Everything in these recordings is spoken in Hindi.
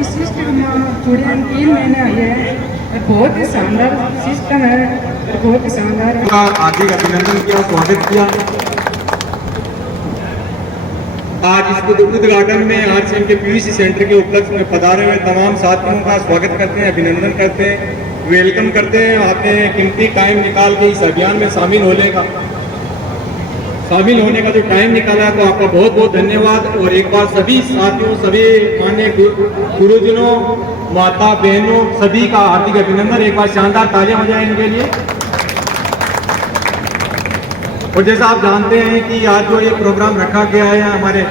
इस सिस्टम जुड़े हम 3 महीने आए हैं। बहुत ही शानदार सिस्टम है, बहुत ही शानदार है। हार्दिक अभिनंदन किया, स्वागत किया। आज इसके उद्घाटन में आरसीएम के पीवीसी सेंटर के उपलक्ष्य में पधारे हुए तमाम साथियों का स्वागत करते हैं, अभिनंदन करते हैं, वेलकम करते हैं। आपने कीमती टाइम निकाल के इस अभियान में शामिल होने का जो टाइम निकाला है, तो आपका बहुत बहुत धन्यवाद। और एक बार सभी साथियों, सभी मान्य गुरुजनों, माता बहनों, सभी का हार्दिक अभिनंदन। एक बार शानदार तालियां हो जाए इनके लिए। और जैसा आप जानते हैं कि आज जो ये प्रोग्राम रखा गया है, हमारे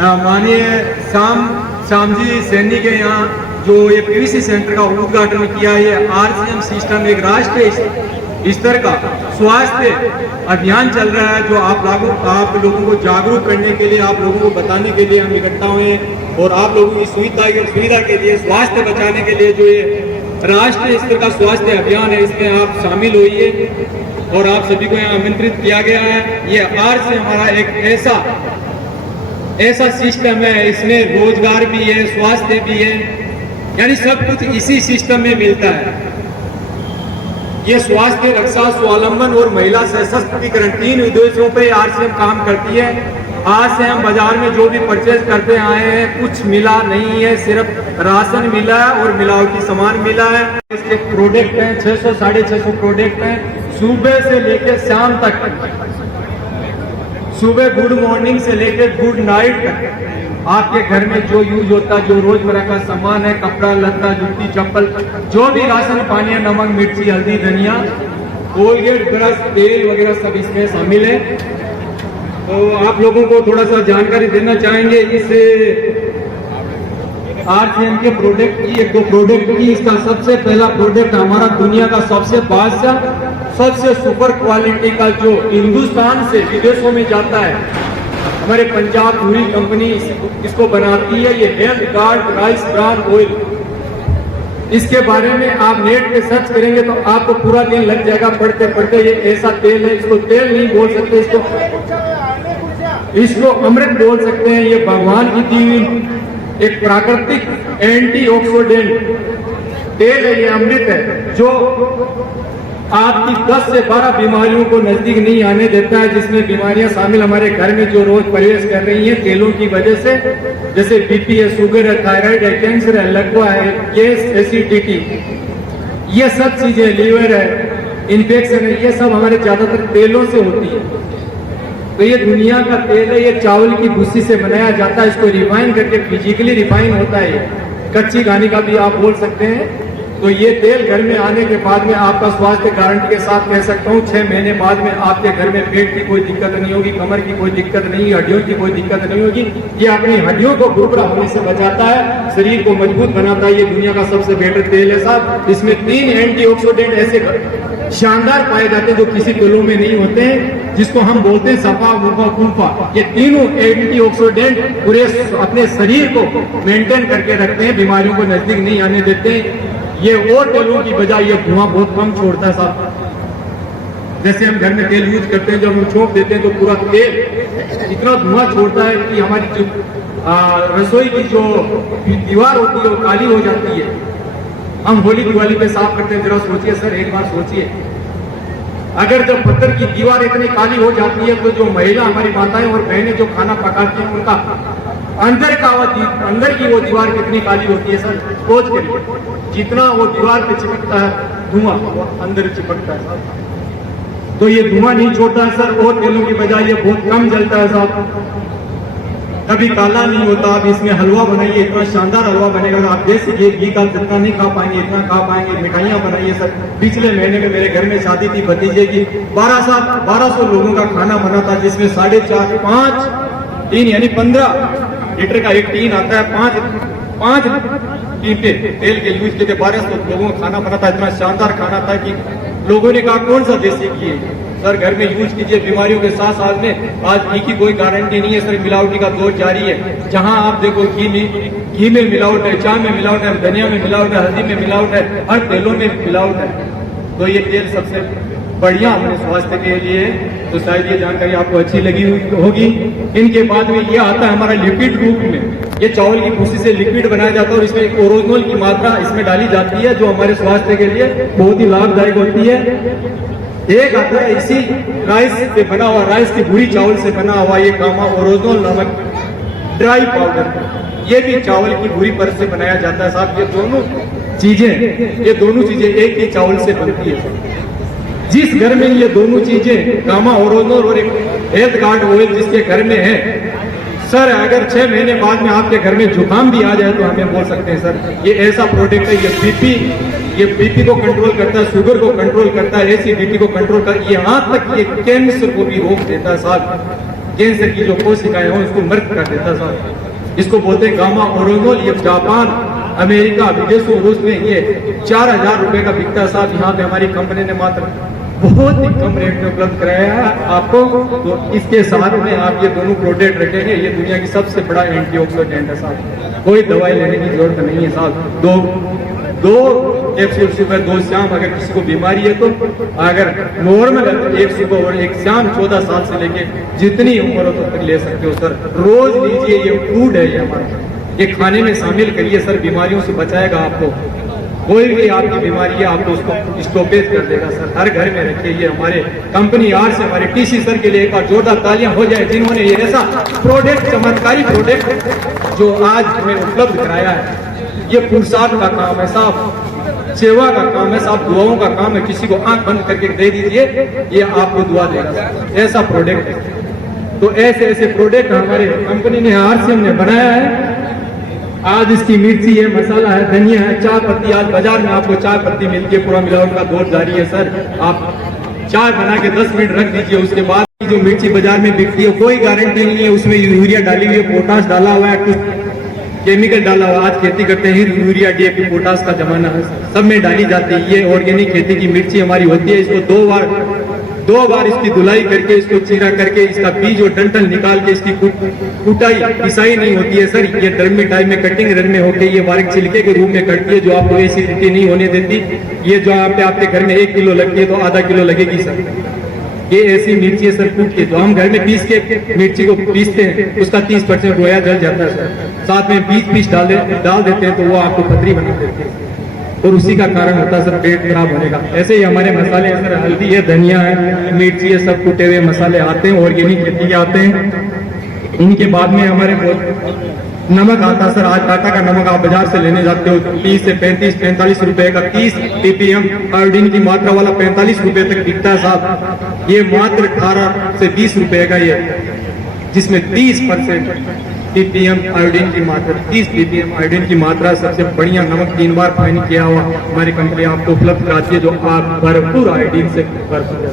माननीय श्याम जी सैनी के यहाँ जो ये पीवीसी सेंटर का उद्घाटन किया है, ये आरसीएम सिस्टम एक राष्ट्रीय स्तर का स्वास्थ्य अभियान चल रहा है, जो आप लोगों को जागरूक करने के लिए, आप लोगों को बताने के लिए हम इकट्ठा हुए, और आप लोगों की सुविधा के लिए, स्वास्थ्य बचाने के लिए जो ये राष्ट्रीय स्तर का स्वास्थ्य अभियान है, इसमें आप शामिल होइए। और आप सभी को यहाँ आमंत्रित किया गया है। ये आरसीएम हमारा एक ऐसा सिस्टम है, इसमें रोजगार भी है, स्वास्थ्य भी है, यानी सब कुछ इसी सिस्टम में मिलता है। ये स्वास्थ्य, रक्षा, स्वावलंबन और महिला सशक्तिकरण 3 उद्देश्यों पे आरसीएम काम करती है। आज से हम बाजार में जो भी परचेज करते आए हैं, कुछ मिला नहीं है, सिर्फ राशन मिला है और मिलावटी सामान मिला है। इसके प्रोडक्ट हैं 600 साढ़े 600 प्रोडक्ट हैं, सुबह से लेकर शाम तक, सुबह गुड मॉर्निंग से लेकर गुड नाइट तक आपके घर में जो यूज होता है, जो रोजमर्रा का सामान है, कपड़ा लत्ता, जूती चप्पल, जो भी राशन पानी है, नमक मिर्ची हल्दी धनिया, कोलगेट ब्रश तेल वगैरह सब इसमें शामिल है। तो आप लोगों को थोड़ा सा जानकारी देना चाहेंगे इस आरसीएम के प्रोडक्ट की, 1-2 प्रोडक्ट की। इसका सबसे पहला प्रोडक्ट हमारा दुनिया का सबसे बादशाह, सबसे सुपर क्वालिटी का, जो हिंदुस्तान से विदेशों में जाता है, हमारे पंजाब पूरी कंपनी इसको बनाती है। ये health guard rice bran oil, इसके बारे में आप नेट पे सर्च करेंगे तो आपको पूरा दिन लग जाएगा पढ़ते पढ़ते। ये ऐसा तेल है, इसको तेल नहीं बोल सकते, इसको अमृत बोल सकते हैं। ये भगवान की दी हुई एक प्राकृतिक एंटीऑक्सीडेंट तेल है, ये अमृत है, जो आपकी 10 से 12 बीमारियों को नजदीक नहीं आने देता है, जिसमें बीमारियां शामिल हमारे घर में जो रोज प्रवेश कर रही हैं तेलों की वजह से, जैसे बीपी है, शुगर है, थायराइड है, कैंसर है, लकवा है, गैस, एसिडिटी, ये सब चीजें, लीवर है, इन्फेक्शन है, ये सब हमारे ज्यादातर तेलों से होती है। तो ये दुनिया का तेल है, ये चावल की भूसी से बनाया जाता है, इसको रिफाइन करके फिजिकली रिफाइन होता है, कच्ची घानी का भी आप बोल सकते हैं। तो ये तेल घर में आने के बाद में आपका स्वास्थ्य गारंटी के साथ कह सकता हूँ 6 महीने बाद में आपके घर में पेट की कोई दिक्कत नहीं होगी, कमर की कोई दिक्कत नहीं, हड्डियों की कोई दिक्कत नहीं होगी। ये अपनी हड्डियों को बुरा होने से बचाता है, शरीर को मजबूत बनाता है। ये दुनिया का सबसे बेटर तेल है साहब। इसमें 3 एंटीऑक्सीडेंट ऐसे शानदार पाए जाते हैं जो किसी तेलों में नहीं होते हैं, जिसको हम बोलते हैं सफा मुफा कुल्फा। ये तीनों एंटीऑक्सीडेंट पूरे अपने शरीर को मेंटेन करके रखते हैं, बीमारियों को नजदीक नहीं आने देते हैं। ये और तेलों की बजाय ये धुआं बहुत कम छोड़ता है साहब। जैसे हम घर में तेल यूज करते हैं, जब हम छोंक देते हैं तो पूरा तेल इतना धुआं छोड़ता है कि हमारी जो रसोई की जो दीवार होती है वो काली हो जाती है। हम होली दिवाली पे साफ करते हैं, जरा सोचिए सर, एक बार सोचिए, अगर जब पत्थर की दीवार इतनी काली हो जाती है, तो जो महिला हमारी माताएं और बहनें जो खाना पकाती हैं, उनका अंदर की वो दीवार कितनी काली होती है सर, सोच के। जितना वो दीवार पे चिपकता है धुआं, वो अंदर चिपकता है। तो ये धुआं नहीं छोड़ता है सर, और तेलों की बजाय ये बहुत कम जलता है साहब, कभी काला नहीं होता। आप इसमें हलवा बनाइए, इतना शानदार हलवा बनेगा, आप देसी घी का जितना नहीं खा पाएंगे इतना खा पाएंगे। मिठाइयाँ बनाइए सर। पिछले महीने में मेरे घर में शादी थी भतीजे की, 1200 लोगों का खाना बना था, जिसमें 4.5 5 टीन यानी 15 लीटर का एक टीन आता है, 5 टीपे तेल के यूज के थे। 1200 लोगों का खाना बना था, इतना शानदार खाना था कि लोगों ने कहा कौन सा देसी घी है सर, घर में यूज कीजिए। बीमारियों के साथ में आज घी की कोई गारंटी नहीं है सर, मिलावटी का दौर जारी है। जहां आप देखो घी में मिलावट है, चाय में मिलावट है, धनिया में मिलावट है, हल्दी में मिलावट है, हर तेलों में मिलावट है। तो ये तेल सबसे बढ़िया अपने स्वास्थ्य के लिए। तो शायद ये जानकारी आपको अच्छी लगी होगी। इनके बाद में ये आता है हमारा लिक्विड रूप में। ये चावल की भूसी से लिक्विड बनाया जाता है और इसमें एक ओरोजनोल की मात्रा इसमें डाली जाती है, जो हमारे स्वास्थ्य के लिए बहुत ही लाभदायक होती है। एक आता है इसी राइस से बना हुआ, राइस की भूरी चावल से बना हुआ ये गामा ओरोजनोल नामक ड्राई पाउडर। ये भी चावल की भूरी परत से बनाया जाता है साहब। ये दोनों चीजें एक ही चावल से बनती है। जिस घर में ये दोनों चीजें गामा ओरोजनोल और एक हेल्थ गार्ड ऑयल जिसके घर में है सर, अगर 6 महीने बाद में आपके घर में जुकाम भी आ जाए तो हमें बोल सकते हैं सर ये ऐसा प्रोडक्ट है। ये बीपी को कंट्रोल करता है, शुगर को कंट्रोल करता है, एसिडिटी को कंट्रोल करता है, यहाँ तक ये कैंसर को भी रोक देता है साहब। कैंसर की जो कोशिकाएं हो उसको मृत कर देता है साहब। इसको बोलते हैं गामा ओरोजनोल। ये जापान, अमेरिका, विदेशों, रूस में ये 4000 रुपए का बिकता है साहब। यहाँ पे हमारी कंपनी ने मात्र बहुत ही कम रेट में उपलब्ध कराया है आपको। तो इसके साथ में आप ये दोनों प्रोडक्ट रखेंगे, ये दुनिया की सबसे बड़ा एंटीऑक्सीडेंट है साहब। कोई दवाई लेने की जरूरत नहीं है साहब। दो कैप्सूल सुबह, 2 शाम। अगर किसी को बीमारी है तो अगर नॉर्मल है तो 1 सुबह और 1 शाम 14 साल से लेके जितनी उम्र हो तक ले सकते हो सर। रोज लीजिए, ये फूड है ये हमारा, ये खाने में शामिल करिए सर। बीमारियों से बचाएगा आपको। कोई भी आपकी बीमारी है आपको उसको स्टॉपेज कर देगा सर। हर घर में रखिए। ये हमारे कंपनी आर से हमारे टीसी सर के लिए एक बार जोरदार तालियां हो जाए, जिन्होंने ये ऐसा प्रोडक्ट, चमत्कारी प्रोडक्ट जो आज हमें उपलब्ध कराया है। ये पुरुषार्थ का काम है साहब, सेवा का काम है साहब, दुआओं का काम है। किसी को आंख बंद करके दे दीजिए, ये आपको दुआ देगा, ऐसा प्रोडक्ट है। तो ऐसे प्रोडक्ट हमारे कंपनी ने आरसीएम ने बनाया है। आज इसकी मिर्ची है, मसाला है, धनिया है, चाय पत्ती। आज बाजार में आपको चाय पत्ती मिलती है, पूरा मिलावट का दौर जारी है सर। आप चाय बना के 10 मिनट रख दीजिए, उसके बाद जो मिर्ची बाजार में बिकती है कोई गारंटी नहीं है उसमें यूरिया डाली हुई है, पोटाश डाला हुआ है, कुछ केमिकल डाला हुआ। आज खेती करते हैं यूरिया, डीएपी, पोटाश का जमाना है, सब में डाली जाती है। ये ऑर्गेनिक खेती की मिर्ची हमारी होती है। इसको दो बार इसकी धुलाई करके, इसको चीरा करके, इसका बीज और डंठल निकाल के इसकी कुटाई, पिसाई नहीं होती है सर। ये ड्रम में टाइम में कटिंग रन में होकर ये बारीक छिलके के रूप में कटती है, जो आपको एसिडिटी नहीं होने देती। ये जो आपके घर में 1 किलो लगती है तो आधा किलो लगेगी सर। ये ऐसी मिर्ची है सर कूट के, तो हम घर में पीस के मिर्ची को पीसते हैं, उसका 30% रोया जल जाता है सर। साथ में पीस डाल देते हैं तो वो आपको पथरी बना देते हैं और उसी का कारण होता है सर पेट खराब होने का। ऐसे ही हमारे मसाले हैं सर, हल्दी है, धनिया है, मिर्ची है, सब कुटे हुए मसाले आते हैं, ऑर्गेनिक खेती के आते हैं। इनके बाद में हमारे नमक आता है सर। आज टाटा का नमक आप बाजार से लेने जाते हो 30 से 45 रुपए का, 30 ppm आयोडीन की मात्रा वाला 45 रुपए तक बिकता है साहब। ये मात्र 18 से 20 रुपए का ये, जिसमें 30% ppm आयोडीन की मात्रा, 30 ppm आयोडीन की मात्रा। सबसे बढ़िया नमक 3 बार फाइन किया हुआ हमारी कंपनी आपको उपलब्ध कराती है, जो आप भरपूर आयोडीन से भरपूर है।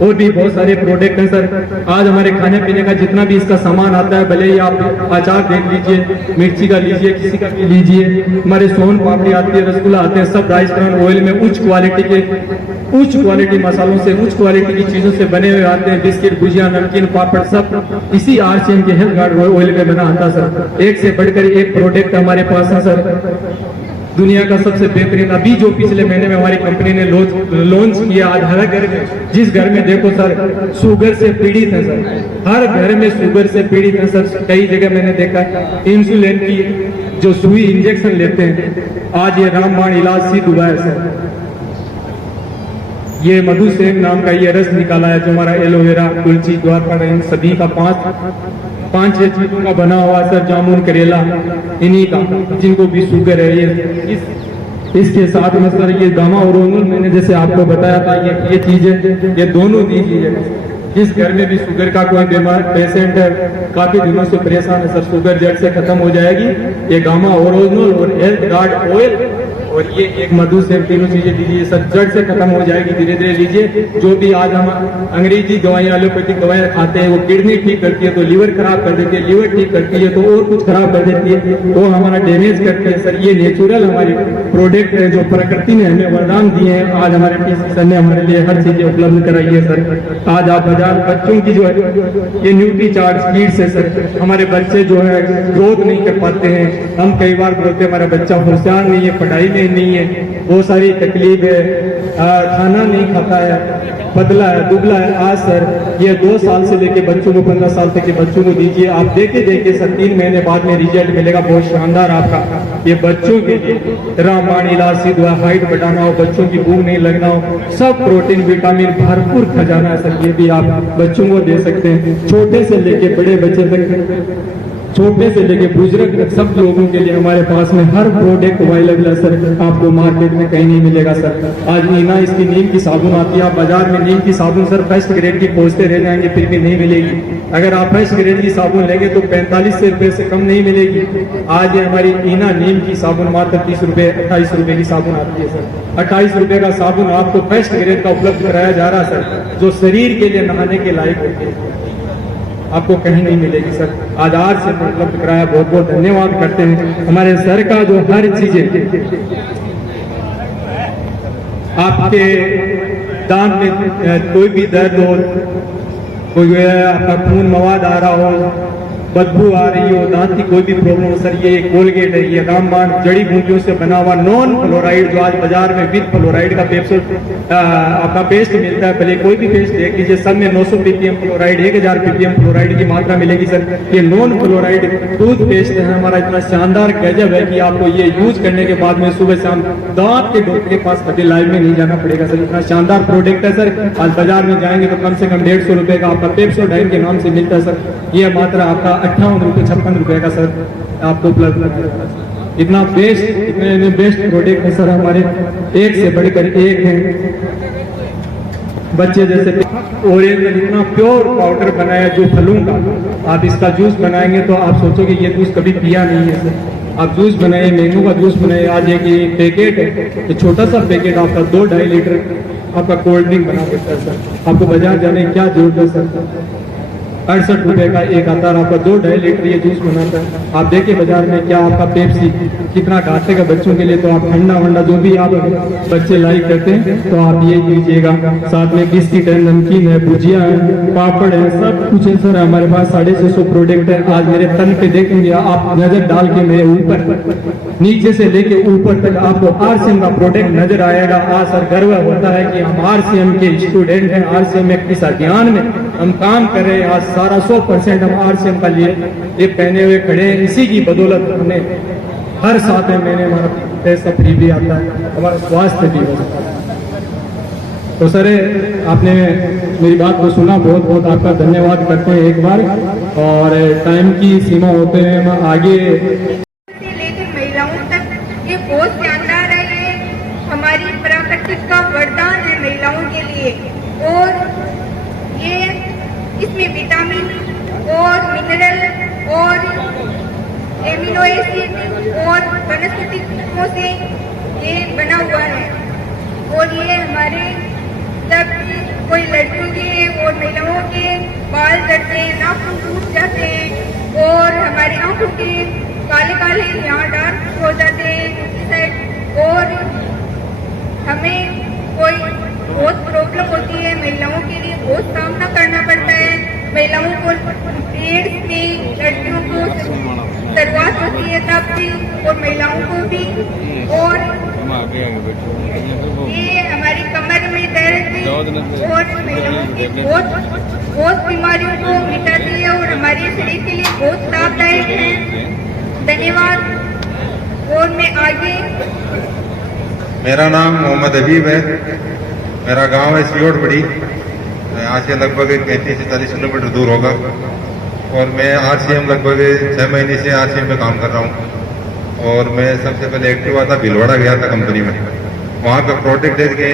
और भी बहुत सारे प्रोडक्ट हैं सर। आज हमारे खाने पीने का जितना भी इसका सामान आता है, भले ही आप अचार देख लीजिए, मिर्ची का लीजिए, किसी का भी लीजिए, हमारे सोन पापड़ी आती है, रसगुल्ला आते हैं, सब राइस ब्रान ऑयल में उच्च क्वालिटी मसालों से, उच्च क्वालिटी की चीजों से बने हुए आते हैं। बिस्किट, भुजिया, नमकीन, पापड़ सब इसी आरसीएम के हेल्थ गार्ड ऑयल में बना आता सर। एक से बढ़कर एक प्रोडक्ट हमारे पास है सर, दुनिया का सबसे बेहतरीन। अभी जो पिछले महीने में हमारी कंपनी ने लॉन्च किया, आज हर घर में, जिस घर में देखो सर शुगर से पीड़ित है सर, हर घर में शुगर से पीड़ित है सर। कई जगह मैंने देखा इंसुलिन की जो सुई इंजेक्शन लेते हैं, आज ये रामबाण इलाज सिद्ध हुआ है सर। ये मधुसेन नाम का ये रस निकाला है, जो हमारा एलोवेरा, तुलसी, द्वारका, इन सभी का 5-6 चीजों का बना हुआ सर। जामुन, करेला, इन्हीं का, जिनको भी शुगर है। ये इसके साथ में सर ये गामा ओरोजनोल मैंने जैसे आपको बताया था, ये चीजें, ये दोनों दीजिए। जिस घर में भी शुगर का कोई बीमार पेशेंट है, काफी दिनों से परेशान है सर, शुगर जड़ से खत्म हो जाएगी। ये गामा ओरोजनोल और हेल्थ गार्ड ऑयल और ये एक मधु से, तीनों चीजें दीजिए सर, जड़ से खत्म हो जाएगी। धीरे धीरे लीजिए। जो भी आज हम अंग्रेजी दवाइयाँ, एलोपैथिक दवाइयाँ खाते हैं, वो किडनी ठीक करती है तो लीवर खराब कर देती है, लीवर ठीक करती है तो और कुछ खराब कर देती है, वो हमारा डैमेज करते हैं सर। ये नेचुरल हमारी प्रोडक्ट है, जो प्रकृति ने हमें वरदान दिए हैं। आज हमारे टीसी सर ने हमारे लिए हर चीजें उपलब्ध कराई है सर। आज आप बाजार बच्चों की जो है ये न्यूट्री चार्ज किड्स है सर। हमारे बच्चे जो है ग्रोथ नहीं कर पाते हैं, हम कई बार बोलते हैं हमारा बच्चा होशियार नहीं है, पढ़ाई में नहीं है, बहुत सारी तकलीफ है, खाना नहीं खाता है, पतला है, दुबला है। आज सर ये 2 साल से लेके बच्चों को 15 साल तक के बच्चों को दीजिए, आप देखे देखे सर 3 महीने बाद में रिजल्ट मिलेगा बहुत शानदार आपका। ये बच्चों के लिए रामबाण इलाज सिद्ध हुआ, हाइट बढ़ाना हो, बच्चों की भूख नहीं लगना हो, सब प्रोटीन विटामिन भरपूर खजाना है सर। ये भी आप बच्चों को दे सकते हैं, छोटे से लेके बड़े बच्चे तक, छोटे से लेके बुजुर्ग तक सब लोगों के लिए हमारे पास में हर प्रोडक्ट अवेलेबल है सर। आपको मार्केट में कहीं नहीं मिलेगा सर। आज नीना इसकी नीम की साबुन आती है, आप बाजार में नीम की साबुन सर फर्स्ट ग्रेड की खोजते रह जाएंगे फिर भी नहीं मिलेगी। अगर आप फर्स्ट ग्रेड की साबुन लेंगे तो 45 रुपए से कम नहीं मिलेगी। आज ये हमारी नीना नीम की साबुन मात्र 30 रुपए 28 रुपए की साबुन आती है सर। 28 रुपए का साबुन आपको फर्स्ट ग्रेड का उपलब्ध कराया जा रहा है सर, जो शरीर के लिए नहाने के लायक होते हैं, आपको कहीं नहीं मिलेगी सर। आज से उपलब्ध कराया, बहुत बहुत धन्यवाद करते हैं हमारे सर का, जो हर चीजें आपके दांत में कोई भी दर्द हो, कोई आपका खून मवाद आ रहा हो, बदबू आ रही हो, दांत की कोई भी प्रॉब्लम हो सर, ये कोलगेट है, ये रामबाण जड़ी बूटियों से बना हुआ नॉन फ्लोराइड, जो आज बाजार में विद फ्लोराइड का आपका पेस्ट मिलता है। पहले कोई भी पेस्ट देख लीजिए, सब में 900 ppm फ्लोराइड, 1000 ppm फ्लोराइड की मात्रा मिलेगी सर। ये नॉन फ्लोराइड टूथ पेस्ट है हमारा, इतना शानदार गजब है कि आपको ये यूज करने के बाद में सुबह शाम दांत के डॉक्टर के पास कभी लाइव में नहीं जाना पड़ेगा सर। इतना शानदार प्रोडक्ट है सर। आज बाजार में जाएंगे तो कम से कम 150 रुपए का आपका पेप्सोडाइन के नाम से मिलता है सर। ये मात्र आपका 58 रुपए 56 रुपए का सर आपको उपलब्ध लगेगा। इतना बेस्ट, इतने बेस्ट प्रोडक्ट है सर हमारे, एक से बढ़कर एक है। बच्चे जैसे ओरिएंटल इतना प्योर पाउडर बनाया जो फलों का, आप इसका जूस बनाएंगे तो आप सोचोगे ये जूस कभी पिया नहीं है सर। आप जूस बनाए, मैंगो का जूस बनाए, आज एक पैकेट है तो छोटा सा पैकेट आपका 2-2.5 लीटर आपका कोल्ड ड्रिंक बना देता है सर। आपको बाजार जाने की क्या जरूरत है सर। 68 रुपए का एक आता है, आपका 2-2.5 लीटर ये जूस बनाता है। आप देखिए बाजार में क्या आपका पेप्सी कितना घातक है बच्चों के लिए, तो आप ठंडा वंडा जो भी आप बच्चे लाइक करते हैं तो आप ये कीजिएगा। साथ में बिस्किट है, नमकीन है, भुजिया है, पापड़ है, सब कुछ है सर हमारे पास। 650 प्रोडक्ट है। आज मेरे तन पे देखेंगे आप, नजर डाल के मेरे ऊपर नीचे से लेके ऊपर तक आपको RCM का प्रोडक्ट नजर आएगा। आज सर गर्व होता है कि हम RCM के स्टूडेंट हैं, RCM में किस अभियान में हम काम कर रहे हैं। आज सारा 100% हम RCM का लिए ये पहने हुए खड़े हैं। इसी की बदौलत हमने हर 7 महीने हमारा पैसा फ्री भी आता है, हमारा स्वास्थ्य भी होता है। तो सर आपने मेरी बात को सुना, बहुत बहुत आपका धन्यवाद करते हैं एक बार। और टाइम की सीमा होते हैं हम आगे लेकर महिलाओं तक ये बहुत शानदार है। ये हमारी प्राकृतिक का वरदान है महिलाओं के लिए। और ये इसमें विटामिन और मिनरल और एमिनो एसिड और वनस्पति तत्वों से ये बना हुआ है। और ये हमारे सब कोई लड़कियों के और महिलाओं के बाल झड़ते हैं, नाखून टूट जाते हैं और हमारी आंखों के काले काले यहाँ डार्क हो जाते हैं। और हमें कोई बहुत प्रॉब्लम होती है, महिलाओं के लिए बहुत सामना करना पड़ता है। महिलाओं को पीरियड्स में, लड़कियों को शुरुआत होती है तब भी, और महिलाओं को भी। और ये हमारी कमर में दर्द और महिलाओं की बहुत बीमारियों को मिटाती है और हमारे शरीर के लिए बहुत लाभदायक है। धन्यवाद। और मैं आगे, मेरा नाम मोहम्मद हबीब है, मेरा गांव है सियोड़बड़ी, यहाँ से लगभग 35 से 40 किलोमीटर दूर होगा। और मैं RCM लगभग 6 महीने से RCM में काम कर रहा हूँ। और मैं सबसे पहले एक्टिव हुआ था, भीलवाड़ा गया था कंपनी में, वहाँ पे प्रोडक्ट देखे,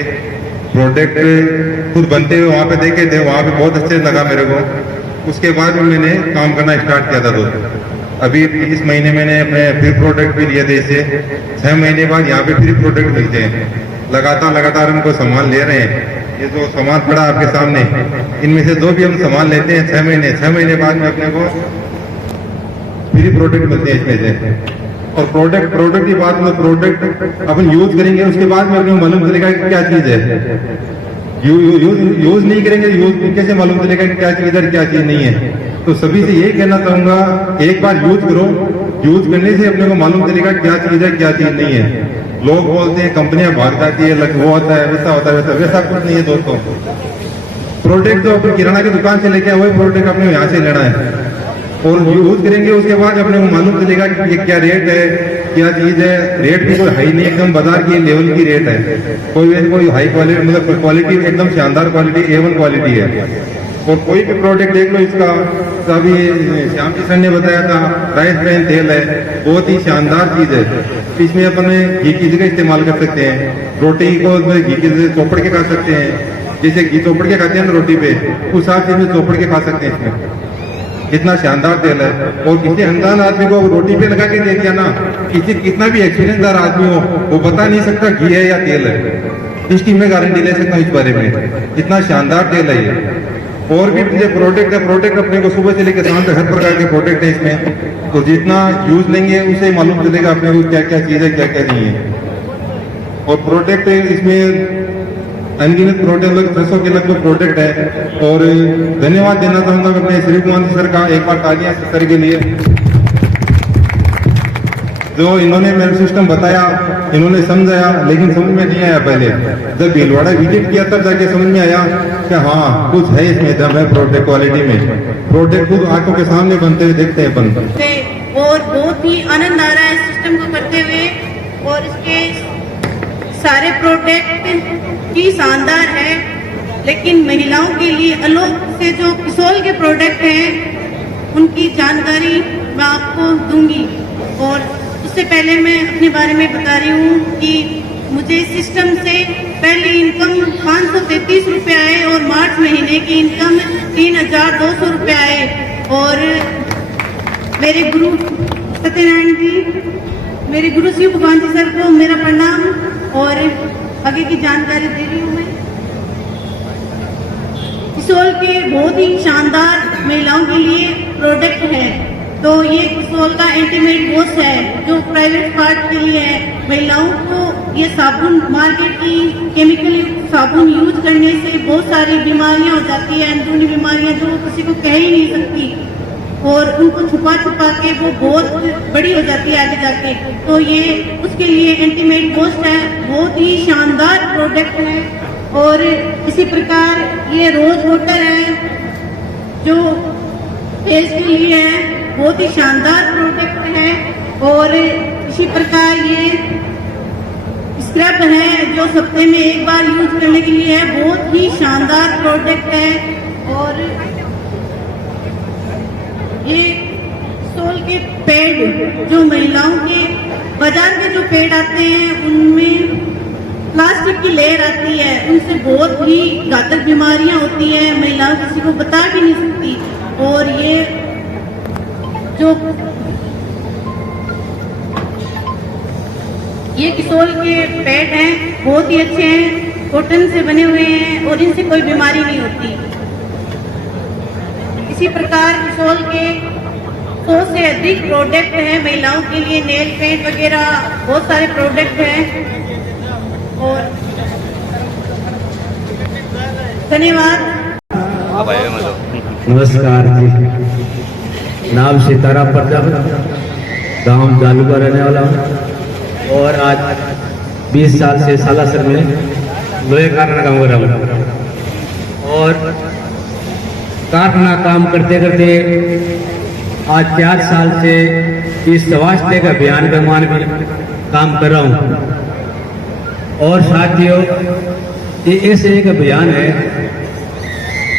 प्रोडक्ट खुद बनते हुए वहाँ पे देखे थे, वहाँ पे बहुत अच्छे लगा मेरे को। उसके बाद में मैंने काम करना स्टार्ट किया था। अभी इस महीने मैंने अपने फ्री प्रोडक्ट भी लिए थे। इसे 6 महीने बाद यहाँ पे फ्री प्रोडक्ट मिलते हैं। लगातार हमको सामान ले रहे हैं। ये जो सामान पड़ा आपके सामने, इनमें से जो भी हम सामान लेते हैं 6 महीने बाद में अपने को फ्री प्रोडक्ट मिलते हैं इसमें से। और प्रोडक्ट की बात में, प्रोडक्ट अपन यूज करेंगे उसके बाद में अपने को मालूम चलेगा कि क्या चीज है। यूज नहीं करेंगे, यूज कैसे मालूम चलेगा कि क्या चीज है क्या चीज नहीं है। तो सभी से यही कहना चाहूंगा, एक बार यूज करो, यूज करने से अपने को मालूम चलेगा क्या चीज है क्या चीज नहीं है। लोग बोलते हैं कंपनियां भाग जाती है, वो होता है, वैसा होता है, वैसा कुछ नहीं है दोस्तों। प्रोडक्ट जो अपनी किराना की दुकान से लेके आए वही प्रोडक्ट अपने यहाँ से लेना है और यूज करेंगे, उसके बाद अपने को मालूम चलेगा कि ये क्या रेट है, क्या चीज है। रेट भी कोई हाई नहीं, एकदम बाजार की लेवल की रेट है। कोई हाई क्वालिटी, मतलब क्वालिटी एकदम शानदार क्वालिटी, A1 क्वालिटी है। और कोई भी प्रोडक्ट देख लो इसका, अभी श्याम किशन ने बताया था राइस ब्राइन तेल है, बहुत ही शानदार चीज है। इसमें अपन घी की जगह इस्तेमाल कर सकते हैं, रोटी को घी की जगह चौपड़ के खा सकते हैं, जैसे घी चौपड़ के खाते हैं ना रोटी पे, उस हिसाब से इसमें चौपड़ के खा सकते हैं। इसमें कितना शानदार तेल है। और किसी अनजान आदमी को रोटी पे लगा के दे दिया ना, कितना भी एक्सपीरियंसदार आदमी हो वो बता नहीं सकता घी है या तेल है। इसकी मैं गारंटी ले सकता हूँ इस बारे में, इतना शानदार तेल है ये। और भी जो प्रोडक्ट है, प्रोडक्ट अपने को सुबह से लेकर शाम तक हर प्रकार के प्रोडक्ट है इसमें, तो जितना यूज लेंगे उसे मालूम चलेगा अपने को क्या क्या चीज है, क्या क्या नहीं है। और प्रोडक्ट इसमें अनगिनत प्रोडक्ट, लगभग 600 के लगभग प्रोडक्ट है। और धन्यवाद देना चाहूंगा अपने श्री कुमार सर का, एक बार तालियां सर के लिए, जो इन्होंने मेरा सिस्टम बताया, इन्होंने समझाया, लेकिन समझ में नहीं आया पहले। जब भीलवाड़ा विजिट किया तब जाके समझ में आया कि हाँ कुछ है इसमें दम है प्रोडक्ट क्वालिटी में। प्रोडक्ट खुद आंखों के सामने बनते हुए देखते हैं अपन। और बहुत ही आनंद आ रहा है सिस्टम को करते हुए, और इसके सारे प्रोडक्ट ही शानदार है। लेकिन महिलाओं के लिए अलग से जो किसोल के प्रोडक्ट हैं उनकी जानकारी मैं आपको दूंगी। और उससे पहले मैं अपने बारे में बता रही हूँ कि मुझे इस सिस्टम से पहले इनकम 533 रुपये आए और मार्च महीने की इनकम 3200 रुपये आए। और मेरे गुरु सत्यनारायण जी, मेरे गुरु शिव भगवान जी सर को मेरा प्रणाम, और आगे की जानकारी दे रही हूँ मैं। किसोल के बहुत ही शानदार महिलाओं के लिए प्रोडक्ट है। तो ये किसोल का इंटीमेट वॉश है जो प्राइवेट पार्ट के लिए है। महिलाओं को ये साबुन, मार्केट की केमिकल साबुन यूज करने से बहुत सारी बीमारियां हो जाती है, अंदरूनी बीमारियां जो किसी को कह ही नहीं सकती, और उनको छुपा छुपा के वो बहुत बड़ी हो जाती है आगे जाके। तो ये उसके लिए एंटीमेट वॉश है, बहुत ही शानदार प्रोडक्ट है। और इसी प्रकार ये रोज वाटर है जो फेस के लिए है, बहुत ही शानदार प्रोडक्ट है। और इसी प्रकार ये स्क्रब है जो हफ्ते में एक बार यूज करने के लिए है, बहुत ही शानदार प्रोडक्ट है। और ये सोल के पैड, जो महिलाओं के बाजार में जो पैड आते हैं उनमें प्लास्टिक की लेयर आती है, उनसे बहुत ही घातक बीमारियां होती है, महिलाओं किसी को बता भी नहीं सकती। और ये जो ये किसोल के पैड हैं बहुत ही अच्छे हैं, कॉटन से बने हुए हैं और इनसे कोई बीमारी नहीं होती। इसी प्रकार किसोल के 100 से अधिक प्रोडक्ट हैं महिलाओं के लिए, नेल पेंट वगैरह बहुत सारे प्रोडक्ट हैं। और धन्यवाद। नमस्कार जी, नाम सितारा प्रजापति, गांव जालू का रहने वाला हूँ और आज 20 साल से सालासर में लोहे कारखाना काम कर रहा हूँ। और कारखाना काम करते करते आज 4 साल से इस स्वास्थ्य का अभियान का मान भी काम कर रहा हूँ। और साथियों, ये ऐसे एक अभियान है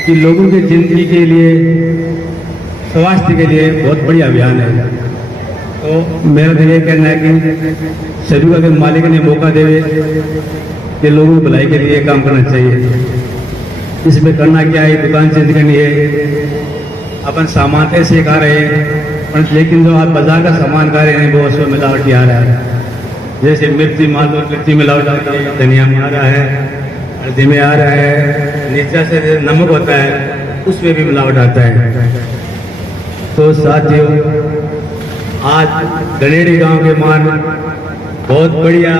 कि लोगों की जिंदगी के लिए, स्वास्थ्य के लिए बहुत बढ़िया अभियान है। तो मेरा तो ये कहना है कि सभी को अगर मालिक ने मौका देवे कि लोगों की भलाई के लिए काम करना चाहिए। इसमें करना क्या है, दुकान चेंज करनी है, अपन सामान ऐसे खा रहे हैं, लेकिन जो आप बाजार का सामान खा रहे हैं वो उसमें मिलावटी आ रहा है। जैसे मिर्ची, मान लो मिर्ची मिलावट आती है, धनिया में आ रहा है, हल्दी में आ रहा है, नीचा से नमक होता है उसमें भी मिलावट आता है। तो साथियों, आज गणेड़ी गांव के मान बहुत बढ़िया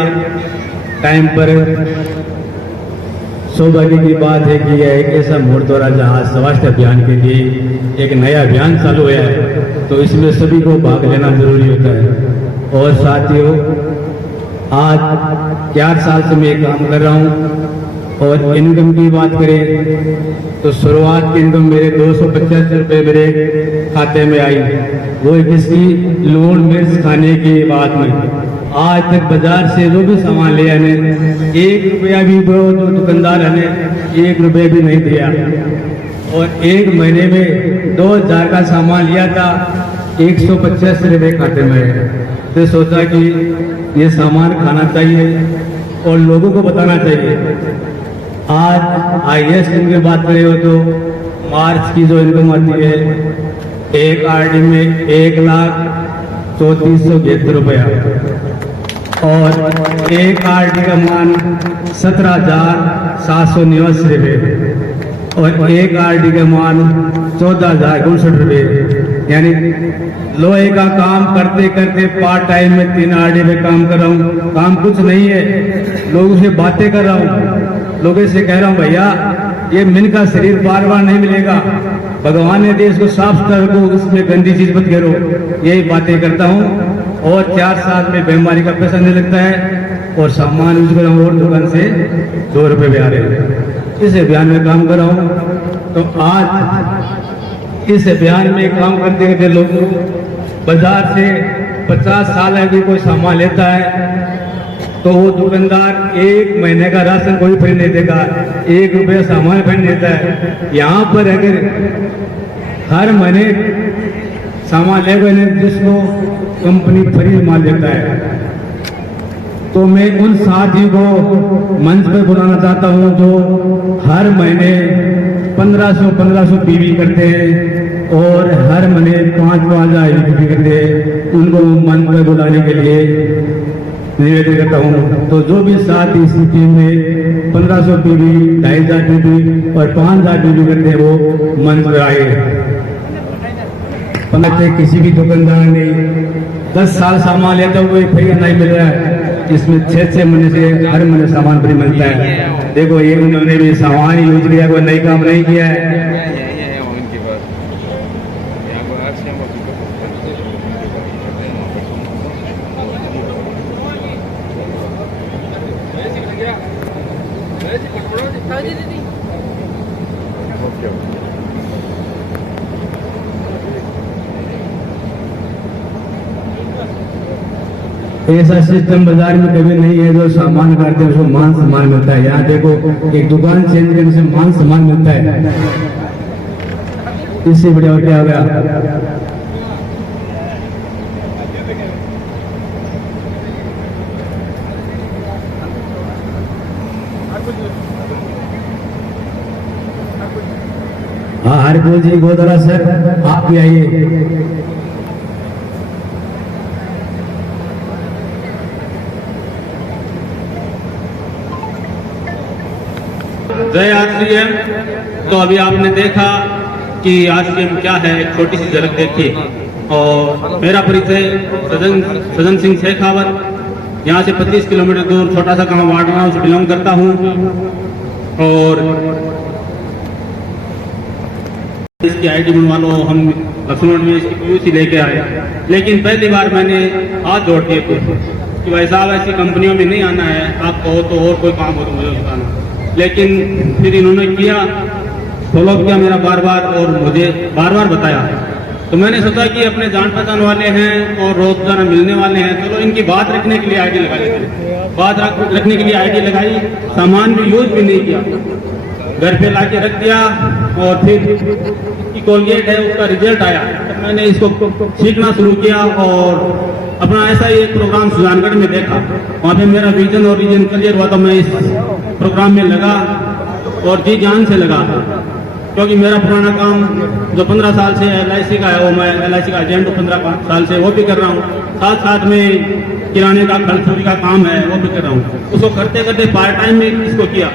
टाइम पर सौभाग्य की बात है कि यह एक ऐसा मोड़ दौरा जहाँ स्वास्थ्य अभियान के लिए एक नया अभियान चालू हुआ है, तो इसमें सभी को भाग लेना जरूरी होता है। और साथियों, आज 4 साल से मैं काम कर रहा हूँ। और इनकम की बात करें तो शुरुआत की इनकम मेरे 275 रुपये मेरे खाते में आई, वो किसकी लून मिर्च खाने की बात में। आज तक बाजार से जो भी सामान लिया ने 1 रुपया भी वो जो दुकानदार ने 1 रुपया भी नहीं दिया। और 1 महीने में 2000 का सामान लिया था, 185 रुपये खाते में है। तो सोचा कि ये सामान खाना चाहिए और लोगों को बताना चाहिए। आज हाईएस्ट इनकी बात करें हो तो मार्च की जो इनकम आती है एक आरडी में 1,34,73 रुपया और एक आरडी का मान 17,789 रुपये और एक आरडी का मान 14,069 रुपये। यानी लोहे का काम करते करते पार्ट टाइम में 3 आरडी में काम कर रहा हूँ। काम कुछ नहीं है, लोगों से बातें कर रहा हूँ, लोगों से कह रहा हूँ भैया ये मन का शरीर बार बार नहीं मिलेगा, भगवान ने देश को साफ सुथरा रखो, उसमें गंदी चीज मत करो, यही बातें करता हूँ। और 4 साल में बीमारी का पैसा नहीं लगता है और सामान यूज कर रहा हूँ और दुकान से 2 रुपये भी आ रहे हैं। इस अभियान में काम कर रहा हूँ। तो आज इस अभियान में काम करते करते लोग बाजार से 50 साल अभी कोई सामान लेता है तो वो दुकानदार 1 महीने का राशन कोई फ्री नहीं देगा, 1 रुपया सामान फ्री देता है। यहाँ पर अगर हर महीने सामान लेगा जिसको कंपनी फ्री माल देता है, तो मैं उन साथियों को मंच पर बुलाना चाहता हूँ जो हर महीने 1500 पीवी करते हैं और हर महीने 5,000 पीवी करते हैं, उनको मंच पर बुलाने के लिए निवेदन करता हूँ। तो जो भी साथ इस टीम में 1500 पीवी, 2,500 पीवी और 5,000 पीवी करते हैं वो मंच पर आए। किसी भी दुकानदार ने 10 साल सामान लेता हुआ फ्री नहीं मिल रहा है, इसमें 6 महीने से हर महीने सामान फ्री मिलता है। देखो ये उन्होंने भी सामान यूज किया, कोई नई काम नहीं किया है। ऐसा सिस्टम बाजार में कभी नहीं है जो सामान करते हैं उसको मान सम्मान मिलता है। यहाँ देखो एक दुकान चेंज करने से मान सम्मान मिलता है, इससे बढ़िया और क्या हो गया। हाँ हरिपुर जी गोदरा सर आप भी आइए। जय आरसीएम। तो अभी आपने देखा कि आरसीएम क्या है, एक छोटी सी झलक देखी। और मेरा परिचय सजन सिंह शेखावत, यहाँ से 25 किलोमीटर दूर छोटा सा गांव वाडगांव से बिलोंग करता हूँ। और इसकी आईडी बनवा लो, हम लक्ष्मण में इसकी पीयूसी लेके आए, लेकिन पहली बार मैंने हाथ जोड़ दिए थे कि भाई साहब ऐसी कंपनियों में नहीं आना है, आप कहो तो और कोई काम हो तो मुझे बताना। लेकिन फिर इन्होंने किया, फॉलो किया मेरा बार बार और मुझे बार बार बताया। तो मैंने सोचा कि अपने जान पहचान वाले हैं और रोजगार मिलने वाले हैं, चलो इनकी बात रखने के लिए आईडी लगा लेते। बात रखने के लिए आईडी लगाई, सामान भी यूज भी नहीं किया, घर पे लाके रख दिया। और फिर की कोलगेट है उसका रिजल्ट आया, तो मैंने इसको सीखना शुरू किया और अपना ऐसा ही एक प्रोग्राम सुजानगढ़ में देखा, वहाँ पे मेरा विजन और रीजन क्लियर हुआ। तो मैं इस प्रोग्राम में लगा और जी जान से लगा, क्योंकि मेरा पुराना काम जो 15 साल से LIC का है, वो मैं LIC का एजेंट 15 साल से वो भी कर रहा हूँ। साथ साथ में किराने का खर्च चोरी का काम है वो भी कर रहा हूँ। उसको करते करते पार्ट टाइम में इसको किया।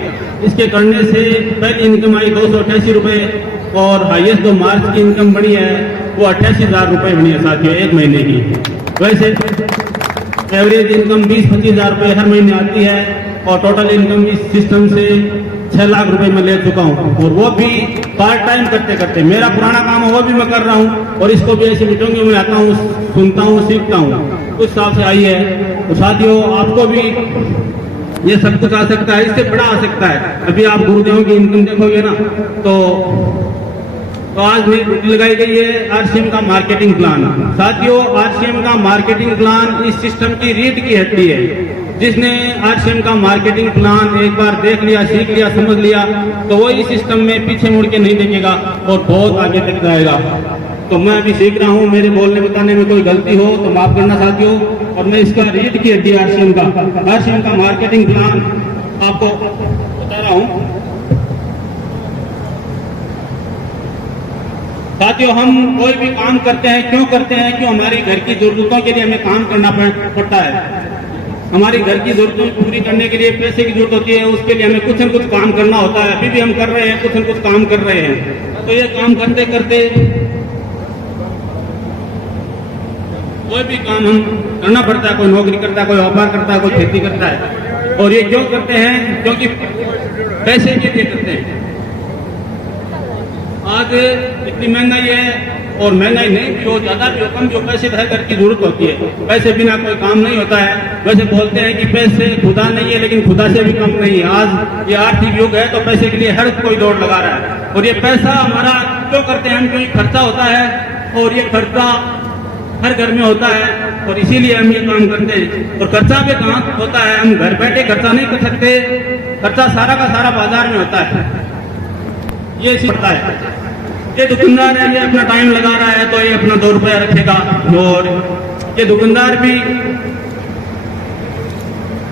इसके करने से पहली इनकम आई 288 रुपये और हाईएस्ट जो मार्च की इनकम बनी है वो 88,000 रुपये बनी है साथियों, 1 महीने की। वैसे एवरेज इनकम 20-25 हज़ार रुपये हर महीने आती है और टोटल इनकम इस सिस्टम से 6 लाख रुपए मैं ले चुका हूँ, और वो भी पार्ट टाइम करते करते। मेरा पुराना काम है वो भी मैं कर रहा हूँ और इसको भी ऐसी मीटिंगों में आता हूँ, सुनता हूँ, सीखता हूँ। उस हिसाब से आई है। तो साथियों, आपको भी ये सब कुछ आ सकता है, इससे बड़ा आ सकता है। अभी आप गुरुदेवों की इनकम देखोगे ना, तो आज लगाई गई है आरसीएम का मार्केटिंग प्लान। साथियों, आरसीएम का मार्केटिंग प्लान इस सिस्टम की रीढ़ की हड्डी है। जिसने आरसीएम का मार्केटिंग प्लान एक बार देख लिया, सीख लिया, समझ लिया, तो वो इस सिस्टम में पीछे मुड़ के नहीं देखेगा और बहुत आगे तक जाएगा। तो मैं अभी सीख रहा हूँ, मेरे बोलने बताने में कोई गलती हो तो माफ करना साथियों। और मैं इसका रीढ़ की हड्डी आरसीएम का मार्केटिंग प्लान आपको बता रहा हूँ। साथियों, हम कोई भी काम करते हैं, क्यों करते हैं? क्यों? हमारी घर की जरूरतों के लिए हमें काम करना पड़ता है। हमारी घर की जरूरतों पूरी करने के लिए पैसे की जरूरत होती है, उसके लिए हमें कुछ न कुछ काम करना होता है। अभी भी हम कर रहे हैं, कुछ न कुछ काम कर रहे हैं। तो ये काम करते करते कोई भी काम हम करना पड़ता है। कोई नौकरी करता है, कोई व्यापार करता है, कोई खेती करता है। और ये क्यों करते हैं? क्योंकि पैसे के लिए करते हैं। आज इतनी महंगाई है, और महंगाई नहीं भी हो, ज्यादा भी हो, कम भी हो, पैसे हर घर की जरूरत होती है। पैसे बिना कोई काम नहीं होता है। वैसे बोलते हैं कि पैसे खुदा नहीं है, लेकिन खुदा से भी कम नहीं है। आज ये आर्थिक युग है, तो पैसे के लिए हर कोई दौड़ लगा रहा है। और ये पैसा हमारा क्यों करते हैं हम? क्योंकि खर्चा होता है, और ये खर्चा हर घर में होता है, और इसीलिए हम ये काम करते हैं। और खर्चा भी कहाँ होता है? हम घर बैठे खर्चा नहीं कर सकते। खर्चा सारा का सारा बाजार में होता है। ये पड़ता है। ये दुकानदार है, ये अपना टाइम लगा रहा है, तो ये अपना 2 रुपया रखेगा। और ये दुकानदार भी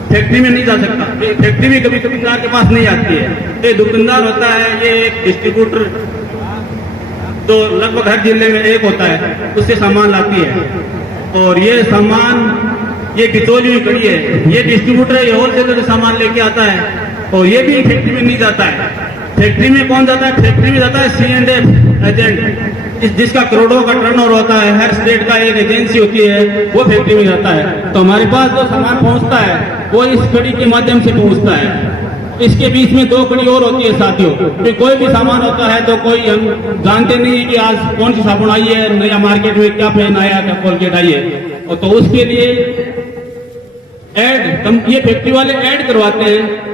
फैक्ट्री में नहीं जा सकता। फैक्ट्री भी कभी दुकानदार के पास नहीं आती है। ये दुकानदार होता है, ये एक डिस्ट्रीब्यूटर, तो लगभग हर जिले में एक होता है, उससे सामान लाती है। और ये सामान, ये बिचौली हुई कड़ी है। ये डिस्ट्रीब्यूटर है, ये होलसेलर से सामान लेके आता है, और ये भी फैक्ट्री में नहीं जाता है। फैक्ट्री में कौन जाता है? फैक्ट्री में जाता है C&F एजेंट, जिसका करोड़ों का टर्नओवर होता है। हर स्टेट का एक एजेंसी होती है, वो फैक्ट्री में जाता है। तो हमारे पास जो सामान पहुंचता है, वो इस कड़ी के माध्यम से पहुंचता है। इसके बीच में 2 कड़ी और होती है साथियों। तो कोई भी सामान होता है, तो कोई हम जानते नहीं है कि आज कौन सी साबुन आई है, नया मार्केट में क्या पेन आया, क्या कोलगेट आई है। तो उसके लिए एड, ये फैक्ट्री वाले एड करवाते हैं।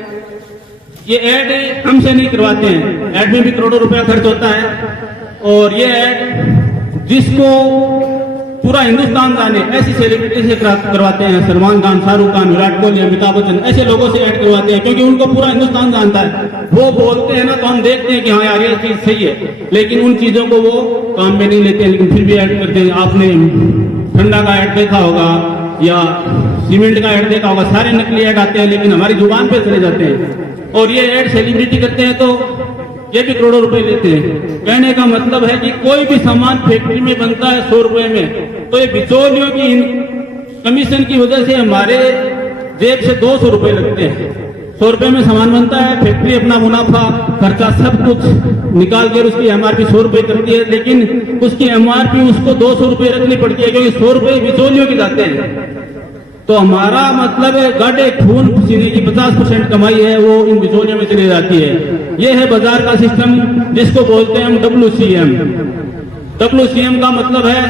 ये ऐड हमसे नहीं करवाते हैं। ऐड में भी करोड़ों रुपया खर्च होता है। और ये ऐड जिसको पूरा हिंदुस्तान जाने, ऐसी सेलिब्रिटी से करवाते हैं। सलमान खान, शाहरुख खान, विराट कोहली, अमिताभ बच्चन, ऐसे लोगों से ऐड करवाते हैं, क्योंकि उनको पूरा हिंदुस्तान जानता है। वो बोलते हैं ना, तो हम देखते हैं कि हाँ यार ये चीज सही है, लेकिन उन चीजों को वो काम में नहीं लेते हैं, लेकिन फिर भी ऐड करते हैं। आपने ठंडा का ऐड देखा होगा या सीमेंट का ऐड देखा होगा, सारे नकली ऐड आते हैं, लेकिन हमारी जुबान पे चले जाते हैं। और ये ऐड सेलिब्रिटी करते हैं, तो ये भी करोड़ों रुपए लेते हैं। कहने का मतलब है कि कोई भी सामान फैक्ट्री में बनता है 100 रुपए में, तो ये बिचौलियों की कमीशन की वजह से हमारे जेब से 200 रुपए लगते हैं। 100 रुपए में सामान बनता है, फैक्ट्री अपना मुनाफा खर्चा सब कुछ निकाल कर उसकी MRP 100 रुपए करती है, लेकिन उसकी MRP उसको 200 रुपए रखनी पड़ती है, क्योंकि 100 रुपए बिचौलियों की जाते हैं। तो हमारा मतलब है गाढ़े खून पसीने की 50% कमाई है, वो इन बिचौलियों में चली जाती है। ये है बाजार का सिस्टम, जिसको बोलते हैं हम WCM। WCM का मतलब है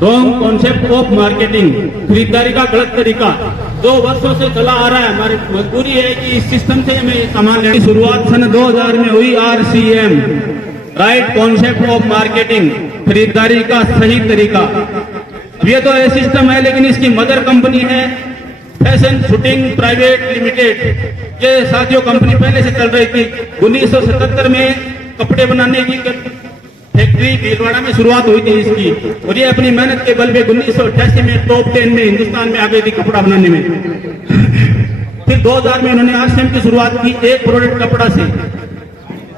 रॉन्ग कॉन्सेप्ट ऑफ मार्केटिंग, खरीदारी का गलत तरीका, जो वर्षों से चला आ रहा है। हमारी मजबूरी है कि इस सिस्टम से हमें सामान लेने की शुरुआत सन 2000 में हुई। RCM, right concept of marketing, खरीदारी का सही तरीका। ये तो ये सिस्टम है, लेकिन इसकी मदर कंपनी है फैशन शूटिंग प्राइवेट लिमिटेड। ये साथियों कंपनी पहले से चल रही थी। 1977 में कपड़े बनाने की फैक्ट्री भीलवाड़ा में शुरुआत हुई थी इसकी, और ये अपनी मेहनत के बल पे 1988 में टॉप 10 में हिंदुस्तान में आ गई थी कपड़ा बनाने में। फिर 2000 में उन्होंने RCM की शुरुआत की एक प्रोडक्ट कपड़ा से,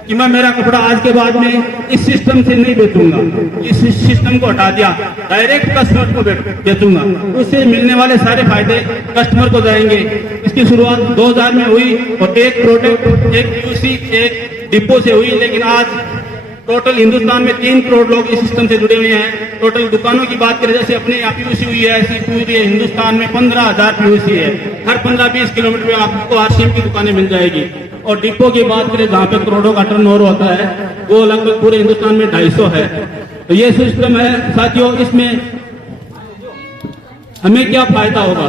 कि मैं मेरा कपड़ा आज के बाद में इस सिस्टम से नहीं बेचूंगा। इस सिस्टम को हटा दिया, डायरेक्ट कस्टमर को बेचूंगा, उससे मिलने वाले सारे फायदे कस्टमर को जाएंगे। इसकी शुरुआत 2000 में हुई, और एक प्रोडक्ट, एक PUC, एक डिपो से हुई। लेकिन आज टोटल हिंदुस्तान में 3 करोड़ लोग इस सिस्टम से जुड़े हुए हैं। टोटल दुकानों की बात करें, जैसे अपने यहाँ PUC हुई है, ऐसी पूरी हिंदुस्तान में 15,000 PUC है। हर 15-20 किलोमीटर में आपको RCM की दुकानें मिल जाएगी। और डिपो की बात करें, जहाँ पे करोड़ों का टर्नओवर होता है, वो लगभग पूरे हिंदुस्तान में 250 है। तो ये सिस्टम है साथियों। इसमें हमें क्या फायदा होगा,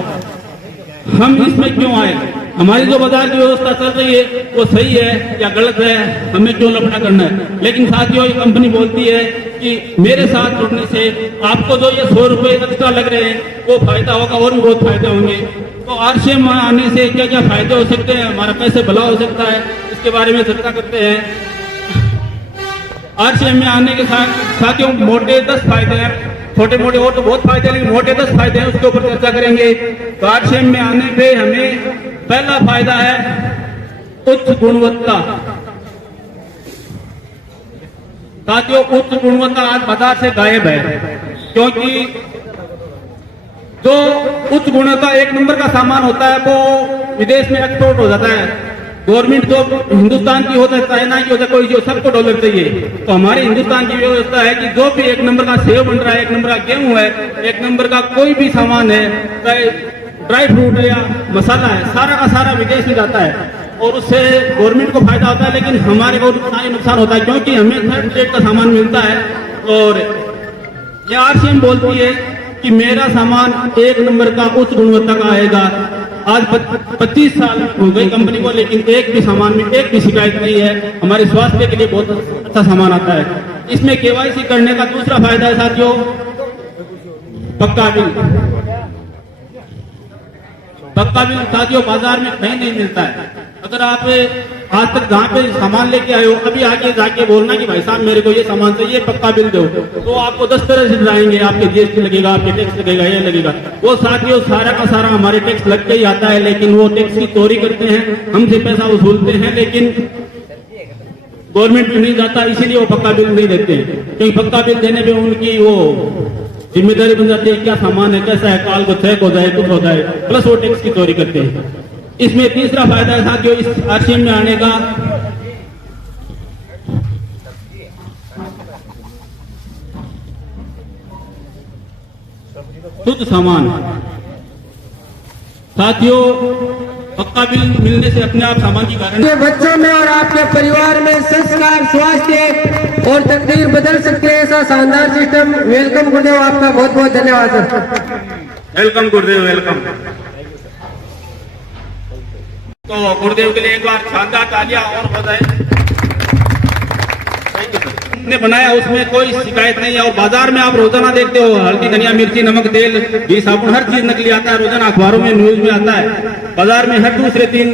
हम इसमें क्यों आए, हमारी जो बाजार की व्यवस्था चल रही है वो सही है या गलत है, हमें क्यों लफड़ा करना है। लेकिन साथियों ये कंपनी बोलती है कि मेरे साथ जुड़ने से आपको जो ये 100 रुपए एक्स्ट्रा लग रहे हैं वो फायदा होगा और भी बहुत फायदे होंगे। तो आरसीएम में आने से क्या क्या फायदे हो सकते हैं, हमारा कैसे भला हो सकता है, इसके बारे में चर्चा करते हैं। आरसीएम में आने के साथियों मोटे 10 फायदे हैं, छोटे मोटे और तो बहुत फायदे हैं लेकिन मोटे 10 फायदे हैं, उसके ऊपर चर्चा करेंगे। तो आरसीएम में आने पे हमें पहला फायदा है उच्च गुणवत्ता। साथियों उच्च गुणवत्ता आज बाजार से गायब है, क्योंकि जो उच्च गुणवत्ता 1 नंबर का सामान होता है वो विदेश में एक्सपोर्ट हो जाता है। गवर्नमेंट जो हिंदुस्तान की होता है, चाइना की होता है, कोई जो सबको डॉलर चाहिए। तो हमारे हिंदुस्तान की व्यवस्था है कि जो भी 1 नंबर का सेव बन रहा है, 1 नंबर का गेहूं है, 1 नंबर का कोई भी सामान है, चाहे ड्राई फ्रूट है या मसाला है, सारा का सारा विदेश में जाता है और उससे गवर्नमेंट को फायदा होता है, लेकिन हमारे को नुकसान होता है, क्योंकि हमें थर्ड रेट का सामान मिलता है। और ये आरसीएम बोलती है कि मेरा सामान 1 नंबर का उच्च गुणवत्ता का आएगा। आज 25 साल हो गए कंपनी को, लेकिन एक भी सामान में एक भी शिकायत नहीं है। हमारे स्वास्थ्य के लिए बहुत अच्छा सामान आता है। इसमें केवाईसी करने का दूसरा फायदा है साथियों पक्का बिल। पक्का बिल साथियों बाजार में कहीं नहीं मिलता है। अगर आप आज तक जहाँ पे सामान लेके आए हो, अभी आगे जाके बोलना कि भाई साहब मेरे को ये सामान चाहिए, पक्का बिल दो, तो आपको 10 तरह से डराएंगे, आपके जीएसटी लगेगा, आपके टैक्स लगेगा, ये लगेगा। वो साथियों सारा का सारा हमारे टैक्स लग के ही आता है, लेकिन वो टैक्स की चोरी करते हैं, हमसे पैसा वसूलते हैं, लेकिन गवर्नमेंट में नहीं जाता, इसीलिए वो पक्का बिल नहीं देते। क्योंकि पक्का बिल देने पे उनकी वो जिम्मेदारी बन जाती है, क्या सामान है, कैसा है, काल को चेक हो जाए, कुछ हो जाए, प्लस वो टैक्स की चोरी करते हैं। इसमें तीसरा फायदा है साथियों इस आरसीएम में आने का, शुद्ध सामान। साथियों पक्का बिल मिलने से अपने आप सामान की गारंटी। आपके बच्चों में और आपके परिवार में संस्कार, स्वास्थ्य और तकदीर बदल सकते हैं, ऐसा शानदार सिस्टम। वेलकम गुरुदेव, आपका बहुत बहुत धन्यवाद सर। वेलकम गुरुदेव, वेलकम। तो गुरुदेव के लिए एक बार शानदार तालियां और हो जाए। ने बनाया उसमें कोई शिकायत नहीं है। और बाजार में आप रोजाना देखते हो हल्दी, धनिया, मिर्ची, नमक, तेल, घी, साबुन, हर चीज नकली आता है। रोजाना अखबारों में, न्यूज में आता है। बाजार में हर दूसरे दिन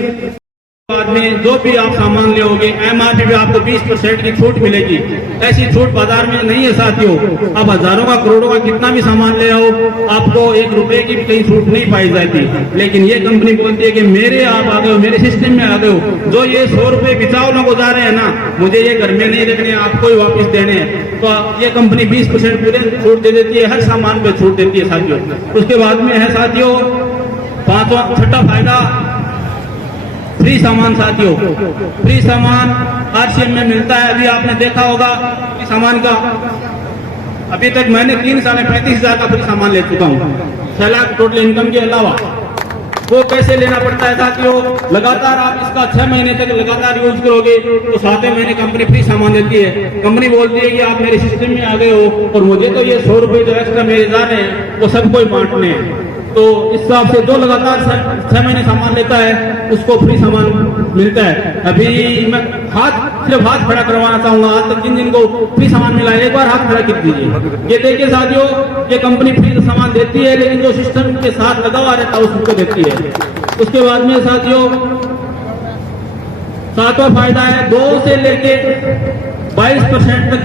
बाद में जो भी आप सामान लेोगे एमआरपी पे आपको 20% की छूट मिलेगी। ऐसी छूट बाजार में नहीं है साथियों। आप हजारों का, करोड़ों का कितना भी सामान ले आओ, आपको 1 रुपए की भी कहीं छूट नहीं पाई जाती। लेकिन ये कंपनी बोलती है कि मेरे आप आ गए हो, मेरे सिस्टम में आ गए हो, जो ये 100 रुपए बिचाव लोग जा रहे हैं ना, मुझे ये घर में नहीं रखने, आपको ही वापिस देने हैं। तो ये कंपनी 20% पूरे छूट दे देती है, हर सामान पे छूट देती है साथियों। उसके बाद में है साथियों छठा फायदा फ्री सामान। साथियों फ्री सामान आरसीएम में मिलता है। अभी आपने देखा होगा कि सामान का अभी तक मैंने 3 साल में 35,000 का फ्री सामान ले चुका हूँ, 6 लाख टोटल इनकम के अलावा। वो कैसे लेना पड़ता है साथियों, लगातार आप इसका 6 महीने तक लगातार यूज करोगे तो 7वें महीने कंपनी फ्री सामान देती है। कंपनी बोलती है कि आप मेरे सिस्टम में आ गए हो और मुझे तो ये 100 रुपए जो एक्स्ट्रा मेरे जा रहे हैं वो सबको ही बांटने हैं। तो इस हिसाब से जो लगातार 6 महीने सामान लेता है उसको फ्री सामान मिलता है। अभी मैं सिर्फ हाथ खड़ा करवाना चाहूंगा, आज तक जिन को फ्री सामान मिला है एक बार हाथ खड़ा कर दीजिए। ये देखिए साथियों, ये कंपनी फ्री सामान देती है, लेकिन जो सिस्टम के साथ लगा हुआ रहता है उसको देती है। उसके बाद में साथियों 7वां फायदा है 2 से लेके 22% तक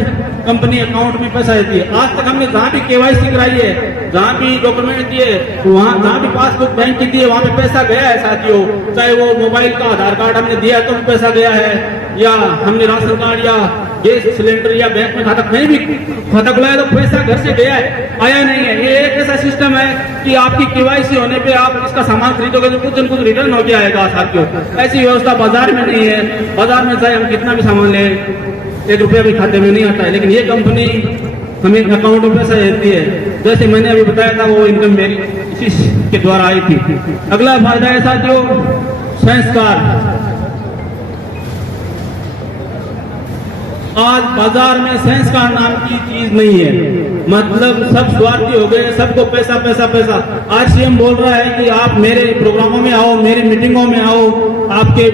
कंपनी अकाउंट में पैसा देती है। आज तक हमने जहाँ भी केवाईसी कराई है, जहाँ भी डॉक्यूमेंट दिए, वहाँ जहाँ भी पासबुक बैंक की दिए, वहाँ पे पैसा गया है साथियों। चाहे वो मोबाइल का आधार कार्ड हमने दिया तो पैसा गया है, या हमने राशन कार्ड या गैस सिलेंडर या बैंक में खाता कहीं भी खाता खुलाया तो पैसा घर से गया है, आया नहीं है। ये एक ऐसा सिस्टम है कि आपकी केवाईसी होने पे आप इसका सामान खरीदोगे तो कुछ न कुछ रिटर्न होके आएगा साथियों। ऐसी व्यवस्था बाजार में नहीं है। बाजार में चाहे हम कितना भी सामान लें 1 रुपया भी खाते में नहीं आता है, लेकिन ये कंपनी हमें अकाउंट में पैसा देती है। जैसे मैंने अभी बताया था वो इनकम मेरी इसी के द्वारा आई थी। अगला फायदा है साथियों संस्कार। आज बाजार में संस्कार नाम की चीज नहीं है, मतलब सब स्वार्थी हो गए, सबको पैसा पैसा पैसा। आरसीएम बोल रहा है कि आप मेरे प्रोग्रामों में आओ, मेरी मीटिंगों में आओ, आपके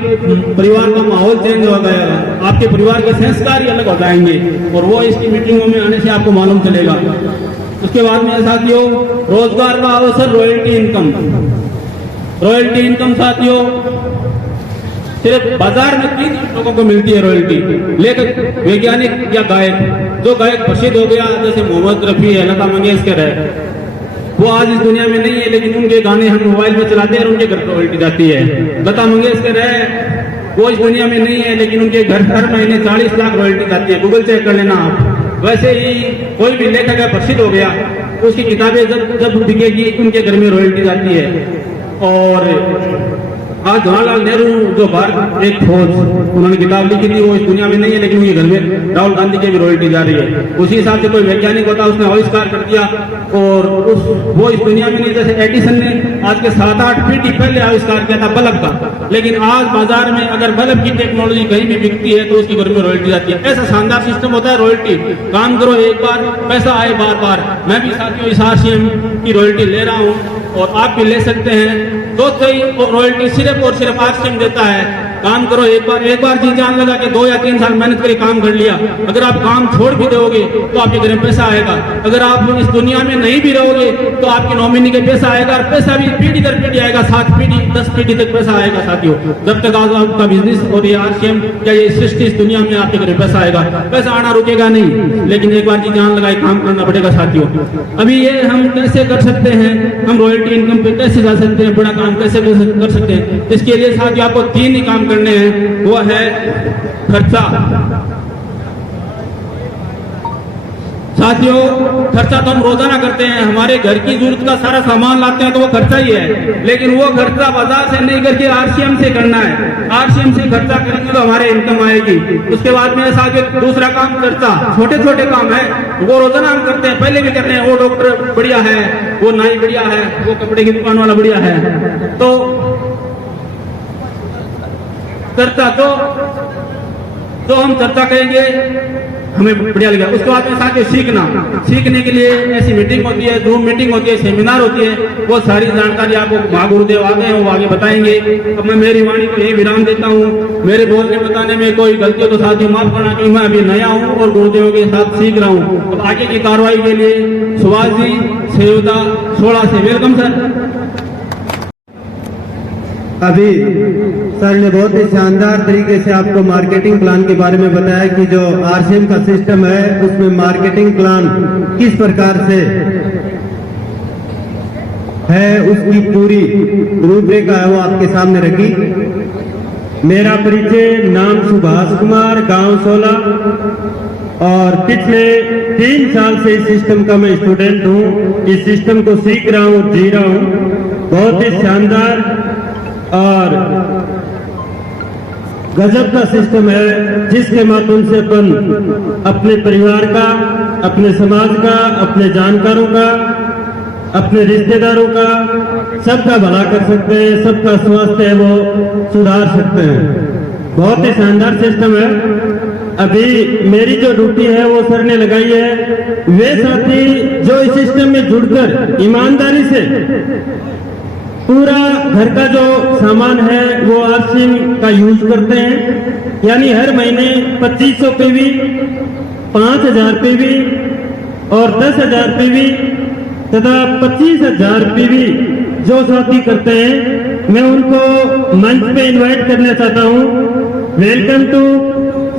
परिवार का माहौल चेंज हो गया, आपके परिवार के संस्कार ही अलग हो जाएंगे, और वो इसकी मीटिंगों में आने से आपको मालूम चलेगा। उसके बाद में साथियों, रोजगार का अवसर, रॉयल्टी इनकम। रॉयल्टी इनकम साथियों सिर्फ बाजार में 3 लोगों को मिलती है रॉयल्टी, लेखक, वैज्ञानिक या गायक। जो गायक प्रसिद्ध हो गया जैसे मोहम्मद रफी है, लता मंगेशकर है, वो आज इस दुनिया में नहीं है, लेकिन उनके गाने हम मोबाइल में चलाते हैं और उनके घर रॉयल्टी जाती है। लता मंगेशकर है, वो इस दुनिया में नहीं है, लेकिन उनके घर हर महीने 40 लाख रॉयल्टी जाती है, गूगल चेक कर लेना आप। वैसे ही कोई भी लेखक है प्रसिद्ध हो गया, उसकी किताबें जब बिकेगी उनके घर में रॉयल्टी जाती है। और आज जवाहरलाल नेहरू जो भारत एक खोज उन्होंने किताब लिखी थी, वो इस दुनिया में नहीं है, लेकिन उनके घर में राहुल गांधी की भी रॉयल्टी जा रही है। उसी हिसाब से कोई वैज्ञानिक होता, उसने आविष्कार कर दिया और वो इस दुनिया में नहीं। जैसे एडिसन ने आज के 7-8 पीढ़ी पहले आविष्कार किया था बल्ब का, लेकिन आज बाजार में अगर बल्ब की टेक्नोलॉजी कहीं भी बिकती है तो उसके घर में रॉयल्टी जाती है। ऐसा शानदार सिस्टम होता है रॉयल्टी। काम करो एक बार, पैसा आए बार बार। मैं भी साथियों इस आरसीएम की रॉयल्टी ले रहा हूँ और आप भी ले सकते हैं। तो सही रॉयल्टी सिर्फ और सिर्फ आरसीएम देता है। काम करो एक बार जी जान लगा के 2 या 3 साल मेहनत करके काम कर लिया। अगर आप काम छोड़ भी दोगे तो आपके घर में पैसा आएगा। अगर आप इस दुनिया में नहीं भी रहोगे तो आपके नॉमिनी के पैसा आएगा, और पैसा भी पीढ़ी दर पीढ़ी आएगा, 7 पीढ़ी 10 पीढ़ी तक पैसा आएगा साथियों। जब तक आज आपका बिजनेस और ये आरसीएम या ये सृष्टि इस दुनिया में आपके घर में पैसा आएगा, पैसा आना रुकेगा नहीं, लेकिन एक बार जी जान लगाए काम करना पड़ेगा साथियों। अभी ये हम कैसे कर सकते हैं, हम रॉयल्टी इनकम पे कैसे जा सकते हैं, बड़ा काम कैसे कर सकते हैं, इसके लिए साथियों आपको 3 ही काम करने हैं। वो है खर्चा। साथियों खर्चा तो हम रोजाना करते हैं, हमारे घर की जरूरत का सारा सामान लाते हैं तो वो खर्चा ही है, लेकिन वो खर्चा बाजार से नहीं करके आरसीएम से करना है। आरसीएम से खर्चा करेंगे तो हमारे इनकम आएगी। उसके बाद में साथियों दूसरा काम खर्चा, छोटे छोटे काम है वो रोजाना हम करते हैं, पहले भी करते हैं। वो डॉक्टर बढ़िया है, वो नाई बढ़िया है, वो कपड़े की दुकान वाला बढ़िया है, तो चर्चा तो हम चर्चा करेंगे, हमें बढ़िया लगेगा। उसके बाद में साथ सीखने के लिए ऐसी मीटिंग होती है, ग्रुप मीटिंग होती है, सेमिनार होती है, वो सारी जानकारी आपको महागुरुदेव आ गए हैं, वो आगे बताएंगे। अब मैं मेरी वाणी को यही विराम देता हूँ। मेरे बोलने बताने में कोई गलती हो तो साथियों माफ करना, क्योंकि मैं अभी नया हूँ और गुरुदेव के साथ सीख रहा हूँ। अब आगे की कार्रवाई के लिए सुभाष जी सेवदा 16 से वेलकम सर। अभी सर ने बहुत ही शानदार तरीके से आपको मार्केटिंग प्लान के बारे में बताया कि जो आरसीएम का सिस्टम है उसमें मार्केटिंग प्लान किस प्रकार से है, उसकी पूरी रूपरेखा है वो आपके सामने रखी। मेरा परिचय, नाम सुभाष कुमार, गांव 16, और पिछले 3 साल से इस सिस्टम का मैं स्टूडेंट हूँ। इस सिस्टम को सीख रहा हूँ, जी रहा हूँ। बहुत ही शानदार और गजब का सिस्टम है, जिसके माध्यम से अपन अपने परिवार का, अपने समाज का, अपने जानकारों का, अपने रिश्तेदारों का, सबका भला कर सकते हैं, सबका स्वास्थ्य है वो सुधार सकते हैं। बहुत ही शानदार सिस्टम है। अभी मेरी जो ड्यूटी है वो सर ने लगाई है। वे साथी जो इस सिस्टम में जुड़कर ईमानदारी से पूरा घर का जो सामान है वो आरसीएम का यूज करते हैं, यानी हर महीने 2500 पीवी, 5000 पीवी और 10,000 पीवी तथा 25,000 पीवी जो साथी करते हैं, मैं उनको मंच पे इनवाइट करना चाहता हूँ। वेलकम टू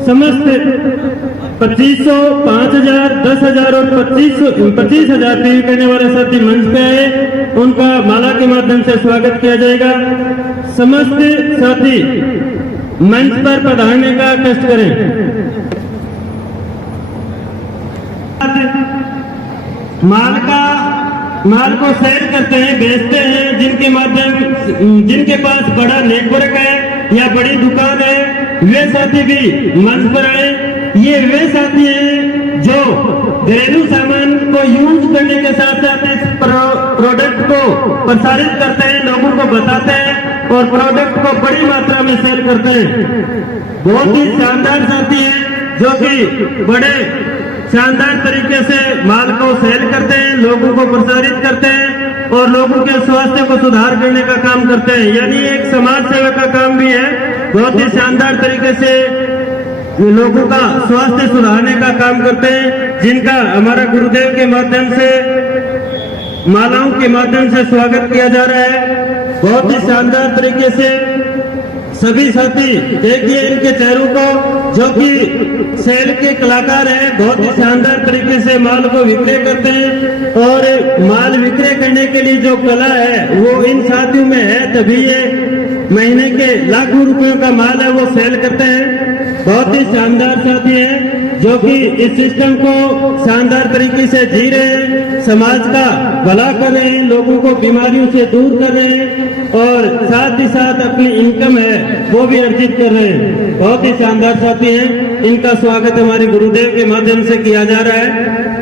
समस्त 2500, 5000, 10,000 और 25,000 पीवी करने वाले साथी मंच पे आए, उनका माला के माध्यम से स्वागत किया जाएगा। समस्त साथी मंच पर पधारने का कष्ट करें। माल को सेल करते हैं, बेचते हैं, जिनके पास बड़ा नेटवर्क है या बड़ी दुकान है, वे साथी भी मंच पर आए। ये वे साथी हैं जो घरेलू सामान को यूज करने के साथ साथ इस प्रोडक्ट को प्रसारित करते हैं, लोगों को बताते हैं और प्रोडक्ट को बड़ी मात्रा में सेल करते हैं। बहुत ही शानदार साथी हैं जो कि बड़े शानदार तरीके से माल को सेल करते हैं, लोगों को प्रसारित करते हैं और लोगों के स्वास्थ्य को सुधार करने का काम करते हैं, यानी एक समाज सेवा का काम भी है। बहुत ही शानदार तरीके से लोगों का स्वास्थ्य सुधारने का काम करते हैं, जिनका हमारा गुरुदेव के माध्यम से, मालाओं के माध्यम से स्वागत किया जा रहा है। बहुत ही शानदार तरीके से सभी साथी देखिए इनके चेहरों को, जो कि सेल के कलाकार हैं, बहुत ही शानदार तरीके से माल को विक्रय करते हैं और माल विक्रय करने के लिए जो कला है वो इन साथियों में है, तभी ये महीने के लाखों रुपयों का माल है वो सेल करते हैं। बहुत ही शानदार साथी हैं जो कि इस सिस्टम को शानदार तरीके से जी रहे हैं, समाज का भला कर रहे हैं, लोगों को बीमारियों से दूर कर रहे हैं और साथ ही साथ अपनी इनकम है वो भी अर्जित कर रहे हैं। बहुत ही शानदार साथी हैं, इनका स्वागत हमारे गुरुदेव के माध्यम से किया जा रहा है।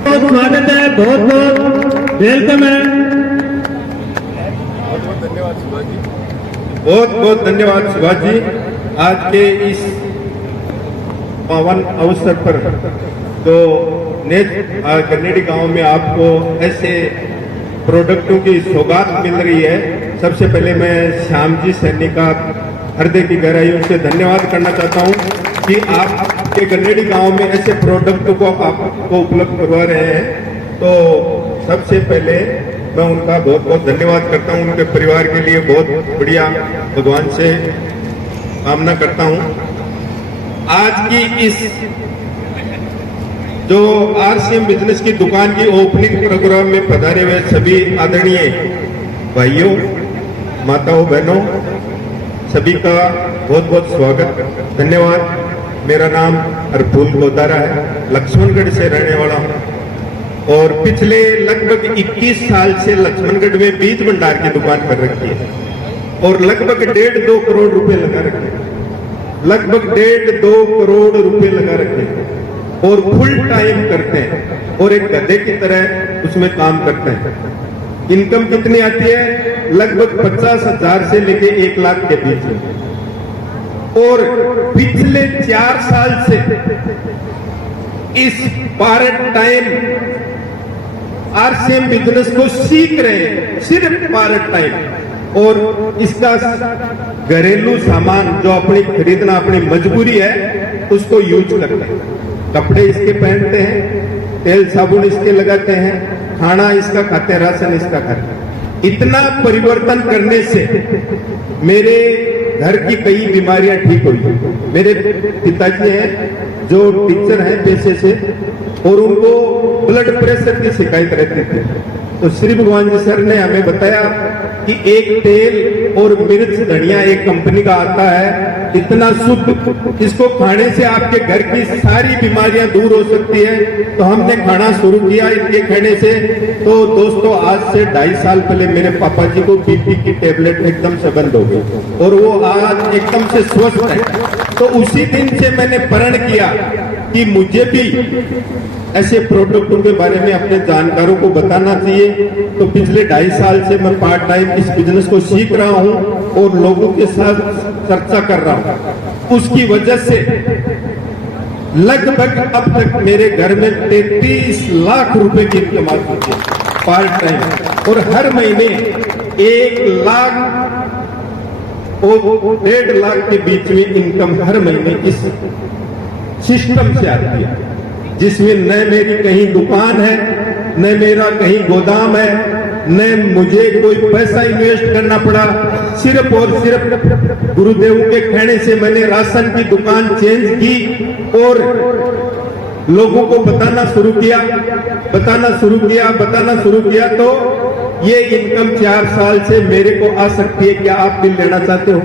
बहुत स्वागत है, बहुत बहुत वेलकम है। बहुत बहुत धन्यवाद सुभाष जी। आज के इस पावन अवसर पर तो गन्नेडी गांव में आपको ऐसे प्रोडक्टों की सौगात मिल रही है। सबसे पहले मैं श्याम जी सैनी का हृदय की गहराइयों से धन्यवाद करना चाहता हूं कि आपके गन्नेडी गांव में ऐसे प्रोडक्ट को आपको उपलब्ध करवा रहे हैं। तो सबसे पहले मैं उनका बहुत बहुत धन्यवाद करता हूं, उनके परिवार के लिए बहुत बढ़िया भगवान से कामना करता हूं। आज की इस जो आरसीएम बिजनेस की दुकान की ओपनिंग प्रोग्राम में पधारे हुए सभी आदरणीय भाइयों, माताओं, बहनों, सभी का बहुत बहुत स्वागत, धन्यवाद। मेरा नाम अरफूल गोदारा है, लक्ष्मणगढ़ से रहने वाला हूं और पिछले लगभग 21 साल से लक्ष्मणगढ़ में बीज भंडार की दुकान कर रखी है और लगभग 1.5-2 करोड़ रुपए लगा रखे हैं, लगभग 1.5-2 करोड़ रुपए लगा रखे हैं और फुल टाइम करते हैं और एक गधे की तरह उसमें काम करते हैं। इनकम कितनी आती है? लगभग 50,000 से लेके 1 लाख के बीच में। और पिछले 4 साल से इस पार्ट टाइम आरसीएम बिजनेस को सीख रहे हैं, सिर्फ पार्ट टाइम। और इसका घरेलू सामान जो अपनी खरीदना अपनी मजबूरी है उसको यूज करते हैं। कपड़े इसके पहनते हैं, तेल साबुन इसके लगाते हैं, खाना इसका खाते हैं, राशन इसका खाते हैं। इतना परिवर्तन करने से मेरे घर की कई बीमारियां ठीक हुई। मेरे पिताजी हैं जो टीचर हैं पेशे से और उनको ब्लड प्रेशर की शिकायत रहती थी, तो श्री भगवान जी सर ने हमें बताया कि एक तेल और मिर्च धनिया एक कंपनी का आता है, इतना शुद्ध, इसको खाने से आपके घर की सारी बीमारियां दूर हो सकती है। तो हमने खाना शुरू किया इनके खाने से। तो दोस्तों आज से 2.5 साल पहले मेरे पापा जी को बीपी की टेबलेट एकदम से बंद हो गई और वो आज एकदम से स्वस्थ है। तो उसी दिन से मैंने प्रण किया कि मुझे भी ऐसे प्रोडक्टों के बारे में अपने जानकारों को बताना चाहिए। तो पिछले 2.5 साल से मैं पार्ट टाइम इस बिजनेस को सीख रहा हूं और लोगों के साथ चर्चा कर रहा हूं। उसकी वजह से लगभग अब तक मेरे घर में 33 लाख रुपए की इनकम आती है पार्ट टाइम और हर महीने 1 लाख और 1.5 लाख के बीच में इनकम हर महीने इस सिस्टम से आती है, जिसमें न मेरी कहीं दुकान है, न मेरा कहीं गोदाम है, न मुझे कोई पैसा इन्वेस्ट करना पड़ा। सिर्फ और सिर्फ गुरुदेव के कहने से मैंने राशन की दुकान चेंज की और लोगों को बताना शुरू किया तो ये इनकम 4 साल से मेरे को आ सकती है। क्या आप भी लेना चाहते हो?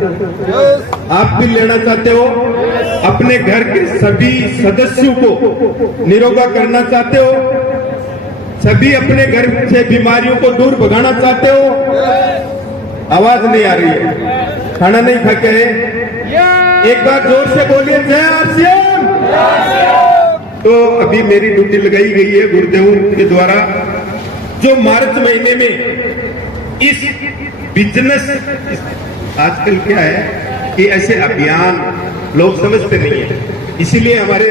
आप भी लेना चाहते हो? अपने घर के सभी सदस्यों को निरोगा करना चाहते हो, सभी अपने घर से बीमारियों को दूर भगाना चाहते हो। आवाज नहीं आ रही है, खाना नहीं खा के एक बार जोर से बोलिए जय आरसीएम। तो अभी मेरी ड्यूटी लगाई गई है गुरुदेव के द्वारा, जो मार्च महीने में इस बिजनेस, आजकल क्या है कि ऐसे अभियान लोग समझते नहीं है, इसीलिए हमारे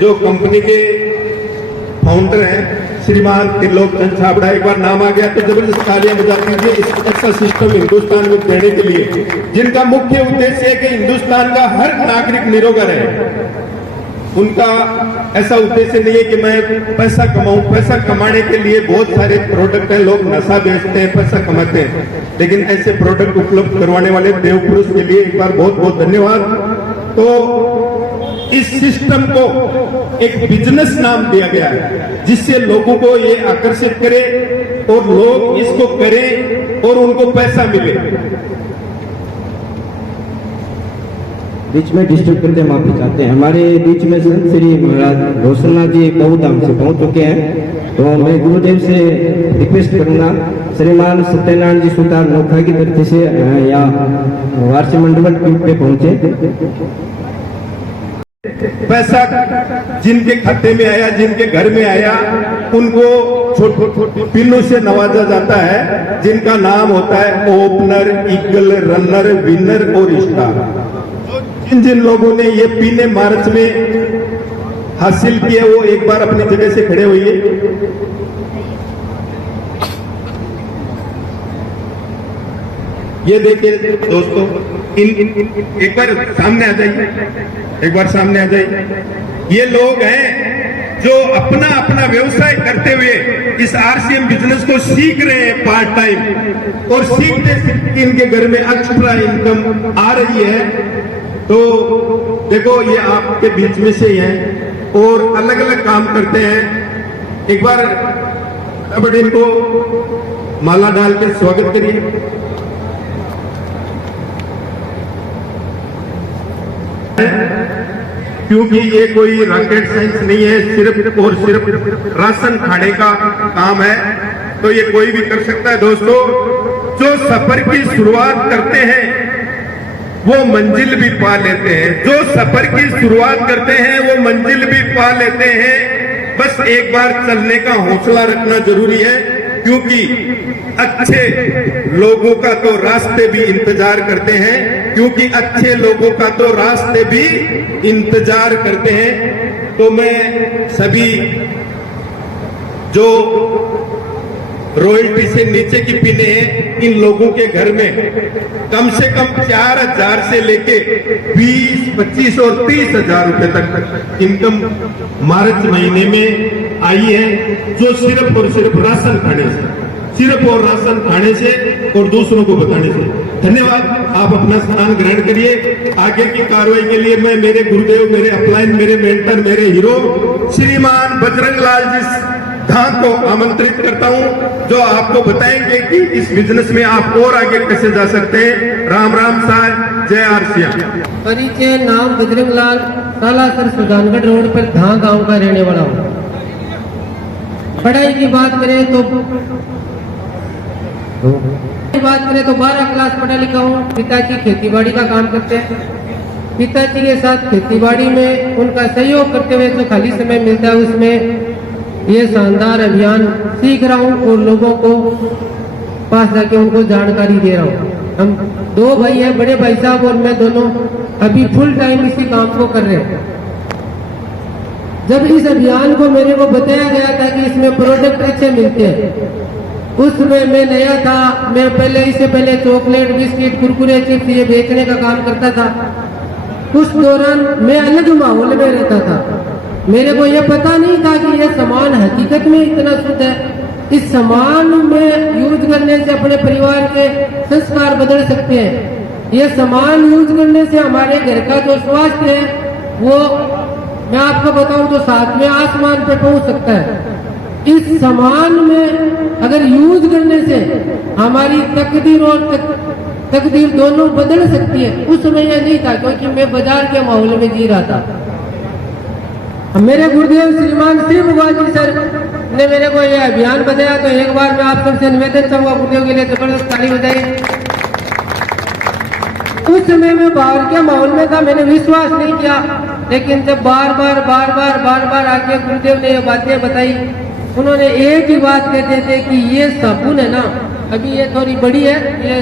जो कंपनी के फाउंडर हैं श्रीमान त्रिलोक चंद छाबड़ा, एक बार नाम आ गया तो जबरदस्त तालियां बजा दीजिए इस ऐसा सिस्टम हिंदुस्तान में देने के लिए, जिनका मुख्य उद्देश्य है कि हिंदुस्तान का हर नागरिक निरोगा रहे। उनका ऐसा उद्देश्य नहीं है कि मैं पैसा कमाऊं, पैसा कमाने के लिए बहुत सारे प्रोडक्ट हैं, लोग नशा बेचते हैं, पैसा कमाते हैं, लेकिन ऐसे प्रोडक्ट उपलब्ध करवाने वाले देव पुरुष के लिए एक बार बहुत बहुत धन्यवाद। तो इस सिस्टम को एक बिजनेस नाम दिया गया है, जिससे लोगों को ये आकर्षित करे और लोग इसको करें और उनको पैसा मिले। बीच में डिस्टर्ब करते माफी चाहते हैं। हमारे बीच में संत श्री महाराज रोशननाथ जी बहुत धाम से पहुंच चुके हैं, तो मैं गुरुदेव से रिक्वेस्ट करूंगा, श्रीमान सत्यनारायण जी सुतार नौखा की तरफ से यहाँ वार्षिक मंडल पे पहुंचे। पैसा जिनके खाते में आया, जिनके घर में आया, उनको छोटे पिन्नों से नवाजा जाता है, जिनका नाम होता है ओपनर, ईगल, रनर, विनर और स्टार। जिन लोगों ने ये पीने मार्च में हासिल किए वो एक बार अपनी जगह से खड़े होइए। ये देखिए दोस्तों, एक बार सामने आ जाइए, एक बार सामने आ जाइए। ये लोग हैं जो अपना अपना व्यवसाय करते हुए इस आरसीएम बिजनेस को सीख रहे हैं पार्ट टाइम, और सीखते सीखते इनके घर में एक्स्ट्रा इनकम आ रही है। तो देखो ये आपके बीच में से ही हैं और अलग अलग काम करते हैं। एक बार अब इनको माला डाल के स्वागत करिए। क्योंकि ये कोई रॉकेट साइंस नहीं है, सिर्फ और सिर्फ राशन खाने का काम है, तो ये कोई भी कर सकता है। दोस्तों, जो सफर की शुरुआत करते हैं वो मंजिल भी पा लेते हैं, जो सफर की शुरुआत करते हैं वो मंजिल भी पा लेते हैं। बस एक बार चलने का हौसला रखना जरूरी है, क्योंकि अच्छे लोगों का तो रास्ते भी इंतजार करते हैं, क्योंकि अच्छे लोगों का तो रास्ते भी इंतजार करते हैं। तो मैं सभी जो रॉयल्टी से नीचे की पीने हैं, इन लोगों के घर में कम से कम 4,000 से लेके 20, 25 और 30,000 रुपए तक इनकम मार्च महीने में आई है, जो सिर्फ और सिर्फ राशन खाने से, सिर्फ और राशन खाने से और दूसरों को बताने से। धन्यवाद, आप अपना स्थान ग्रहण करिए। आगे की कार्रवाई के लिए मैं मेरे गुरुदेव, मेरे अपलाइन, मेरे मेंटर, मेरे हीरो श्रीमान बजरंग लाल जी धाम को आमंत्रित करता हूं, जो आपको बताएंगे कि इस बिजनेस में आप और आगे कैसे जा सकते हैं। राम राम साहब, जय आरसीएम। परिचय, नाम बजरंग लाल, सालासर सुजानगढ़ रोड पर धाम गांव का रहने वाला हूँ। पढ़ाई की बात करें तो 12 क्लास पढ़ा लिखा हूँ। पिताजी खेतीबाड़ी का काम करते हैं। पिताजी के साथ खेतीबाड़ी में उनका सहयोग करते हुए जो खाली समय मिलता है उसमें ये शानदार अभियान सीख रहा हूँ और लोगों को पास जाके उनको जानकारी दे रहा हूँ। हम 2 भाई हैं, बड़े भाई साहब और मैं दोनों अभी फुल टाइम इसी काम को कर रहे हैं। जब इस अभियान को मेरे को बताया गया था कि इसमें प्रोडक्ट अच्छे मिलते हैं, उसमें मैं नया था। मैं इससे पहले चॉकलेट, बिस्किट, कुरकुरे, चिप्स ये बेचने का काम करता था। उस दौरान मैं अलग माहौल में रहता था। मेरे को ये पता नहीं था कि ये सामान हकीकत में इतना शुद्ध है। इस सामान में यूज करने से अपने परिवार के संस्कार बदल सकते हैं। ये सामान यूज करने से हमारे घर का जो स्वास्थ्य है वो मैं आपको बताऊं तो 7वें आसमान पे पहुंच सकता है। इस सामान में अगर यूज करने से हमारी तकदीर और तकदीर दोनों बदल सकती है। उस समय यह नहीं था, क्योंकि मैं बाजार के माहौल में जी रहा था। मेरे गुरुदेव श्रीमान श्री मुखर्जी सर ने मेरे को यह अभियान बताया, तो एक बार मैं आप सबसे निवेदन चाहूंगा गुरुदेव के लिए जबरदस्त ताली बजाइए। उस समय मैं बाहर के माहौल में था, मैंने विश्वास नहीं किया, लेकिन जब बार बार आके गुरुदेव ने ये बातें बताई, उन्होंने एक ही बात कहते थे कि ये साबुन है ना, अभी ये थोड़ी बड़ी है, ये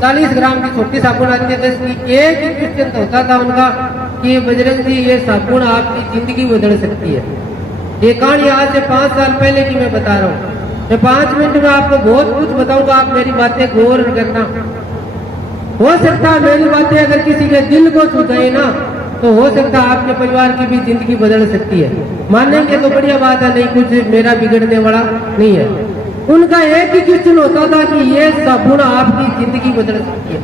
40 ग्राम की छोटी साबुन आती है, तो इसकी एक ही क्वेश्चन होता था उनका कि बजरंग जी ये साबुन आपकी जिंदगी बदल सकती है। ये कहानी आज से 5 साल पहले की मैं बता रहा हूँ। मैं 5 मिनट में आपको बहुत कुछ बताऊंगा, आप मेरी बातें गौर करना। हो सकता है मेरी बातें अगर किसी के दिल को छू जाए ना, तो हो सकता है आपके परिवार की भी जिंदगी बदल सकती है। मानेंगे तो बढ़िया बात है, नहीं कुछ मेरा बिगड़ने वाला नहीं है। उनका एक ही क्वेश्चन होता था कि ये साबुन आपकी जिंदगी बदल सकती है।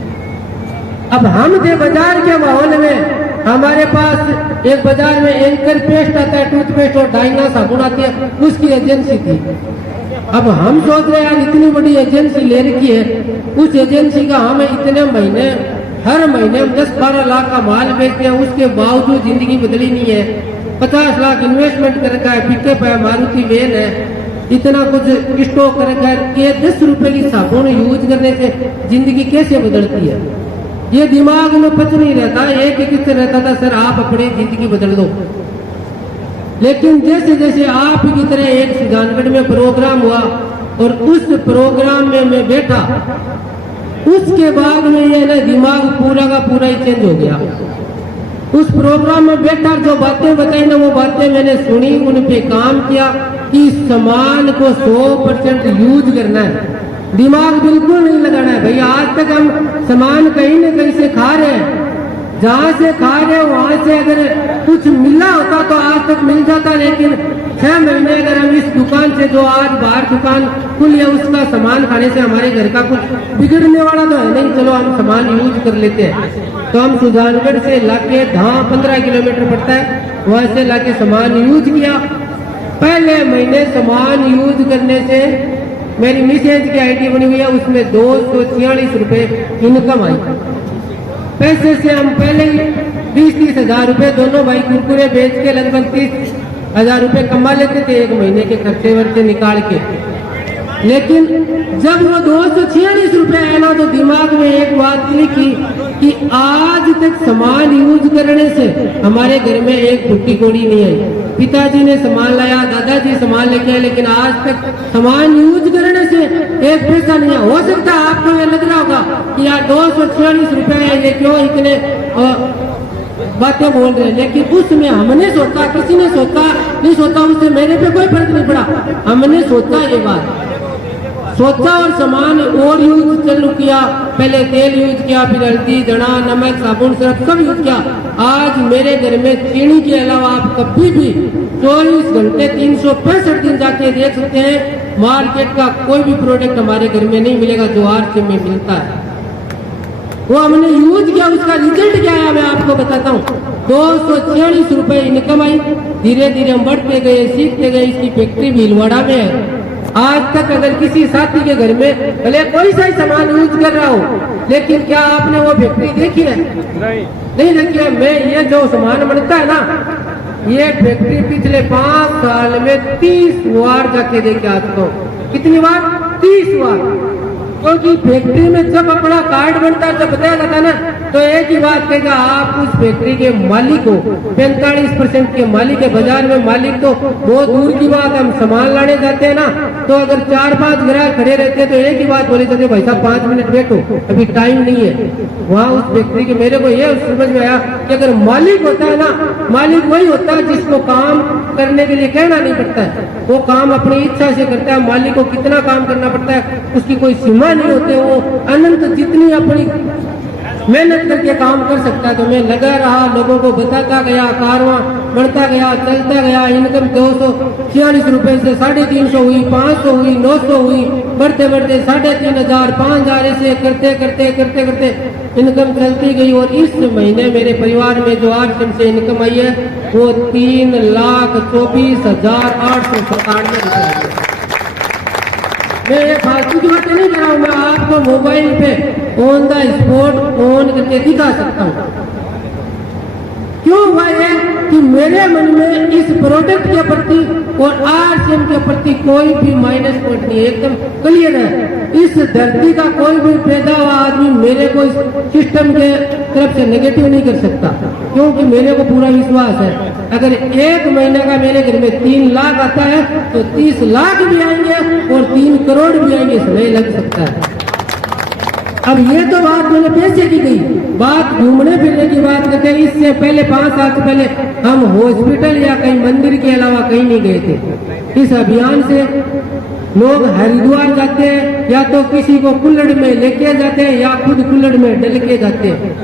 अब हम थे बाजार के माहौल में, हमारे पास एक बाजार में एंकर पेस्ट आता है, टूथपेस्ट और डाइना साबुन आती है, उसकी एजेंसी थी। अब हम सोच रहे यार इतनी बड़ी एजेंसी ले रखी है, उस एजेंसी का हमें इतने महीने हर महीने हम 10-12 लाख का माल बेचते हैं, उसके बावजूद जिंदगी बदली नहीं है। 50 लाख इन्वेस्टमेंट कर रखा है, पिकअप है, मारुति वैन है, इतना कुछ स्टॉक कर रखा है कि 10 रुपए की साबुन यूज करने से जिंदगी कैसे बदलती है, ये दिमाग में पच नहीं रहता। एक ही किस्सा रहता था, सर आप अपनी जिंदगी बदल दो। लेकिन जैसे जैसे आप की तरह एक सुजानगढ़ में प्रोग्राम हुआ और उस प्रोग्राम में मैं बैठा, उसके बाद में ये ना दिमाग पूरा का पूरा ही चेंज हो गया। उस प्रोग्राम में बैठा जो बातें बताई ना, वो बातें मैंने सुनी, उन पे काम किया कि सामान को 100% यूज करना है, दिमाग बिल्कुल नहीं लगाना है। भैया आज तक हम सामान कहीं न कहीं से खा रहे हैं, जहाँ से खा रहे हैं वहां से अगर कुछ मिला होता तो आज तक मिल जाता, लेकिन 6 महीने अगर हम इस दुकान से जो आज बाहर दुकान खुली है उसका सामान खाने से हमारे घर का कुछ बिगड़ने वाला तो है नहीं, चलो हम सामान यूज कर लेते हैं। तो हम सुजानगढ़ से लाके धाम 15 किलोमीटर पड़ता है, वहां से लाके सामान यूज किया। पहले महीने सामान यूज करने से मेरी मिसेज की आईडी बनी हुई है, उसमें 246 रुपए इनकम आई। पैसे से हम पहले ही 20-30 हजार रुपए दोनों भाई कुरकुरे बेच के लगभग 30 हजार रुपए कमा लेते थे एक महीने के खर्चे वर्चे निकाल के। लेकिन जब वो 246 रुपए आया ना, तो दिमाग में एक बात लिखी कि आज तक सामान यूज करने से हमारे घर में एक फुट्टी कोड़ी नहीं आई। पिताजी ने सामान लाया, दादाजी सामान लेके आए, लेकिन आज तक सामान यूज करने से एक पैसा नहीं आया। हो सकता है आपको ये लग रहा होगा कि यार 246 रुपए है, ये क्यों इतने बातें बोल रहे हैं, लेकिन उसमें हमने सोचा, किसी ने सोचा नहीं सोचा, उससे मेरे पे कोई फर्क नहीं पड़ा। हमने सोचा ये बात, सोचा और सामान और यूज चालू किया। पहले तेल यूज किया, फिर हल्दी, धना, नमक, साबुन, सर्फ सब यूज किया। आज मेरे घर में चीनी के अलावा आप कभी भी 24 घंटे 365 दिन जाके देख सकते हैं, मार्केट का कोई भी प्रोडक्ट हमारे घर में नहीं मिलेगा जो आरसी में मिलता है। वो हमने यूज किया, उसका रिजल्ट क्या आया मैं आपको बताता हूँ। 246 रुपए इनकम आई। धीरे धीरे हम बढ़ते गए, सीखते गए। इसकी फैक्ट्री भीलवाड़ा में है। आज तक अगर किसी साथी के घर में भले कोई सा ही सामान यूज कर रहा हो, लेकिन क्या आपने वो फैक्ट्री देखी है? नहीं देखी है। मैं ये जो सामान बनता है ना, ये फैक्ट्री पिछले 5 साल में 30 बार जाके देखे आज तो। कितनी बार? 30 बार। क्योंकि फैक्ट्री में जब अपना कार्ड बनता है, जब बताया जाता है ना, तो एक ही बात कहेगा, आप उस फैक्ट्री के मालिक हो, 45% के मालिक है। बाजार में मालिक तो बहुत दूर की बात, हम सामान लाने जाते हैं ना, तो अगर 4-5 ग्राहक खड़े रहते हैं तो एक ही बात बोले जाते, भाई साहब 5 मिनट बैठो, अभी टाइम नहीं है। वहाँ उस फैक्ट्री के मेरे को ये समझ में आया कि अगर मालिक होता है ना, मालिक वही होता है जिसको काम करने के लिए कहना नहीं पड़ता है, वो काम अपनी इच्छा से करता है। मालिक को कितना काम करना पड़ता है उसकी कोई सीमा नहीं होते, वो अनंत जितनी अपनी मेहनत करके काम कर सकता है। तो मैं लगा रहा, लोगों को बताता गया, कारवां बढ़ता गया, चलता गया। इनकम 246 रुपए से 350 हुई, 500 हुई, 900 हुई, बढ़ते बढ़ते 3500, 5000 ऐसे करते करते करते करते इनकम चलती गई। और इस महीने मेरे परिवार में जो आरसीएम से इनकम आई है वो 3,24,897 रुपए। मैं ये फालतू की बातें नहीं कर रहा हूँ, मैं आपको मोबाइल पे ऑन द स्पॉट ऑन करके दिखा सकता हूँ। क्यों हुआ ये कि मेरे मन में इस प्रोडक्ट के प्रति और आरसीएम के प्रति कोई भी माइनस पॉइंट नहीं है, एकदम क्लियर है। इस धरती का कोई भी पैदा हुआ आदमी मेरे को इस सिस्टम के तरफ से नेगेटिव नहीं कर सकता, क्योंकि मेरे को पूरा विश्वास है अगर एक महीने का मेरे घर में 3 लाख आता है तो 30 लाख भी आएंगे और 3 करोड़ भी आएंगे, समय लग सकता है। अब ये तो बात मैंने पैसे की गई, बात घूमने फिरने की बात करते हैं। इससे पहले 5 साल से पहले हम हॉस्पिटल या कहीं मंदिर के अलावा कहीं नहीं गए थे। इस अभियान से लोग हरिद्वार जाते हैं या तो किसी को कुल्लड़ में लेके जाते हैं या खुद कुल्लड़ में डल के जाते हैं,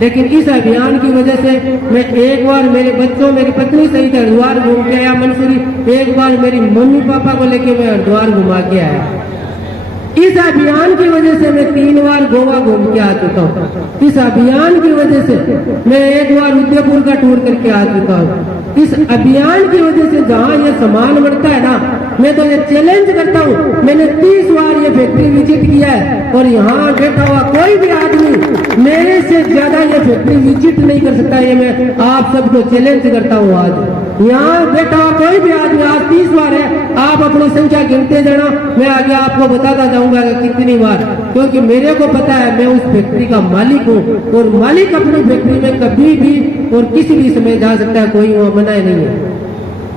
लेकिन इस अभियान की वजह से मैं एक बार मेरे बच्चों मेरी पत्नी सहित हरिद्वार घूम के आया मंसूरी, एक बार मेरी मम्मी पापा को लेके मैं हरिद्वार घुमा के आया। इस अभियान की वजह से मैं 3 बार गोवा घूम के आ चुका हूँ। इस अभियान की वजह से मैं एक बार उदयपुर का टूर करके आ चुका हूँ। इस अभियान की वजह से जहाँ ये सामान बढ़ता है ना, मैं तो ये चैलेंज करता हूँ, मैंने 30 बार ये फैक्ट्री विजिट किया है और यहाँ बैठा हुआ कोई भी आदमी मेरे से ज्यादा ये फैक्ट्री विजिट नहीं कर सकता। ये मैं आप सबको चैलेंज करता हूँ। आज यहाँ बैठा हुआ कोई भी आदमी आज 30 बार है, आप अपनी संख्या गिनते जाना, मैं आगे आपको बताता जाऊंगा कितनी बार, क्योंकि मेरे को पता है मैं उस फैक्ट्री का मालिक हूँ और मालिक अपनी फैक्ट्री में कभी भी और किसी भी समय जा सकता है, कोई वहाँ मना नहीं है।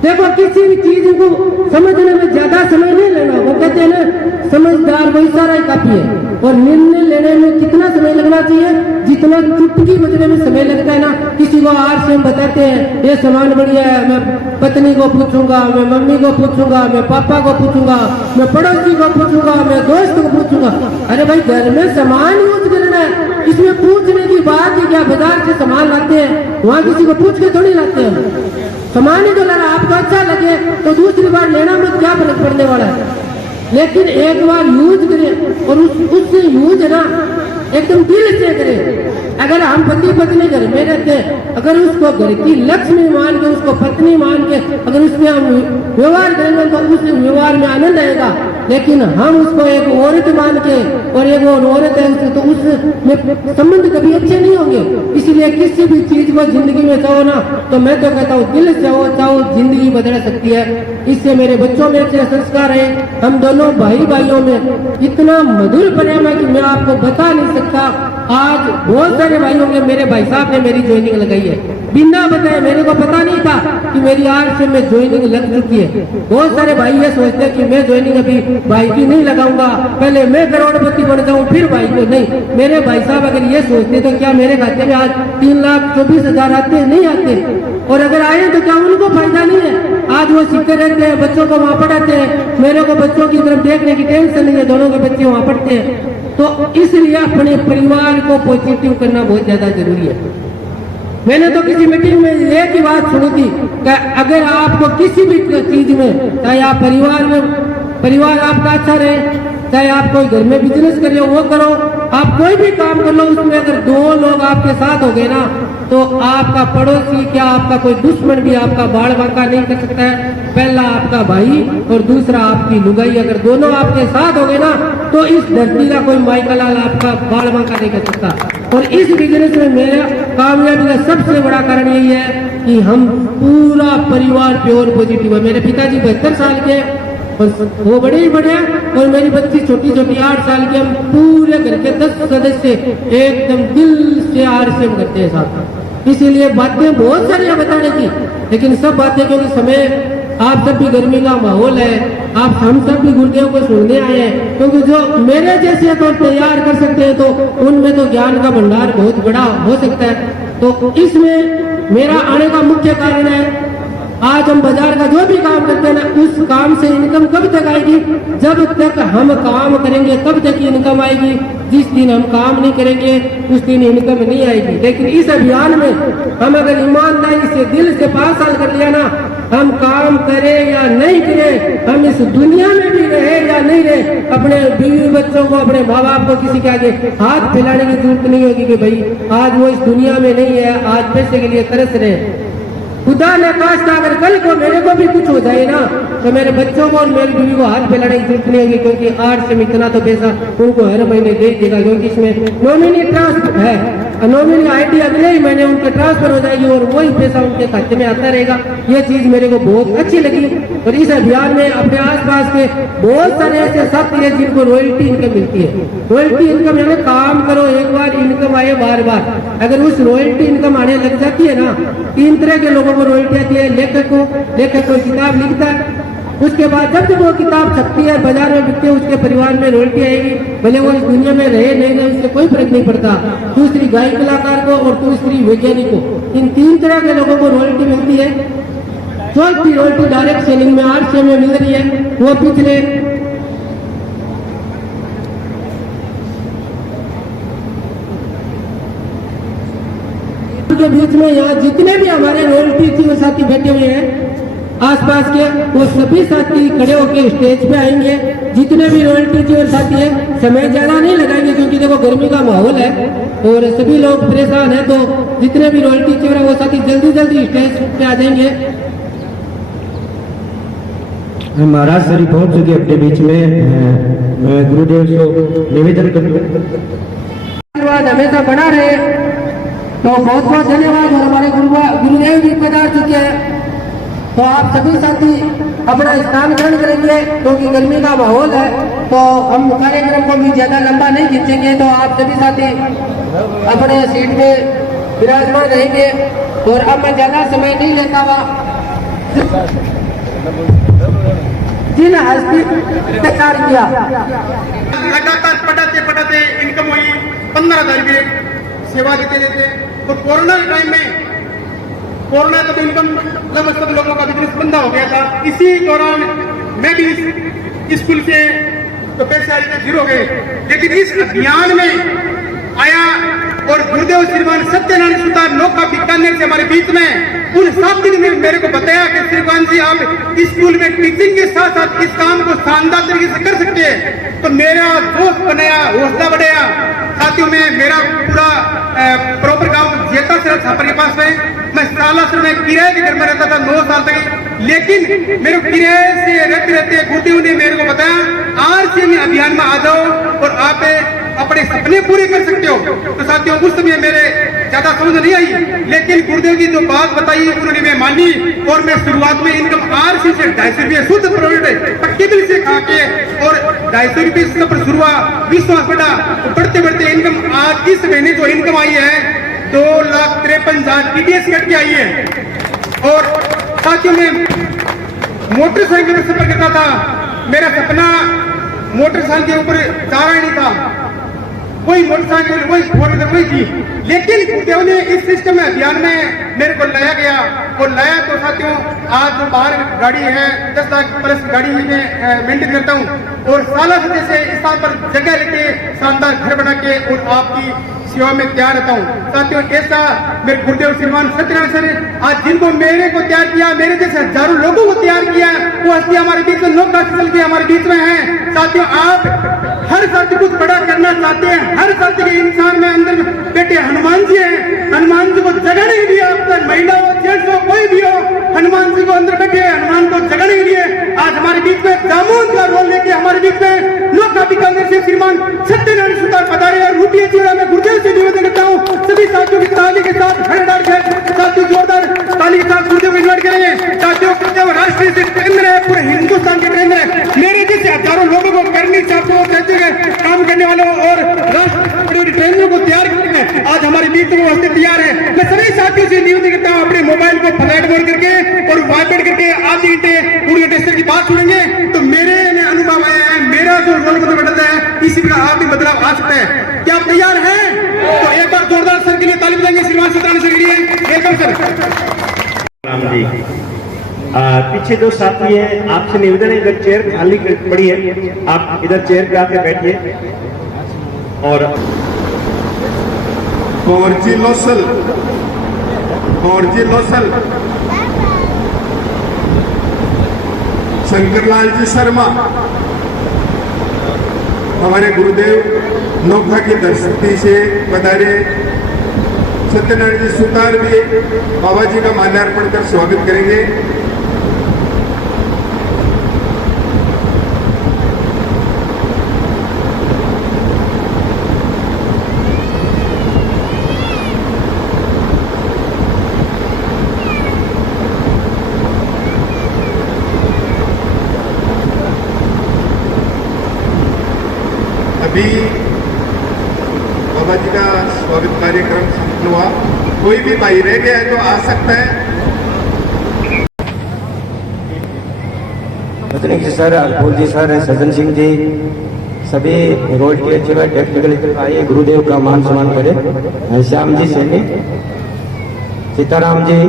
देखो किसी भी चीज को समझने में ज्यादा समय नहीं लेना, वो कहते हैं ना समझदार वही सारा ही काफी है। और निर्णय लेने में कितना समय लगना चाहिए, जितना चुटकी बजने में समय लगता है ना। किसी को आरसीएम बताते हैं ये सामान बढ़िया है, मैं पत्नी को पूछूंगा, मैं मम्मी को पूछूंगा, मैं पापा को पूछूंगा, मैं पड़ोसी को पूछूंगा, मैं दोस्त को पूछूंगा। अरे भाई घर में सामान यूज करना है, इसमें पूछने की बात है क्या। बाजार से सामान लाते हैं वहाँ किसी को पूछ के थोड़ी लाते हैं, सामान ही तो लाना। आपको अच्छा लगे तो दूसरी बार लेना मत, क्या फर्क पड़ने वाला है। लेकिन एक बार यूज करें और उससे यूज है ना एकदम दिल से करें। अगर हम पति पत्नी घर में रहते हैं, अगर उसको घर की लक्ष्मी मान के, उसको पत्नी मान के अगर उसमें हम व्यवहार करेंगे तो उस व्यवहार में आनंद आएगा। लेकिन हम उसको एक औरत मान के और एक और औरत है तो उसमें संबंध कभी अच्छे नहीं होंगे। इसलिए किसी भी चीज को जिंदगी में चाहो ना, तो मैं तो कहता हूँ दिल से चाहो जिंदगी बदल सकती है। इससे मेरे बच्चों में अच्छे संस्कार है, हम दोनों भाई भाइयों में इतना मधुर प्रेम है कि मैं आपको बता नहीं सकता। आज बहुत सारे भाइयों के, मेरे भाई साहब ने मेरी ज्वाइनिंग लगाई है बिना बताए, मेरे को पता नहीं था कि मेरी आरसीएम में ज्वाइनिंग लग चुकी है। बहुत सारे भाई ये सोचते हैं कि मैं ज्वाइनिंग अभी भाई की नहीं लगाऊंगा, पहले मैं करोड़पति बन जाऊं फिर भाई को। नहीं, मेरे भाई साहब अगर ये सोचते तो क्या मेरे खाते में आज 3,24,000 आते नहीं आते, और अगर आए तो क्या उनको फायदा नहीं है। आज वो सीखते रहते हैं, बच्चों को वहाँ पढ़ाते हैं, मेरे को बच्चों की तरफ देखने की टेंशन नहीं है, दोनों के बच्चे वहाँ पढ़ते हैं। तो इसलिए अपने परिवार को पॉजिटिव करना बहुत ज्यादा जरूरी है। मैंने तो किसी मीटिंग में एक ही बात सुनी थी कि अगर आपको किसी भी चीज में, चाहे आप परिवार आपका अच्छा रहे, चाहे आप कोई घर में बिजनेस कर रहे हो वो करो, आप कोई भी काम कर लो, उसमें अगर 2 लोग आपके साथ हो गए ना तो आपका पड़ोसी क्या आपका कोई दुश्मन भी आपका बाल बांका नहीं कर सकता है। पहला आपका भाई और दूसरा आपकी लुगाई, अगर दोनों आपके साथ हो गए ना तो इस धरती का कोई माइका लाल आपका बाल बांका नहीं कर सकता। और इस बिजनेस में मेरा कामयाबी का सबसे बड़ा कारण यही है कि हम पूरा परिवार प्योर पॉजिटिव है। मेरे पिताजी 72 साल के और वो बड़े ही बड़े हैं और मेरी बच्ची छोटी 8 साल की। हम पूरे घर के 10 सदस्य एकदम दिल से आरसीएम करते हैं साथ। इसीलिए बातें बहुत सारी है बताने की, लेकिन सब बातें क्योंकि समय, आप सब भी गर्मी का माहौल है, आप हम सब भी गुरुदेव को सुनने आए हैं, क्योंकि जो मेरे जैसे तो तैयार कर सकते हैं तो उनमें तो ज्ञान का भंडार बहुत बड़ा हो सकता है। तो इसमें मेरा आने का मुख्य कारण है, आज हम बाजार का जो भी काम करते हैं ना, उस काम से इनकम कब तक आएगी, जब तक हम काम करेंगे तब तक इनकम आएगी। जिस दिन हम काम नहीं करेंगे उस दिन इनकम नहीं आएगी। लेकिन इस अभियान में हम अगर ईमानदारी से दिल से 5 साल कर लिया ना, हम काम करें या नहीं करें, हम इस दुनिया में भी रहे या नहीं रहे, अपने बीवी बच्चों को, अपने माँ बाप को किसी के आगे हाथ फैलाने की जरूरत नहीं होगी कि भाई आज वो इस दुनिया में नहीं है, आज पैसे के लिए तरस रहे। खुदा ने खास्ता अगर कल को मेरे को भी कुछ हो जाए ना तो मेरे बच्चों को और मेरी बीवी को हाथ पे लड़ाई जरूरत नहीं होगी, क्योंकि आर से इतना तो पैसा उनको हर महीने दे देगा, क्योंकि इसमें नॉमिनी ट्रांसफर है। नॉमिनी आईडी अगले ही महीने उनके ट्रांसफर हो जाएगी और वही पैसा उनके खाते में आता रहेगा। ये चीज मेरे को बहुत अच्छी लगी। और इस अभियान में अपने आसपास के बहुत सारे ऐसे साथी हैं जिनको रॉयल्टी इनकम मिलती है। रॉयल्टी इनकम यानी काम करो एक बार इनकम आए बार बार। अगर उस रॉयल्टी इनकम आने लग जाती है ना, 3 तरह के लोगों को रॉयल्टी आती है। लेखक को किताब लिखता है, उसके बाद जब वो किताब छपती है बाजार में बिकती है उसके परिवार में रॉयल्टी आएगी, भले वो इस दुनिया में रहे नहीं रहे उससे कोई फर्क नहीं पड़ता। दूसरी गायक कलाकार को और दूसरी वैज्ञानिक को, इन 3 तरह के लोगों को रॉयल्टी मिलती है। चौथी रॉयल्टी डायरेक्ट सेलिंग में RCM में मिल रही है। वो पिछले के बीच में यहाँ जितने भी हमारे रॉयल्टी साथी बैठे हुए हैं आसपास के, वो सभी साथी खड़े होकर स्टेज पे आएंगे। जितने भी रॉयल्टी जीवन साथी है, समय ज्यादा नहीं लगाएंगे क्योंकि देखो गर्मी का माहौल है और सभी लोग परेशान हैं, तो जितने भी रॉयल्टी जीवन है वो साथी जल्दी जल्दी स्टेज पे आ जाएंगे। महाराज सर पहुंच चुके अपने बीच में। मैं गुरुदेव से निवेदन करूंगा धन्यवाद हमेशा बना रहे, तो बहुत बहुत धन्यवाद। और हमारे गुरुदेव भी पधार चुके हैं, तो आप सभी साथी अपना स्थान ग्रहण करेंगे क्योंकि गर्मी का माहौल है, तो हम कार्यक्रम को भी ज्यादा लंबा नहीं खींचेंगे। तो आप सभी साथी अपने सीट पे विराजमान रहेंगे और अब मैं ज्यादा समय नहीं लेता हुआ जिन हस्ती तैयार किया लगातार पटाते इनकम हुई 15,000 की सेवा देते देते। तो कोरोना के टाइम में कोरोना का तो इनकम लगभग सब लोगों का बिजनेस बंद हो गया था। इसी दौरान मैं भी इस स्कूल से तो पैसे आए थे, जीरो गए, लेकिन इस अभियान में आया और गुरुदेव श्रीमान सत्यनारायण सुतार नौका बीकानेर से हमारे बीच में उन साथी ने मेरे को बताया कि श्रीमान जी आप स्कूल में टीचिंग के साथ साथ इस काम को शानदार तरीके से कर सकते हैं। तो मेरा जोश बनाया, हौसला बढ़ाया। साथियों में मेरा पूरा प्रॉपर गांव जेता से छापर के पास है। मैं सालासर में किराए के घर में रहता था 9 साल तक, लेकिन मेरे किराए से रहते रहते गुरुदेव ने मेरे को बताया RCM अभियान में आ जाओ और आप अपने सपने पूरे कर सकते हो। तो साथियों उस समय मेरे ज्यादा समझ नहीं आई, लेकिन गुरुदेव जी जो बात बताई उन्होंने मैं मानी और मैं शुरुआत में इनकम RC से 250 रुपये शुद्ध प्रोडक्ट पट्टी बिल से खा के और 250 रुपये से पर शुरुआत विश्वास बढ़ा। तो बढ़ते बढ़ते इनकम आज इस महीने जो इनकम आई है 2,53,000 TDS कट के आई है। और साथियों में मोटरसाइकिल में सफर करता था, मेरा सपना मोटरसाइकिल के ऊपर चारा ही नहीं था, वही मोटरसाइकिल वही 4 वही थी। लेकिन गुरुदेव ने इस सिस्टम अभियान में मेरे को लाया गया और लाया तो साथियों आज जो बाहर गाड़ी है 10 लाख प्लस गाड़ी में मेंटेन करता हूँ और साला से जैसे इस साल पर जगह लेके शानदार घर बना के और आपकी सेवा में तैयार रहता हूँ। साथियों ऐसा मेरे गुरुदेव श्रीमान सत्यनारायण सर आज जिनको मेरे को तैयार किया, मेरे जैसे हजारों लोगों को तैयार किया, वो हस्ती हमारे बीच में लोग चल के हमारे बीच में है। साथियों आप हर साथी कुछ बड़ा करना चाहते हैं, हर साथी के इंसान में अंदर बेटे हनुमान जी हैं, हनुमान जी को जगाने के लिए आप महिला हो जेंट्स हो कोई भी हो, हनुमान जी को अंदर बैठे हनुमान को जगाने के लिए आज हमारे बीच में जामुन का रोल लेके हमारे बीच में लोग बीकानेर से श्रीमान सत्यनारायण सुतार पधारे और रूपी चूड़ा में गुरुदेव से निवेदन करता हूँ सभी साथियों की ताली के साथ खड़ेदार साथियों जोरदार ताली के साथ गुरुदेव को इन्वाइट करेंगे। साथियों गुरुदेव राष्ट्रीय से केंद्र है, पूरे हिंदुस्तान के केंद्र है। मेरे जैसे हजारों लोगों को करनी चाहते काम करने वालों और राष्ट्रीय ट्रेनरों को तैयार करने में आज हमारे बीच में हस्ते तैयार है। मैं सभी साथियों से निवेदन करता हूँ अपने मोबाइल को फ्लाइट मोड करके और वाइब्रेट करके आधे घंटे पूरे घंटे की बात सुनेंगे तो मेरे अनुभव आया है, मेरा जो रोल बदलता है इसी प्रकार आप भी बदलाव आ सकते हैं। क्या आप तैयार हैं? तो एक बार जोरदार सर के लिए ताली बजाएंगे श्रीमान सत्यनारायण सर के लिए। Welcome sir. राम जी पीछे जो साथी है आपसे निवेदन है, इधर चेयर खाली पड़ी है, आप इधर चेयर पे आके बैठिए। और 4G लोसल शंकरलाल जी शर्मा हमारे गुरुदेव नौखा की दर्शक्ति से पधारे सत्यनारायण जी सुतार भी बाबा जी का माल्यार्पण कर स्वागत करेंगे। अभी बाबा जी का स्वागत कार्यक्रम संपन्न हुआ। कोई भी भाई रह गया है तो आ सकता है। रजनीश जी सर, अरफूल जी सर, सज्जन सिंह जी, सभी रोड के जगह टेक्निकल आइए, गुरुदेव का मान सम्मान करें। श्याम जी सैनी, सीताराम जी,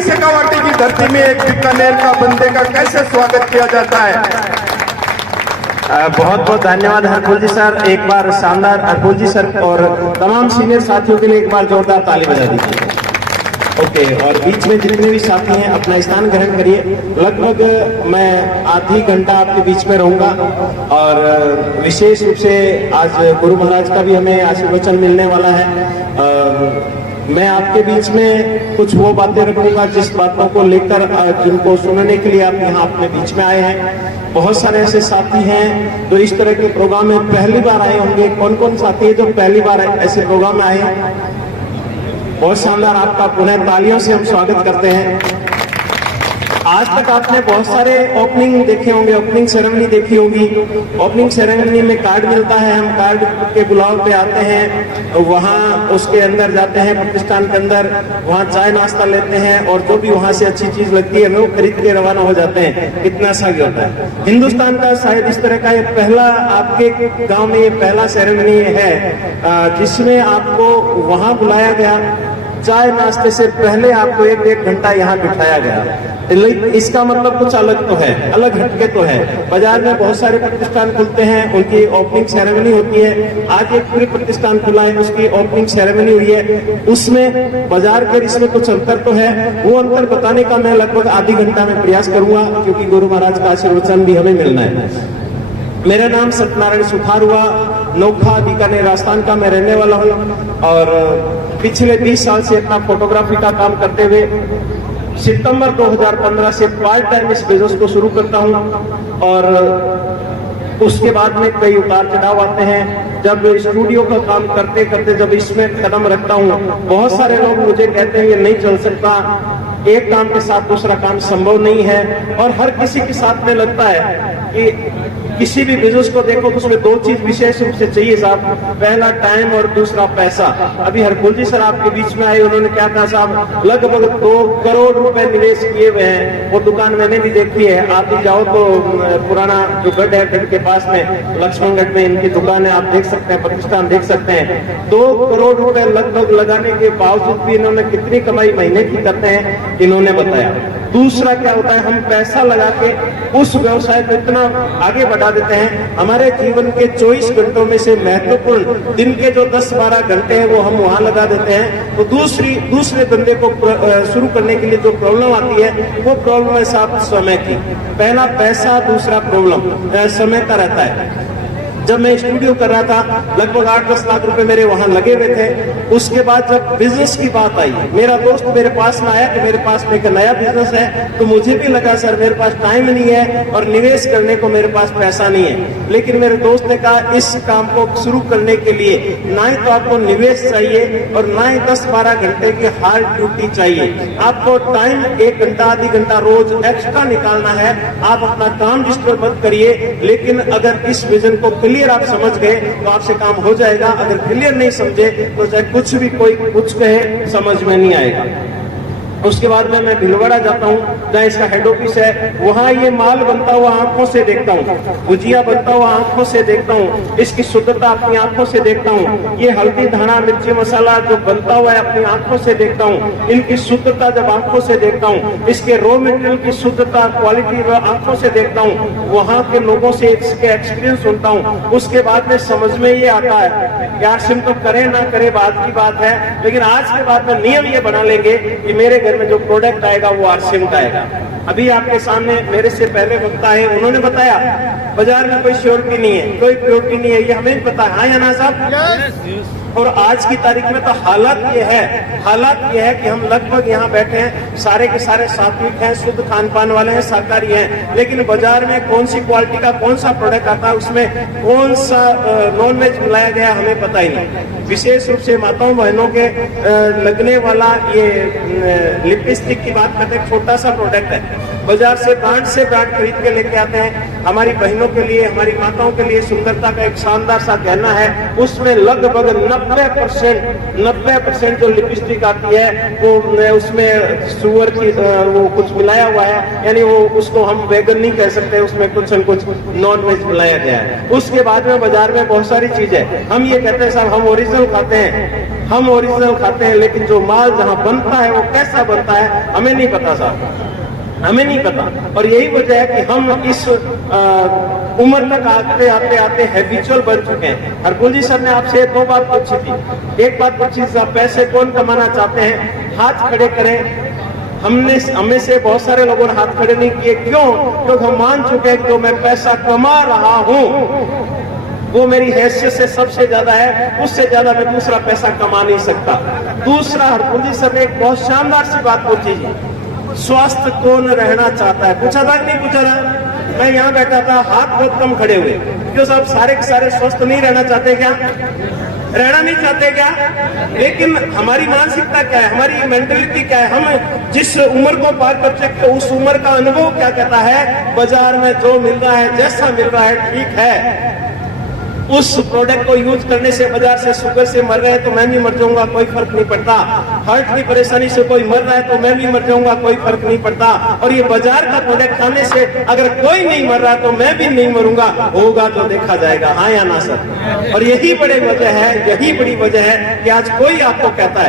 शेखावाटी की धरती में एक बीकानेर का बंदे का कैसे स्वागत किया जाता है। बहुत बहुत धन्यवाद हरफुल जी सर। एक बार शानदार हरफुल जी सर और तमाम सीनियर साथियों के लिए एक बार जोरदार ताली बजा दीजिए। ओके, और बीच में जितने भी साथी हैं अपना स्थान ग्रहण करिए। लगभग मैं आधी घंटा आपके बीच में रहूंगा और विशेष रूप से आज गुरु महाराज का भी हमें आशीर्वचन मिलने वाला है। मैं आपके बीच में कुछ वो बातें रखूंगा जिस बातों को लेकर जिनको सुनने के लिए आप यहाँ अपने बीच में आए हैं। बहुत सारे ऐसे साथी हैं जो इस तरह के प्रोग्राम में पहली बार आए होंगे। कौन कौन साथी है जो पहली बार ऐसे प्रोग्राम में आए हैं? बहुत शानदार, आपका पुनः तालियों से हम स्वागत करते हैं। आज तक आपने बहुत सारे ओपनिंग देखे होंगे, ओपनिंग सेरेमनी देखी होगी। ओपनिंग सेरेमनी में कार्ड मिलता है, हम कार्ड के बुलाव पे आते हैं, वहाँ उसके अंदर जाते हैं प्रतिष्ठान के अंदर, वहाँ चाय नाश्ता लेते हैं और जो भी वहाँ से अच्छी चीज लगती है वो खरीद के रवाना हो जाते हैं। कितना साग होता है। हिंदुस्तान का शायद इस तरह का ये पहला, आपके गाँव में ये पहला सेरेमनी है जिसमें आपको वहाँ बुलाया गया। चाय नाश्ते से पहले आपको एक घंटा यहाँ बिठाया गया। इसका मतलब कुछ अलग तो है, अलग हटके तो है। बाजार में बहुत सारे प्रतिष्ठान खुलते हैं, उनकी ओपनिंग सेरेमनी होती है। आज एक पूरी प्रतिष्ठान खुला है, उसकी ओपनिंग सेरेमनी हुई है। उसमें बाजार के इसमें कुछ अंतर तो है, वो अंतर बताने का मैं लगभग आधी घंटा में प्रयास करूंगा, क्योंकि गुरु महाराज का आशीर्वचन भी हमें मिलना है। मेरा नाम सत्यनारायण सुथार हुआ, नोखा बीकानेर राजस्थान का मैं रहने वाला हूँ और पिछले 20 साल से अपना फोटोग्राफी का काम करते हुए सितंबर 2015 से पार्ट टाइम इस बिजनेस को शुरू करता हूँ। और उसके बाद में कई उतार चढ़ाव आते हैं। जब स्टूडियो का काम करते करते जब इसमें कदम रखता हूँ, बहुत सारे लोग मुझे कहते हैं ये नहीं चल सकता, एक काम के साथ दूसरा काम संभव नहीं है। और हर किसी के साथ में लगता है कि किसी भी बिजनेस को देखो तो उसमें दो चीज विशेष रूप से चाहिए साहब, पहला टाइम और दूसरा पैसा। अभी हरकुल जी सर आपके बीच में आए, उन्होंने क्या कहा साहब, लगभग 2 करोड़ रुपए निवेश किए हुए हैं। वो दुकान मैंने भी देखी है, आप भी जाओ तो पुराना जो गढ़ है, गढ़ के पास में लक्ष्मणगढ़ में इनकी दुकान है, आप देख सकते हैं, प्रतिष्ठान देख सकते हैं। 2 करोड़ रुपए लगभग लगाने के बावजूद भी इन्होंने कितनी कमाई महीने की करते हैं इन्होंने बताया। दूसरा क्या होता है, हम पैसा लगा के उस व्यवसाय को इतना आगे बढ़ा देते हैं, हमारे जीवन के 24 घंटों में से महत्वपूर्ण दिन के जो 10-12 घंटे हैं वो हम वहां लगा देते हैं। तो दूसरे बंदे को शुरू करने के लिए जो प्रॉब्लम आती है वो प्रॉब्लम है साहब समय की। पहला पैसा, दूसरा प्रॉब्लम समय का रहता है। जब मैं स्टूडियो कर रहा था लगभग 8-10 लाख रुपए मेरे वहां लगे हुए थे। उसके बाद जब बिजनेस की बात आई, मेरा दोस्त मेरे पास में आया कि मेरे पास में एक नया बिजनेस है, तो मुझे भी लगा सर मेरे पास टाइम नहीं है और निवेश करने को मेरे पास पैसा नहीं है। लेकिन मेरे दोस्त ने कहा इस काम को शुरू करने के लिए ना ही तो आपको निवेश चाहिए और ना ही 10-12 घंटे की हार्ड ड्यूटी चाहिए, आपको टाइम 1 घंटा आधी घंटा रोज एक्स्ट्रा निकालना है। आप अपना काम डिस्टर्ब मत करिए, लेकिन अगर इस विजन को क्लियर आप समझ गए तो आपसे काम हो जाएगा। अगर क्लियर नहीं समझे तो चाहे कुछ भी कोई कुछ कहे समझ में नहीं आएगा। उसके बाद में मैं भिलवाड़ा जाता हूँ जहाँ इसका हेड ऑफिस है, वहाँ ये माल बनता हुआ आंखों से देखता हूँ, भुजिया बनता हुआ आंखों से देखता हूँ, इसकी शुद्धता अपनी आंखों से देखता हूँ, ये हल्दी धना मिर्ची मसाला जो बनता हुआ है अपनी आंखों से देखता हूँ, इनकी शुद्धता जब आंखों से देखता हूँ, इसके रॉ मटेरियल की शुद्धता क्वालिटी आंखों से देखता हूँ, वहाँ के लोगों से इसके एक्सपीरियंस सुनता हूँ, उसके बाद में समझ में ये आता है यार सिम तो करे ना करे बात की बात है, लेकिन आज के बाद में नियम ये बना लेंगे कि मेरे घर में जो प्रोडक्ट आएगा वो आरसीएम का आएगा। अभी आपके सामने मेरे से पहले वक्ता है, उन्होंने बताया बाजार में कोई श्योरिटी नहीं है, कोई प्योरिटी नहीं है, ये हमें पता है। हाँ या ना साहब? और आज की तारीख में तो हालात ये है कि हम लगभग यहाँ बैठे हैं, सारे के सारे सात्विक हैं, शुद्ध खान पान वाले हैं, शाकाहारी हैं, लेकिन बाजार में कौन सी क्वालिटी का कौन सा प्रोडक्ट आता है, उसमें कौन सा नॉन वेज मिलाया गया हमें पता ही नहीं। विशेष रूप से माताओं बहनों के लगने वाला ये लिपस्टिक की बात करते हैं, छोटा सा प्रोडक्ट है, बाजार से ब्रांड खरीद के लेके आते हैं, हमारी बहनों के लिए, हमारी माताओं के लिए सुंदरता का एक शानदार सा गहना है, उसमें लगभग 90% जो लिपस्टिक आती है वो उसमें सुअर की वो कुछ मिलाया हुआ है, यानी वो उसको हम वेगन नहीं कह सकते, उसमें कुछ न कुछ नॉन वेज मिलाया गया है। उसके बाद में बाजार में बहुत सारी चीजें, हम ये कहते हैं साहब हम ओरिजिनल खाते हैं, लेकिन जो माल जहाँ बनता है वो कैसा बनता है हमें नहीं पता साहब, हमें नहीं पता। और यही वजह है कि हम इस उम्र तक आते हैबिचुअल बन चुके हैं। हरकुल जी सर ने आपसे 2 बात पूछी थी, एक बात पूछी साहब पैसे कौन कमाना चाहते हैं, हाथ खड़े करें। हमें से बहुत सारे लोगों ने हाथ खड़े नहीं किए, क्यों? क्योंकि हम मान चुके हैं कि जो मैं पैसा कमा रहा हूँ वो मेरी हैसियत से सबसे ज्यादा है, उससे ज्यादा मैं दूसरा पैसा कमा नहीं सकता। दूसरा हरकुल जी सर ने एक बहुत शानदार सी बात पूछी, स्वास्थ्य कौन रहना चाहता है, पूछा था कि नहीं पूछा था? मैं यहाँ बैठा था, हाथ बहुत कम खड़े हुए, क्यों साहब सारे के सारे स्वस्थ नहीं रहना चाहते क्या? रहना नहीं चाहते क्या? लेकिन हमारी मानसिकता क्या है, हमारी मेंटलिटी क्या है, हम जिस उम्र को पार कर चुके उस उम्र का अनुभव क्या कहता है, बाजार में जो मिल रहा है जैसा मिल रहा है ठीक है, उस प्रोडक्ट को यूज करने से बाजार से शुगर से मर रहे हैं तो मैं भी मर जाऊंगा, कोई फर्क नहीं पड़ता। हार्ट की परेशानी से कोई मर रहा है तो मैं भी मर जाऊंगा, कोई फर्क नहीं पड़ता। और ये बाजार का प्रोडक्ट खाने से अगर कोई नहीं मर रहा तो मैं भी नहीं मरूंगा, होगा तो देखा जाएगा। हाँ या ना सर? और यही बड़ी वजह है कि आज कोई आपको कहता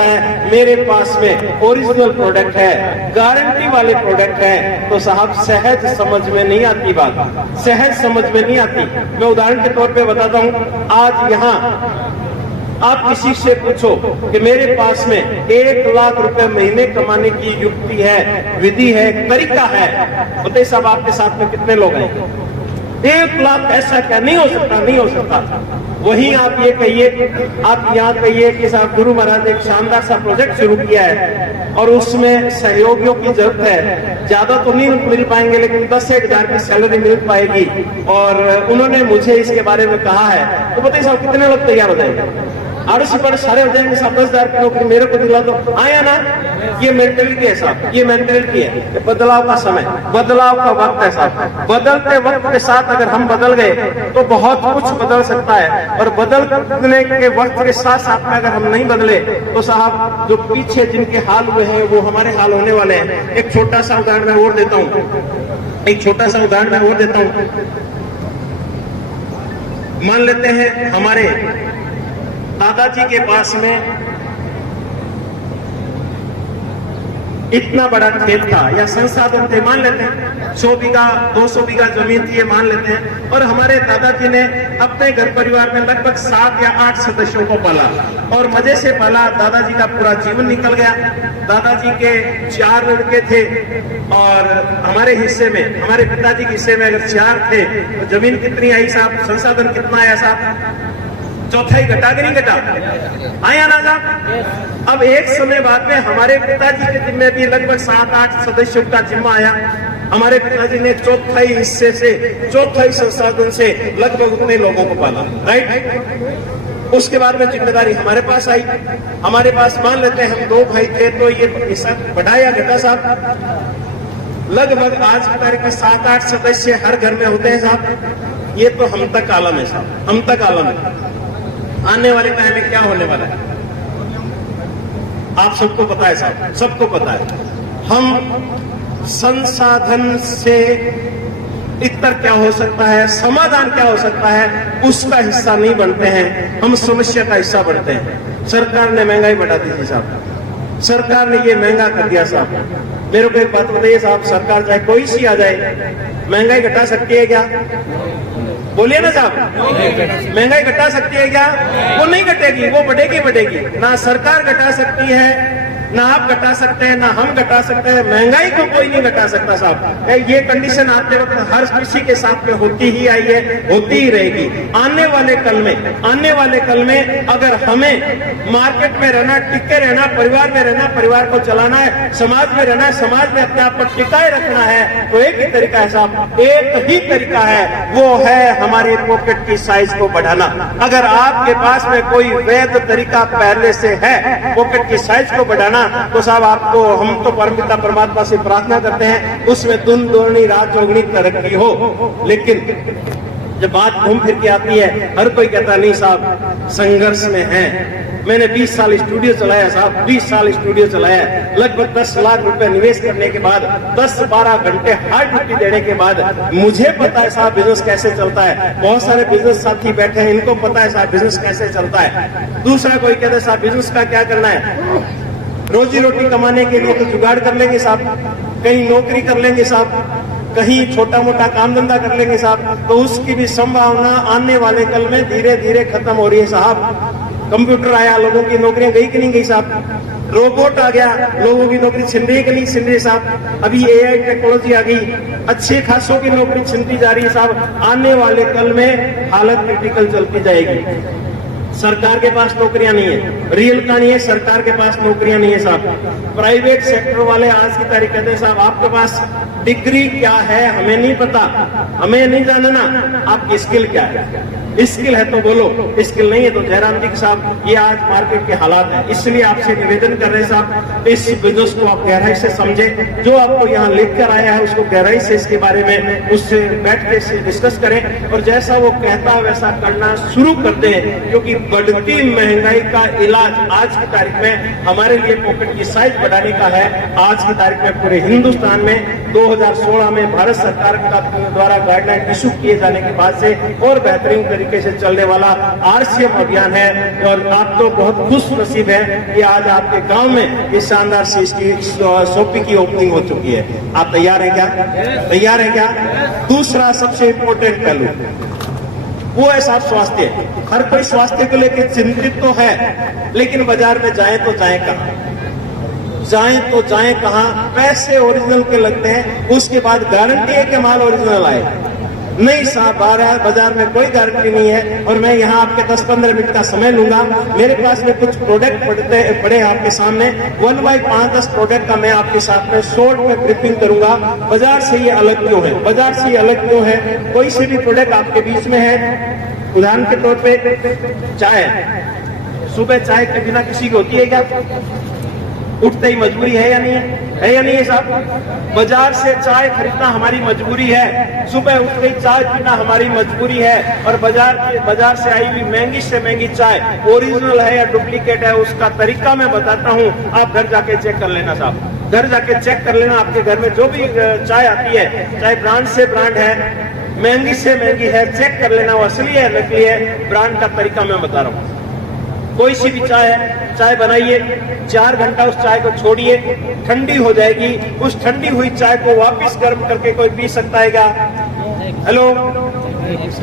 है मेरे पास में ओरिजिनल प्रोडक्ट है, गारंटी वाले प्रोडक्ट है, तो साहब सहज समझ में नहीं आती बात, सहज समझ में नहीं आती। मैं उदाहरण के तौर पे बताता हूँ, आज यहाँ आप किसी से पूछो कि मेरे पास में 1 लाख रुपए महीने कमाने की युक्ति है, विधि है, तरीका है, बताइए साहब आपके साथ में कितने लोग हैं? 1 लाख ऐसा क्या? नहीं हो सकता। वहीं आप ये कहिए, आप यहाँ कहिए कि साहब गुरु महाराज ने एक शानदार सा प्रोजेक्ट शुरू किया है और उसमें सहयोगियों की जरूरत है, ज्यादा तो नहीं मिल पाएंगे लेकिन 10,000 की सैलरी मिल पाएगी, और उन्होंने मुझे इसके बारे में कहा है, तो बताइए साहब कितने लोग तैयार हो जाएंगे? आड़ोसी पर सारे हो जाएंगे साहब, 10,000 की नौकरी मेरे को दिला दो, आया ना? ये मेंटलिटी है साहब, ये मेंटलिटी है। बदलाव का समय, बदलाव का वक्त है साहब, बदलते वक्त के साथ अगर हम बदल गए तो बहुत कुछ बदल सकता है, और बदलने के वक्त के साथ साथ में अगर हम नहीं बदले तो साहब जो पीछे जिनके हाल हुए हैं वो हमारे हाल होने वाले हैं। एक छोटा सा उदाहरण मैं और देता हूँ, मान लेते हैं हमारे दादाजी के पास में इतना बड़ा खेत था या संसाधन थे, मान लेते हैं 100 बीघा 200 बीघा जमीन थी, ये मान लेते हैं, और हमारे दादाजी ने अपने घर परिवार में लगभग 7 या 8 सदस्यों को पाला और मजे से पाला। दादाजी का पूरा जीवन निकल गया। दादाजी के 4 लड़के थे और हमारे हिस्से में, हमारे पिताजी के हिस्से में अगर 4 थे तो जमीन कितनी आई साहब, संसाधन कितना आया साहब? चौथाई घटा कि नहीं घटा? आया ना साहब? अब एक समय बाद में हमारे पिताजी के जिम्मे भी लगभग 7-8 सदस्यों का जिम्मा आया। हमारे पिताजी ने चौथाई हिस्से से, चौथाई संसाधन से लगभग उतने लोगों को पाला, राइट? उसके बाद में जिम्मेदारी हमारे पास आई। हमारे पास मान लेते हैं हम 2 भाई थे, तो ये हिस्सा बढ़ा या घटा साहब? लगभग आज की तारीख में 7-8 सदस्य हर घर में होते हैं साहब। ये तो हम तक आलम है साहब, हम तक आलम है। आने वाले टाइम में क्या होने वाला है? आप सबको पता है साहब, सबको पता है। हम संसाधन से इतर क्या हो सकता है, समाधान क्या हो सकता है, उसका हिस्सा नहीं बनते हैं, हम समस्या का हिस्सा बनते हैं। सरकार ने महंगाई बढ़ा दी थी साहब, सरकार ने ये महंगा कर दिया साहब। मेरे को एक बात बताइए साहब, सरकार चाहे कोई सी आ जाए, महंगाई घटा सकती है क्या? बोलिए ना साहब, महंगाई घटा सकती है क्या? वो नहीं घटेगी, वो बढ़ेगी बढ़ेगी। ना सरकार घटा सकती है, ना आप घटा सकते हैं, ना हम घटा सकते हैं, महंगाई को कोई नहीं घटा सकता साहब। ये कंडीशन आते वक्त हर किसी के साथ में होती ही आई है, होती ही रहेगी। आने वाले कल में अगर हमें मार्केट में रहना, टिके रहना, परिवार में रहना, परिवार को चलाना है, समाज में रहना है, समाज में अपने आप को टिकाए रखना है, तो एक ही तरीका है साहब, एक ही तरीका है, वो है हमारी पॉकेट की साइज को बढ़ाना। अगर आपके पास में कोई वैध तरीका पहले से है पॉकेट की साइज को बढ़ाना, तो साहब आपको, हम तो परमपिता परमात्मा से प्रार्थना करते हैं उसमें दिन दोगुनी रात चौगुनी तरक्की हो। लेकिन जब बात घूम फिर के आती है, हर कोई कहता नहीं साहब संघर्ष में है। मैंने 20 साल स्टूडियो चलाया साहब, 20 साल स्टूडियो चलाया, लगभग 10 लाख रुपए निवेश करने के बाद, 10-12 घंटे हार्ड ड्यूटी देने के बाद मुझे पता है साहब बिजनेस कैसे चलता है। बहुत सारे बिजनेस साथी बैठे हैं, इनको पता है साहब बिजनेस कैसे चलता है। दूसरा कोई कहता है साहब बिजनेस का क्या करना है, रोजी रोटी कमाने के लिए तो जुगाड़ कर लेंगे साहब, कहीं नौकरी कर लेंगे साहब, कहीं छोटा मोटा काम धंधा कर लेंगे साहब, तो उसकी भी संभावना आने वाले कल में धीरे धीरे खत्म हो रही है साहब। कंप्यूटर आया, लोगों की नौकरियां गई कि नहीं गई साहब? रोबोट आ गया, लोगों की नौकरी छिन रही है कि नहीं छिन रही साहब? अभी एआई टेक्नोलॉजी आ गई, अच्छे खासों की नौकरी छिनती जा रही है साहब। आने वाले कल में हालत क्रिटिकल चलती जाएगी। सरकार के पास नौकरियां नहीं है, रियल कहानी है, सरकार के पास नौकरियां नहीं है साहब। प्राइवेट सेक्टर वाले आज की तारीख कहते हैं साहब आपके पास डिग्री क्या है हमें नहीं पता, हमें नहीं जानना, आपकी स्किल क्या है। स्किल है तो बोलो, स्किल नहीं है तो जयराम जी के साहब ये आज मार्केट के हालात है। इसलिए आपसे निवेदन कर रहे हैं साहब, इस बिजनेस को आप गहराई से समझें, जो आपको यहाँ लेकर आया है उसको गहराई से इसके बारे में उससे बैठ के डिस्कस करें, और जैसा वो कहता है वैसा करना शुरू कर दें। क्योंकि बढ़ती महंगाई का इलाज आज की तारीख में हमारे लिए पॉकेट की साइज बढ़ाने का है। आज की तारीख में पूरे हिंदुस्तान में 2016 में भारत सरकार का द्वारा गाइडलाइन इशू किए जाने के बाद से और बेहतरीन तरीके से चलने वाला आरसीएम अभियान है। और आप तो बहुत खुश नसीब है कि आज आपके गांव में ये शानदार सी इसकी शॉपी की ओपनिंग हो चुकी है। आप तैयार हैं क्या? तैयार हैं क्या? दूसरा सबसे इम्पोर्टेंट पहलू वो है साहब स्वास्थ्य। हर कोई स्वास्थ्य को लेकर चिंतित तो है, लेकिन बाजार में जाए तो जाए कहाँ, जाएं तो जाएं कहां? पैसे ओरिजिनल के लगते हैं, उसके बाद गारंटी है कि माल ओरिजिनल आए। नहीं साहब, बाजार में कोई गारंटी नहीं है। और मैं यहाँ आपके 10-15 मिनट का समय लूंगा। मेरे पास में कुछ प्रोडक्ट पड़े आपके सामने, 1 बाय 5-10 प्रोडक्ट का मैं आपके साथ में शॉर्ट में ब्रीफिंग करूंगा। बाजार से ये अलग क्यों है, बाजार से ये अलग क्यों है? कोई सी भी प्रोडक्ट आपके बीच में है, उदाहरण के तौर पे चाय, सुबह चाय के बिना किसी की होती है क्या? उठते ही मजबूरी है या नहीं है या नहीं है साहब? बाजार से चाय खरीदना हमारी मजबूरी है, सुबह उठते ही चाय पीना हमारी मजबूरी है। और बाजार से आई हुई महंगी से महंगी चाय ओरिजिनल है या डुप्लीकेट है, उसका तरीका मैं बताता हूँ। आप घर जाके चेक कर लेना साहब, घर जाके चेक कर लेना। आपके घर में जो भी चाय आती है, चाहे ब्रांड से ब्रांड है, महंगी से महंगी है, चेक कर लेना वो असली है नकली है। ब्रांड का तरीका मैं बता रहा हूँ। कोई सी भी चाय है, चाय बनाइए, 4 घंटा उस चाय को छोड़िए, ठंडी हो जाएगी। उस ठंडी हुई चाय को वापस गर्म करके कोई पी सकता है क्या? हेलो,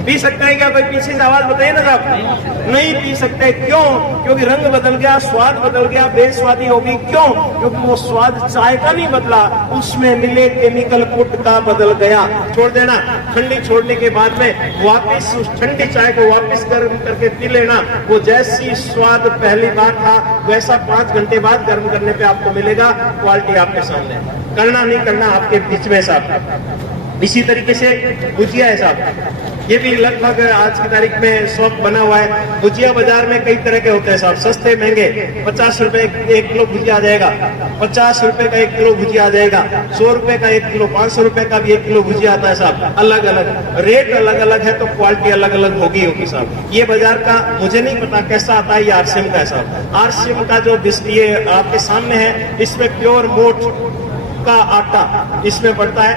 पी सकता है क्या कोई? पीछे से आवाज बताइए ना साहब। नहीं पी सकते। क्यों? क्योंकि रंग बदल गया, स्वाद बदल गया, बेस्वादी होगी। क्यों? क्योंकि वो स्वाद चाय का नहीं बदला, उसमें मिले केमिकल पुट का बदल गया। छोड़ देना, ठंडी छोड़ने के बाद में वापस उस ठंडी चाय को वापस गर्म करके पी लेना। वो जैसी स्वाद पहली बार था वैसा 5 घंटे बाद गर्म करने पे आपको मिलेगा। क्वालिटी आपके सामने, करना नहीं करना आपके बीच में साहब। इसी तरीके से भुजिया है साहब, ये भी लगभग आज की तारीख में शॉप बना हुआ है। भुजिया बाजार में कई तरह के होते हैं साहब, सस्ते महंगे। 50 रुपए 1 किलो भुजिया आ जाएगा, 50 रुपए का 1 किलो भुजिया आ जाएगा, 100 रुपए का 1 किलो, 500 रुपए का भी 1 किलो भुजिया आता है साहब। अलग अलग रेट, अलग अलग है तो क्वालिटी अलग अलग होगी साहब। ये बाजार का मुझे नहीं पता कैसा आता है, ये आरसीएम का है साहब। आरसीएम का जो ये आपके सामने है, इसमें प्योर मोट का आटा इसमें पड़ता है,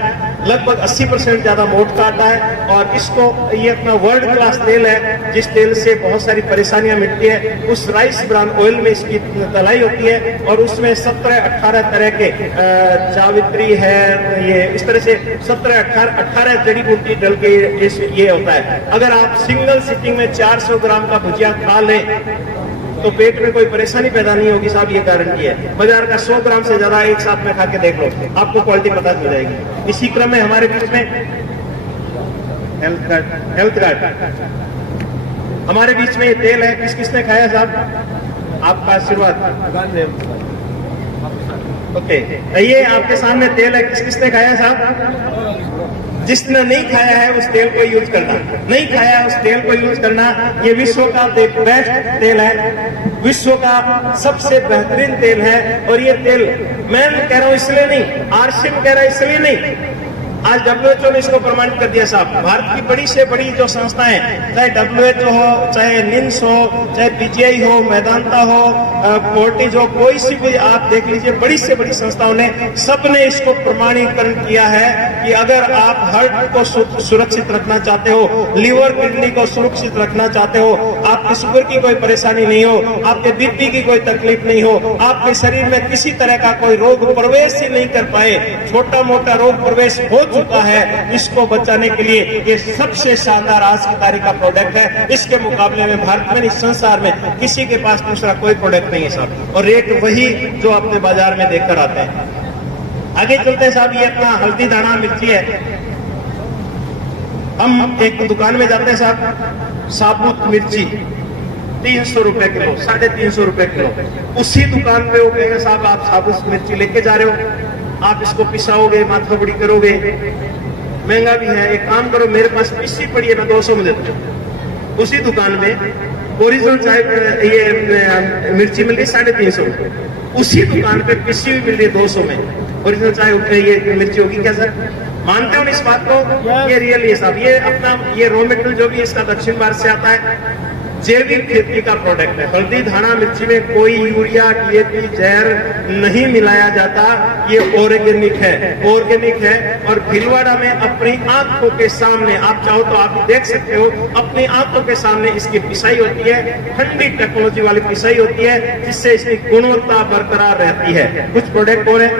लगभग 80% ज्यादा मोट का आटा है। और इसको ये अपना वर्ल्ड क्लास तेल है, जिस तेल से बहुत सारी परेशानियां मिटती है। उस राइस ब्रान ऑयल में इसकी तलाई होती है और उसमें 17-18 तरह के जावित्री है, ये इस तरह से 17-18 जड़ी बूटी डल के ये होता है। अगर आप सिंगल सिटिंग में 400 ग्राम का भुजिया खा लें तो पेट में कोई परेशानी पैदा नहीं होगी साहब, ये गारंटी है। बाजार का 100 ग्राम से ज्यादा एक साथ में खा के देख लो, आपको क्वालिटी पता चल जाएगी। इसी क्रम में हमारे बीच में हेल्थ कार्ड हमारे बीच में ये तेल है, किस किसने खाया साहब? आपका आशीर्वाद। ओके, ये आपके सामने तेल है, किस किसने खाया साहब? जिसने नहीं खाया है उस तेल को यूज करना, नहीं खाया है उस तेल को यूज करना। ये विश्व का बेस्ट तेल है, विश्व का सबसे बेहतरीन तेल है। और ये तेल मैं कह रहा हूं इसलिए नहीं, आरसीएम कह रहा है इसलिए नहीं, आज WHO ने इसको प्रमाणित कर दिया साहब। भारत की बड़ी से बड़ी जो संस्थाएं, चाहे WHO हो, चाहे निम्स हो, चाहे PGI हो, मेदांता हो, फोर्टिज हो, कोई सी भी आप देख लीजिए, बड़ी से बड़ी संस्थाओं ने सबने इसको प्रमाणीकरण किया है कि अगर आप हार्ट को सुरक्षित रखना चाहते हो, लीवर किडनी को सुरक्षित रखना चाहते हो, आपके शुगर की कोई परेशानी नहीं हो, आपके बीपी की कोई तकलीफ नहीं हो, आपके शरीर में किसी तरह का कोई रोग प्रवेश ही नहीं कर पाए, छोटा मोटा रोग प्रवेश हो चुका है, इसको बचाने के लिए ये सबसे शानदार आज की तारीख का प्रोडक्ट है। इसके मुकाबले में भारत में, इस संसार में किसी के पास दूसरा कोई प्रोडक्ट नहीं है साहब। और रेट वही जो अपने बाजार में देखकर आते हैं। आगे चलते हैं साहब, ये अपना हल्दी दाना मिर्ची है। हम एक दुकान में जाते हैं साहब, साबुत मिर्ची 300 रुपए किलो, 350 रुपए किलो। उसी दुकान पे वो कहेगा साहब आप साबुत मिर्ची लेके जा रहे हो, आप इसको पिसाओगे, माथा बड़ी करोगे, महंगा भी है। एक काम करो, मेरे पास पिसी पड़ी है, मैं 200 में देता हूँ। उसी दुकान में ओरिजिनल चाय ये मिर्ची मिल रही 350 रुपए, उसी दुकान पे पिसी हुई मिल रही 200 में। ओरिजिनल चाय ये मिर्ची होगी क्या सर? मानते हो इस बात को? ये रियल है साहब। ये अपना ये रॉ मेटेरियल जो भी इसका दक्षिण भारत से आता है, जैविक खेती का प्रोडक्ट है। हल्दी धाना मिर्ची में कोई यूरिया, DAP, जहर नहीं मिलाया जाता। ये ऑर्गेनिक है। और भीलवाड़ा में अपनी आंखों के सामने, आप चाहो तो आप देख सकते हो, अपनी आंखों के सामने इसकी पिसाई होती है, ठंडी टेक्नोलॉजी वाली पिसाई होती है, जिससे इसकी गुणवत्ता बरकरार रहती है। कुछ प्रोडक्ट और है,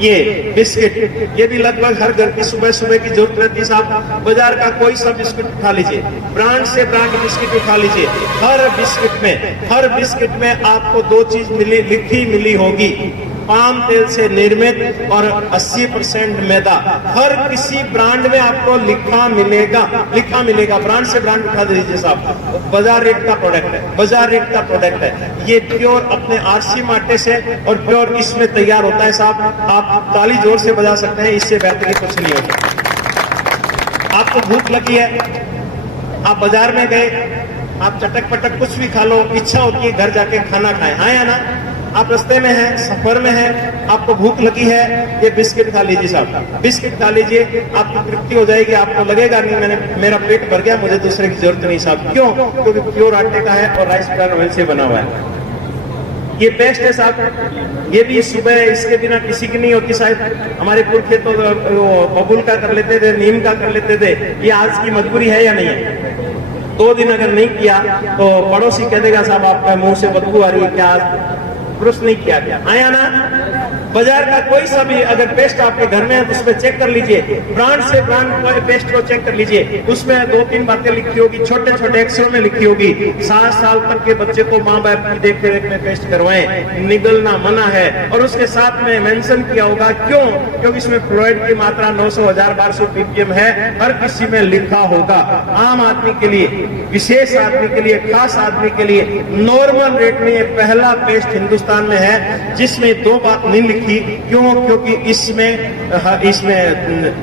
ये बिस्किट, ये भी लगभग हर घर की सुबह सुबह की जरूरत रहती है साहब। बाजार का कोई सा बिस्किट उठा लीजिए, ब्रांड से ब्रांड बिस्किट उठा लीजिए, हर बिस्किट में आपको 2 चीज लिखी मिली होगी, पाम तेल से निर्मित और 80% मैदा। हर किसी ब्रांड में आपको लिखा मिलेगा। ब्रांड से ब्रांड उठा दीजिए साहब, बाजार रेट का प्रोडक्ट है। ये प्योर अपने आरसीएम आटे से और प्योर इसमें तैयार होता है साहब। आप ताली जोर से बजा सकते हैं, इससे बेहतरीन कुछ नहीं होता। आपको भूख लगी है, आप बाजार में गए, आप चटक पटक कुछ भी खा लो, इच्छा होती है घर जाके खाना खाएं, हाँ या ना? आप रास्ते में हैं, सफर में हैं, आपको भूख लगी है, ये बिस्किट खा लीजिए साहब। बिस्किट खा लीजिए, आपकी तृप्ति हो जाएगी, आपको लगेगा नहीं मेरा पेट भर गया, मुझे दूसरे की जरूरत नहीं साहब। क्यों? क्योंकि प्योर आटे का है और राइस ब्रान ऑयल से बना हुआ है। ये बेस्ट है साहब। ये भी सुबह इसके बिना किसी की नहीं होती शायद। हमारे पुरखे तो बबुल का कर लेते थे, नीम का कर लेते थे। ये आज की मजबूरी है या नहीं है? 2 दिन अगर नहीं किया तो पड़ोसी कह देगा साहब आपका मुंह से बदबू आ रही है, क्या ब्रश नहीं किया क्या? आया ना? बाजार का कोई सा भी अगर पेस्ट आपके घर में है तो उसमें चेक कर लीजिए, ब्रांड से ब्रांड पेस्ट को चेक कर लीजिए। उसमें 2-3 बातें लिखी होगी, छोटे छोटे अक्षरों में लिखी होगी। 7 साल तक के बच्चे को माँ बाप की देख रेख में पेस्ट करवाएं, निगलना मना है। और उसके साथ में मेंशन किया होगा, क्यों? क्योंकि इसमें फ्लोराइड की मात्रा 900, 1000-1200 ppm है। हर किसी में लिखा होगा। आम आदमी के लिए, विशेष आदमी के लिए, खास आदमी के लिए नॉर्मल रेट में ये पहला पेस्ट हिंदुस्तान में है जिसमें 2 बात नहीं लिखी थी। क्यों? क्योंकि इसमें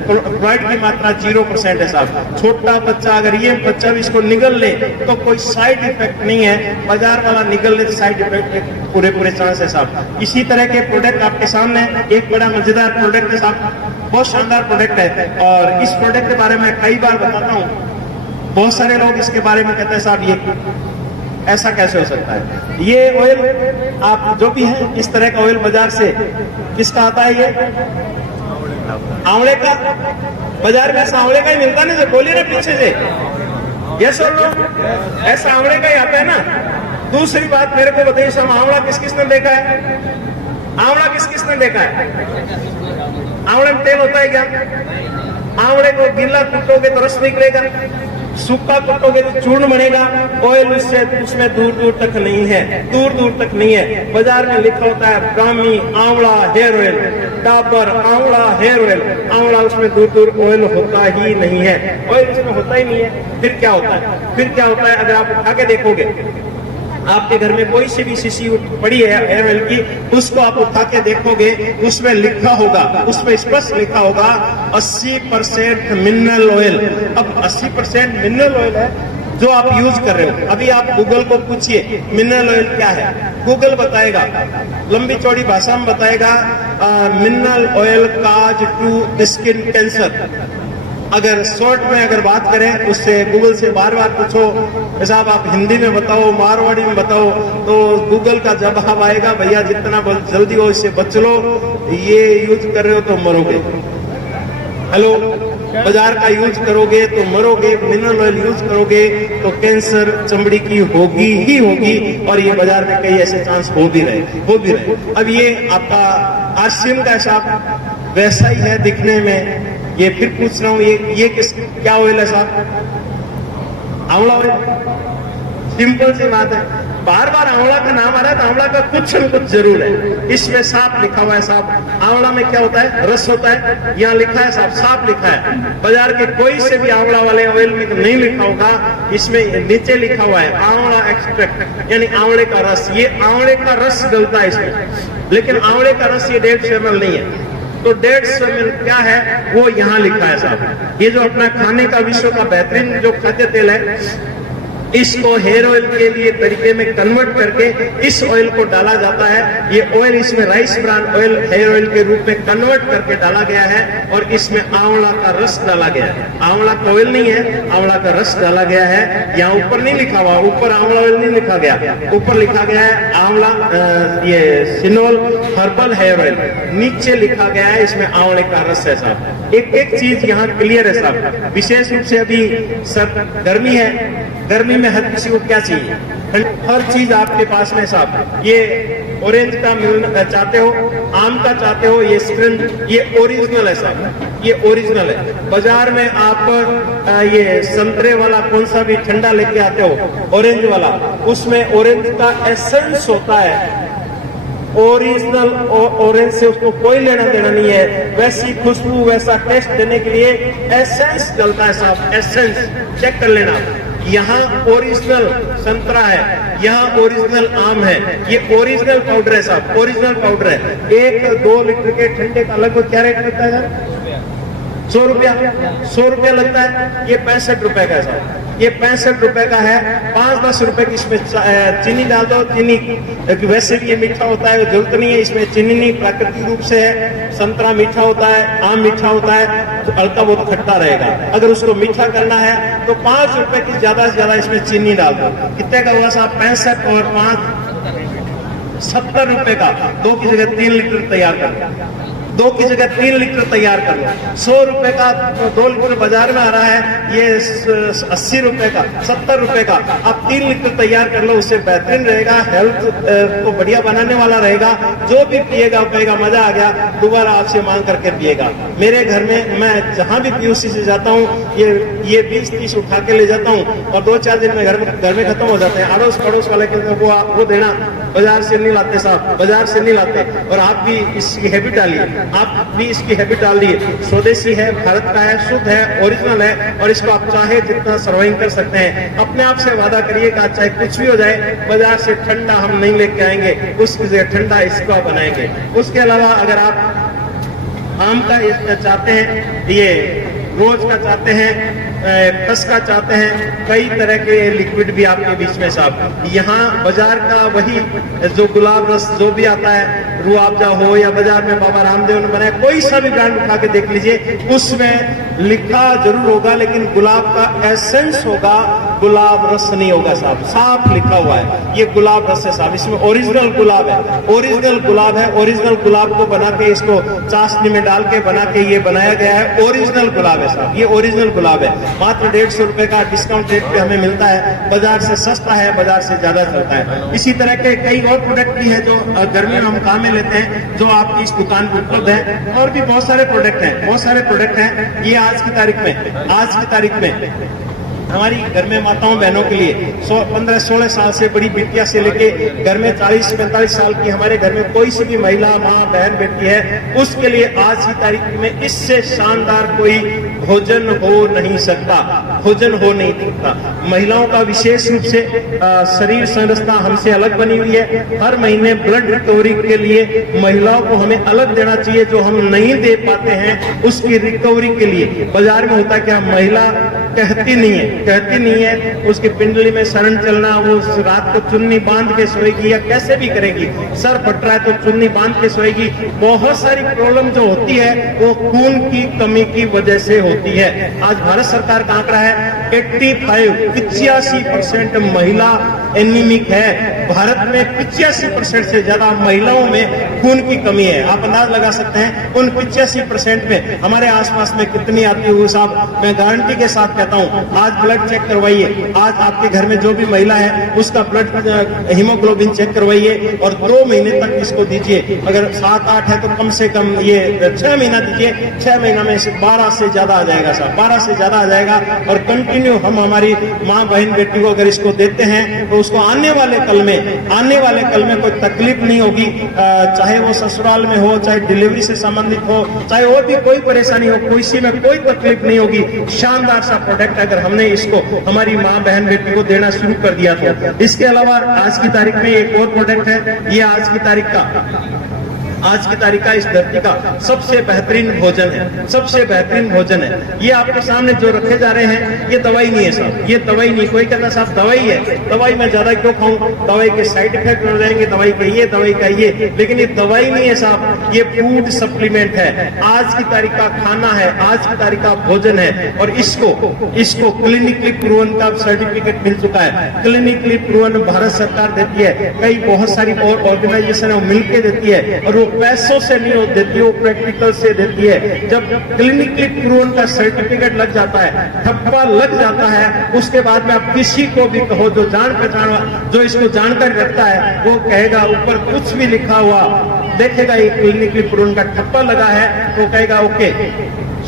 फ्लोराइड की मात्रा 0% है साहब। छोटा बच्चा, अगर ये बच्चा भी इसको निगल ले तो कोई साइड इफेक्ट नहीं है। बाजार वाला निगल ले तो साइड इफेक्ट पूरे चांस है साहब। इसी तरह के प्रोडक्ट आपके सामने एक बड़ा मजेदार प्रोडक्ट है साहब, बहुत शानदार प्रोडक्ट है। और इस प्रोडक्ट के बारे में कई बार बताता हूँ, बहुत सारे लोग इसके बारे में कहते हैं साहब ये ऐसा कैसे हो सकता है। ये ऑयल आप जो भी है, इस तरह का ऑयल बाजार से किसका आता है? ये आंवले का। बाजार में ऐसा आंवले का ही मिलता है ना, जो बोलिए ना पीछे से, यस और नो, ऐसा आंवले का ही आता है ना। दूसरी बात मेरे को बताइए साहब, आंवला किस किसने देखा है? आंवला किस किसने देखा है? आंवले में तेल होता है क्या? आंवले को गीला कुटोगे तो रस निकलेगा, सूखा कुटोगे तो चूर्ण बनेगा। ऑयल उसमें दूर दूर तक नहीं है, दूर दूर तक नहीं है। बाजार में लिखा होता है ब्राह्मी आंवला हेयर ऑयल, डाबर आंवला हेयर ऑयल। आंवला उसमें दूर दूर ऑयल होता ही नहीं है, ऑयल उसमें होता ही नहीं है। फिर क्या होता है? फिर क्या होता है? अगर आप उठा के देखोगे, आपके घर में कोई सी भी शीशी पड़ी है हेयर ऑयल की, उसको आप उठा के देखोगे, उसमें लिखा होगा, उसमें स्पष्ट लिखा होगा 80% मिनरल ऑयल। अब 80% मिनरल ऑयल है जो आप यूज कर रहे हो। अभी आप गूगल को पूछिए मिनरल ऑयल क्या है, गूगल बताएगा, लंबी चौड़ी भाषा में बताएगा mineral oil cause to skin cancer. अगर शॉर्ट में अगर बात करें, उससे गूगल से बार बार पूछो साहब आप हिंदी में बताओ, मारवाड़ी में बताओ, तो गूगल का जवाब आएगा भैया जितना जल्दी हो इससे बच लो, ये यूज कर रहे हो तो मरोगे। हेलो, बाजार का यूज करोगे तो मरोगे, मिनरल ऑयल यूज करोगे तो कैंसर चमड़ी की होगी ही होगी। और ये बाजार में कई ऐसे चांस हो भी रहे। अब ये आपका आरसीएम का साहब वैसा ही है दिखने में। ये फिर पूछ रहा हूँ, ये क्या ऑयल है साहब? आंवला ऑयल। सिंपल सी बात है, बार बार आंवला का नाम आ रहा है तो आंवला का कुछ न कुछ जरूर है। इसमें साफ लिखा हुआ है साहब। आंवला में क्या होता है? रस होता है। यहाँ लिखा है साहब, साफ लिखा है। बाजार के कोई से भी आंवला वाले ऑयल में नहीं लिखा होगा, इसमें नीचे लिखा हुआ है आंवला एक्सट्रैक्ट, यानी आंवले का रस। ये आंवले का रस डलता है इसमें, लेकिन आंवले का रस ये 150 ml नहीं है। तो 150 ml क्या है वो यहाँ लिखा है साहब। ये जो अपना खाने का विश्व का बेहतरीन जो खाद्य तेल है, इसको हेयर ऑयल के लिए तरीके में कन्वर्ट करके इस ऑयल को डाला जाता है। ये ऑयल इसमें rice bran oil hair oil के रूप में कन्वर्ट करके डाला गया है और इसमें आंवला का रस डाला गया है। आंवला का ऑयल नहीं है, आंवला का रस डाला गया है। यहाँ ऊपर नहीं लिखा हुआ, ऊपर आंवला ऑयल नहीं लिखा गया, ऊपर लिखा गया है आंवला ये सिनोल हर्बल हेयर ऑयल, नीचे लिखा गया है इसमें आंवले का रस है साहब। एक चीज यहाँ क्लियर है साहब, विशेष रूप से अभी सर गर्मी है, गर्मी में हर किसी को क्या चाहिए? हर चीज आपके पास में साहब। ये ऑरेंज का मिलना चाहते हो, आम का चाहते हो, ये स्क्रिन, ये ओरिजिनल है साहब, ये ओरिजिनल है। बाजार में आप ये संतरे वाला कौन सा भी ठंडा लेके आते हो, ऑरेंज वाला, उसमें ऑरेंज का एसेंस होता है। ओरिजिनल ऑरेंज से उसको कोई लेना देना नहीं है। वैसी खुशबू, वैसा टेस्ट देने के लिए एसेंस डलता है साहब, एसेंस चेक कर लेना। यहाँ ओरिजिनल संतरा है, यहाँ ओरिजिनल आम है, ये ओरिजिनल पाउडर है साहब, ओरिजिनल पाउडर है। 1-2 लीटर के ठंडे का लगभग क्या रेट लगता है? 100 रुपया, 100 रुपया लगता है। ये 65 रुपए का है साहब, ये 65 रुपए का है। 5-10 रुपए की इसमें चीनी डाल दो। चीनी वैसे भी ये मीठा होता है, जरूरत नहीं है इसमें चीनी नहीं, प्राकृतिक रूप से है। संतरा मीठा होता है, आम मीठा होता है, तो हल्का बहुत खट्टा रहेगा। अगर उसको मीठा करना है तो 5 रुपए की ज्यादा से ज्यादा इसमें चीनी डाल दो। कितने का हुआ साहब? 65 और 5 70 रुपए का। 2 की जगह 3 लीटर तैयार कर लो, 2 की जगह 3 लीटर तैयार कर लो। 100 रुपए का 2 लीटर बाजार में आ रहा है, ये 80 रुपए का, 70 रुपए का। आप 3 लीटर तैयार कर लो, उससे बेहतरीन रहेगा, हेल्थ को बढ़िया बनाने वाला रहेगा। जो भी पिएगा पिएगा, मजा आ गया, दोबारा आपसे मांग करके पिएगा। मेरे घर में मैं जहां भी पीयूसी से जाता हूँ, ये 20-30 उठा के ले जाता हूँ और 2-4 दिन में घर में खत्म हो जाते हैं। अड़ोस पड़ोस वाले के वो देना बाजार से नहीं लाते साहब, बाजार से नहीं लाते। और आप भी इसकी हैबिट डालिए, आप भी इसकी हैबिट डाल दिए। स्वदेशी है, भारत का है, शुद्ध है, ओरिजिनल है, और इसको आप चाहे जितना सर्वाइव कर सकते हैं। अपने आप से वादा करिए कि चाहे कुछ भी हो जाए, बाजार से ठंडा हम नहीं लेके आएंगे, उसकी जगह ठंडा इसको आप बनाएंगे। उसके अलावा अगर आप आम का चाहते हैं, ये रोज का चाहते हैं, कस का चाहते हैं, कई तरह के लिक्विड भी आपके बीच में साहब। यहाँ बाजार का वही जो गुलाब रस जो भी आता है, रूअफ़ज़ा हो या बाजार में बाबा रामदेव ने बनाया, कोई सा भी ब्रांड उठा के देख लीजिए, उसमें लिखा जरूर होगा लेकिन गुलाब का एसेंस होगा, गुलाब रस नहीं होगा साहब। साफ लिखा हुआ है ये गुलाब रस है साहब, इसमें ओरिजिनल गुलाब है, ओरिजिनल गुलाब है। ओरिजिनल गुलाब को बना के इसको चाशनी में डाल के बना के ये बनाया गया है, ओरिजिनल गुलाब है साहब, ये ओरिजिनल गुलाब है। मात्र 150 रुपए का डिस्काउंट रेट पे हमें मिलता है, बाजार से सस्ता है, बाजार से ज्यादा चलता है। इसी तरह के कई और प्रोडक्ट भी है जो गर्मी में हम काम में लेते हैं, जो आपकी इस दुकान पर उपलब्ध है। और भी बहुत सारे प्रोडक्ट हैं, बहुत सारे प्रोडक्ट हैं। ये आज की तारीख में हमारी घर में माताओं बहनों के लिए 15-16 साल से बड़ी बिटिया से लेके घर में 40-45 साल की हमारे घर में कोई सी भी महिला, माँ, बहन, बेटी है, उसके लिए आज की तारीख में इससे शानदार कोई भोजन हो नहीं सकता, भोजन हो नहीं सकता। महिलाओं का विशेष रूप से शरीर संरचना हमसे अलग बनी हुई है। हर महीने ब्लड रिकवरी के लिए महिलाओं को हमें अलग देना चाहिए, जो हम नहीं दे पाते हैं उसकी रिकवरी के लिए। बाजार में होता है क्या, महिला कहती नहीं है, उसकी पिंडली में शरण चलना, वो रात को चुन्नी बांध के सोएगी या कैसे भी करेगी, सर फट रहा है तो चुन्नी बांध के सोएगी। बहुत सारी प्रॉब्लम जो होती है वो खून की कमी की वजह से होती है। आज भारत सरकार का आंकड़ा है 85% महिला एनीमिक है। भारत में 85% से ज्यादा महिलाओं में खून की कमी है। आप अंदाज लगा सकते हैं उन 85% में हमारे आसपास में कितनी आती हुई साहब। मैं गारंटी के साथ कहता हूं, आज ब्लड चेक करवाइए, आज आपके घर में जो भी महिला है उसका ब्लड हीमोग्लोबिन चेक करवाइए और 2 महीने तक इसको दीजिए। अगर 7-8 है तो कम से कम ये 6 महीना दीजिए, 6 महीना में 12 से ज्यादा आ जाएगा साहब, 12 से ज्यादा आ जाएगा। और कंटिन्यू हम हमारी माँ, बहन, बेटी को अगर इसको देते हैं तो उसको आने वाले कल में कोई तकलीफ नहीं होगी, चाहे वो ससुराल में हो, चाहे डिलीवरी से संबंधित हो, चाहे और भी कोई परेशानी हो, किसी में कोई तकलीफ नहीं होगी। शानदार सा प्रोडक्ट अगर हमने इसको हमारी माँ, बहन, बेटी को देना शुरू कर दिया तो। इसके अलावा आज की तारीख में एक और प्रोडक्ट है, ये आज की तारीख का इस धरती का सबसे बेहतरीन भोजन है, सबसे बेहतरीन भोजन है। ये आपके सामने जो रखे जा रहे हैं ये दवाई नहीं है साहब, ये दवाई नहीं। कोई कहता साहब दवाई है, दवाई में ज्यादा क्यों खाऊं, दवाई के साइड इफेक्ट हो जाएंगे, दवाई का ये, दवाई का ये, लेकिन ये दवाई नहीं है साहब, ये फूड सप्लीमेंट है। आज की तारीख का खाना है, आज की तारीख का भोजन है। और इसको क्लिनिकली प्रूवन का सर्टिफिकेट मिल चुका है। क्लिनिकली प्रूवन भारत सरकार देती है, कई बहुत सारी और ऑर्गेनाइजेशन है मिलकर देती है, और वो पैसों से नहीं देती, वो प्रैक्टिकल से देती है। जब क्लिनिकली प्रूवन का सर्टिफिकेट लग जाता है, ठप्पा लग जाता है, उसके बाद में आप किसी को भी कहो जो जान पहचान, जो इसको जानकारी रखता है, वो कहेगा ऊपर कुछ भी लिखा हुआ देखेगा ये क्लिनिकली प्रूवन का ठप्पा लगा है, तो कहेगा ओके,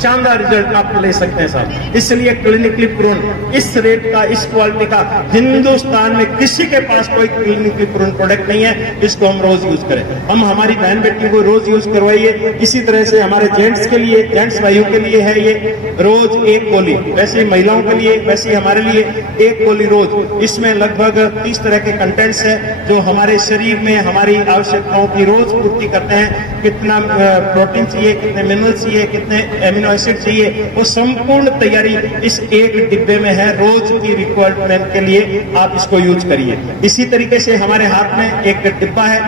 शानदार रिजल्ट आप ले सकते हैं साहब। इसलिए क्लिनिकली प्रूवन इस रेट का, इस क्वालिटी का हिंदुस्तान में किसी के पास कोई क्लिनिकली प्रूवन प्रोडक्ट नहीं है। इसको हम रोज यूज करें, हम हमारी बहन बेटी को रोज यूज करवाइए। इसी तरह से हमारे जेंट्स के लिए, जेंट्स भाइयों के लिए है ये रोज 1 गोली, वैसे महिलाओं के लिए, वैसे हमारे लिए 1 गोली रोज। इसमें लगभग 30 तरह के कंटेंट्स है जो हमारे शरीर में हमारी आवश्यकताओं की रोज पूर्ति करते हैं। कितना प्रोटीन चाहिए, कितने मिनरल चाहिए, कितने एमिनो एसिड चाहिए, वो संपूर्ण तैयारी इस 1 डिब्बे में है। रोज की रिक्वायरमेंट के लिए आप इसको यूज करिए। इसी तरीके से हमारे हाथ में एक डिब्बा है,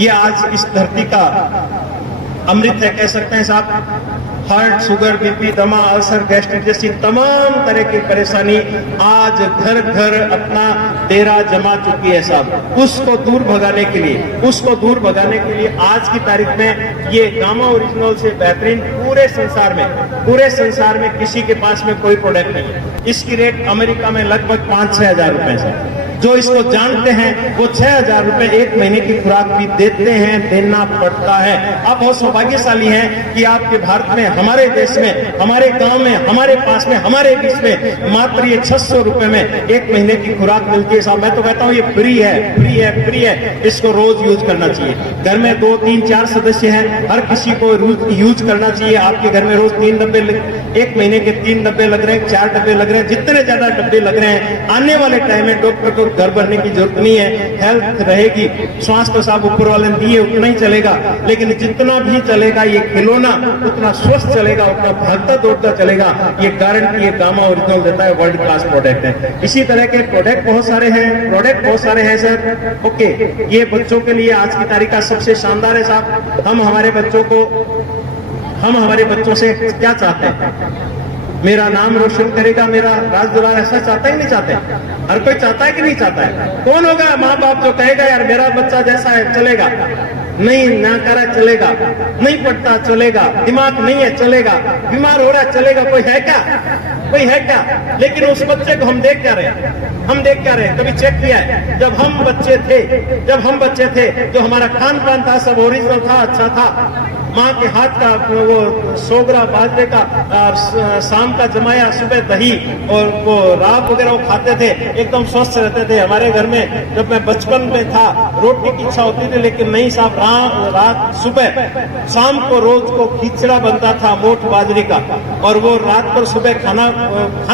ये आज इस धरती का अमृत है कह सकते हैं साहब। हार्ट, शुगर, बीपी, दमा, अल्सर, गैस्ट्रिक जैसी तमाम तरह की परेशानी आज घर घर अपना डेरा जमा चुकी है साहब। उसको दूर भगाने के लिए आज की तारीख में ये गामा ओरिजिनल से बेहतरीन पूरे संसार में किसी के पास में कोई प्रोडक्ट नहीं है। इसकी रेट अमेरिका में लगभग 5-6 हजार रुपए है। जो इसको जानते हैं वो 6,000 रुपए एक महीने की खुराक भी देते हैं, देना पड़ता है। आप बहुत सौभाग्यशाली हैं कि आपके भारत में, हमारे देश में, हमारे गांव में, हमारे पास में, हमारे बीच में मात्र ये 600 रुपए में एक महीने की खुराक मिलती है साहब। मैं तो कहता हूँ ये फ्री है, फ्री है, फ्री है। इसको रोज यूज करना चाहिए। घर में 2, 3, 4 सदस्य हैं, हर किसी को यूज करना चाहिए। आपके घर में रोज 3 डब्बे, एक महीने के 3 डब्बे लग रहे हैं, 4 डब्बे लग रहे हैं, जितने ज्यादा डब्बे लग रहे हैं, आने वाले टाइम में डॉक्टर को घर भरने की जरूरत नहीं है। हेल्थ रहेगी, स्वास्थ्य तो साहब ऊपर वाले ने दिए उतना ही चलेगा, लेकिन जितना भी चलेगा ये खिलौना उतना स्वस्थ चलेगा, उतना भागता दौड़ता चलेगा। ये गारंटी ये गामा ओरिजिनल देता है, वर्ल्ड क्लास प्रोडक्ट है। इसी तरह के प्रोडक्ट बहुत सारे हैं, प्रोडक्ट बहुत सारे हैं सर। ओके, ये बच्चों के लिए आज की तारीख का सबसे शानदार है साहब। हम हमारे बच्चों से क्या चाहते हैं? मेरा नाम रोशन करेगा, मेरा राज दुलार, ऐसा चाहता ही नहीं चाहते? हर कोई चाहता है कि नहीं चाहता है? कौन होगा माँ बाप जो कहेगा यार मेरा बच्चा जैसा है चलेगा, नहीं ना करा चलेगा, नहीं पढ़ता चलेगा, दिमाग नहीं है चलेगा, बीमार हो रहा चलेगा, कोई है क्या? कोई है क्या? लेकिन उस बच्चे को हम देख क्या रहे हैं? हम देख क्या रहे हैं? कभी चेक किया है? जब हम बच्चे थे जो हमारा खान पान था सब ओरिजिनल था, अच्छा था। माँ के हाथ का वो सोगरा बाजरे का शाम का जमाया, सुबह दही और वो राब वगैरह वो खाते थे, एकदम स्वस्थ रहते थे। हमारे घर में जब मैं बचपन में था रोटी की इच्छा होती थी, लेकिन नहीं साहब, रात सुबह शाम को रोज को खिचड़ा बनता था मोट बाजरी का, और वो रात पर सुबह खाना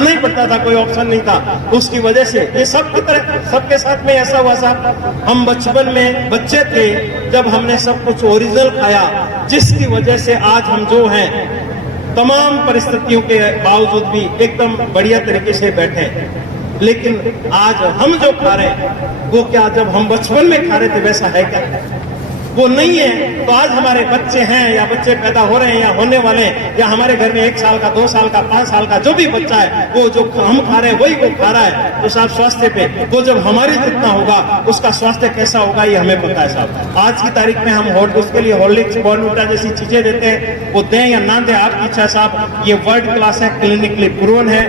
ही पड़ता था, कोई ऑप्शन नहीं था। उसकी वजह से ये सबकी तरह सबके साथ में ऐसा हुआ साहब। हम बचपन में बच्चे थे जब हमने सब कुछ ओरिजिनल खाया, जिसकी वजह से आज हम जो हैं तमाम परिस्थितियों के बावजूद भी एकदम बढ़िया तरीके से बैठे हैं। लेकिन आज हम जो खा रहे हैं वो क्या जब हम बचपन में खा रहे थे वैसा है क्या? वो नहीं है। तो आज हमारे बच्चे हैं या बच्चे पैदा हो रहे हैं या होने वाले हैं, या हमारे घर में 1 साल का, 2 साल का, 5 साल का जो भी बच्चा है, वो जो हम खा रहे हैं वही वो खा रहा है। तो साहब स्वास्थ्य पे वो जब हमारे जितना होगा उसका स्वास्थ्य कैसा होगा ये हमें पता है साहब। आज की तारीख में हम उसके लिए हॉर्लिक्स, बॉर्नविटा जैसी चीजें देते हैं, वो दें या ना दें आपकी इच्छा साहब। ये वर्ल्ड क्लास है, क्लिनिकली प्रूवन है,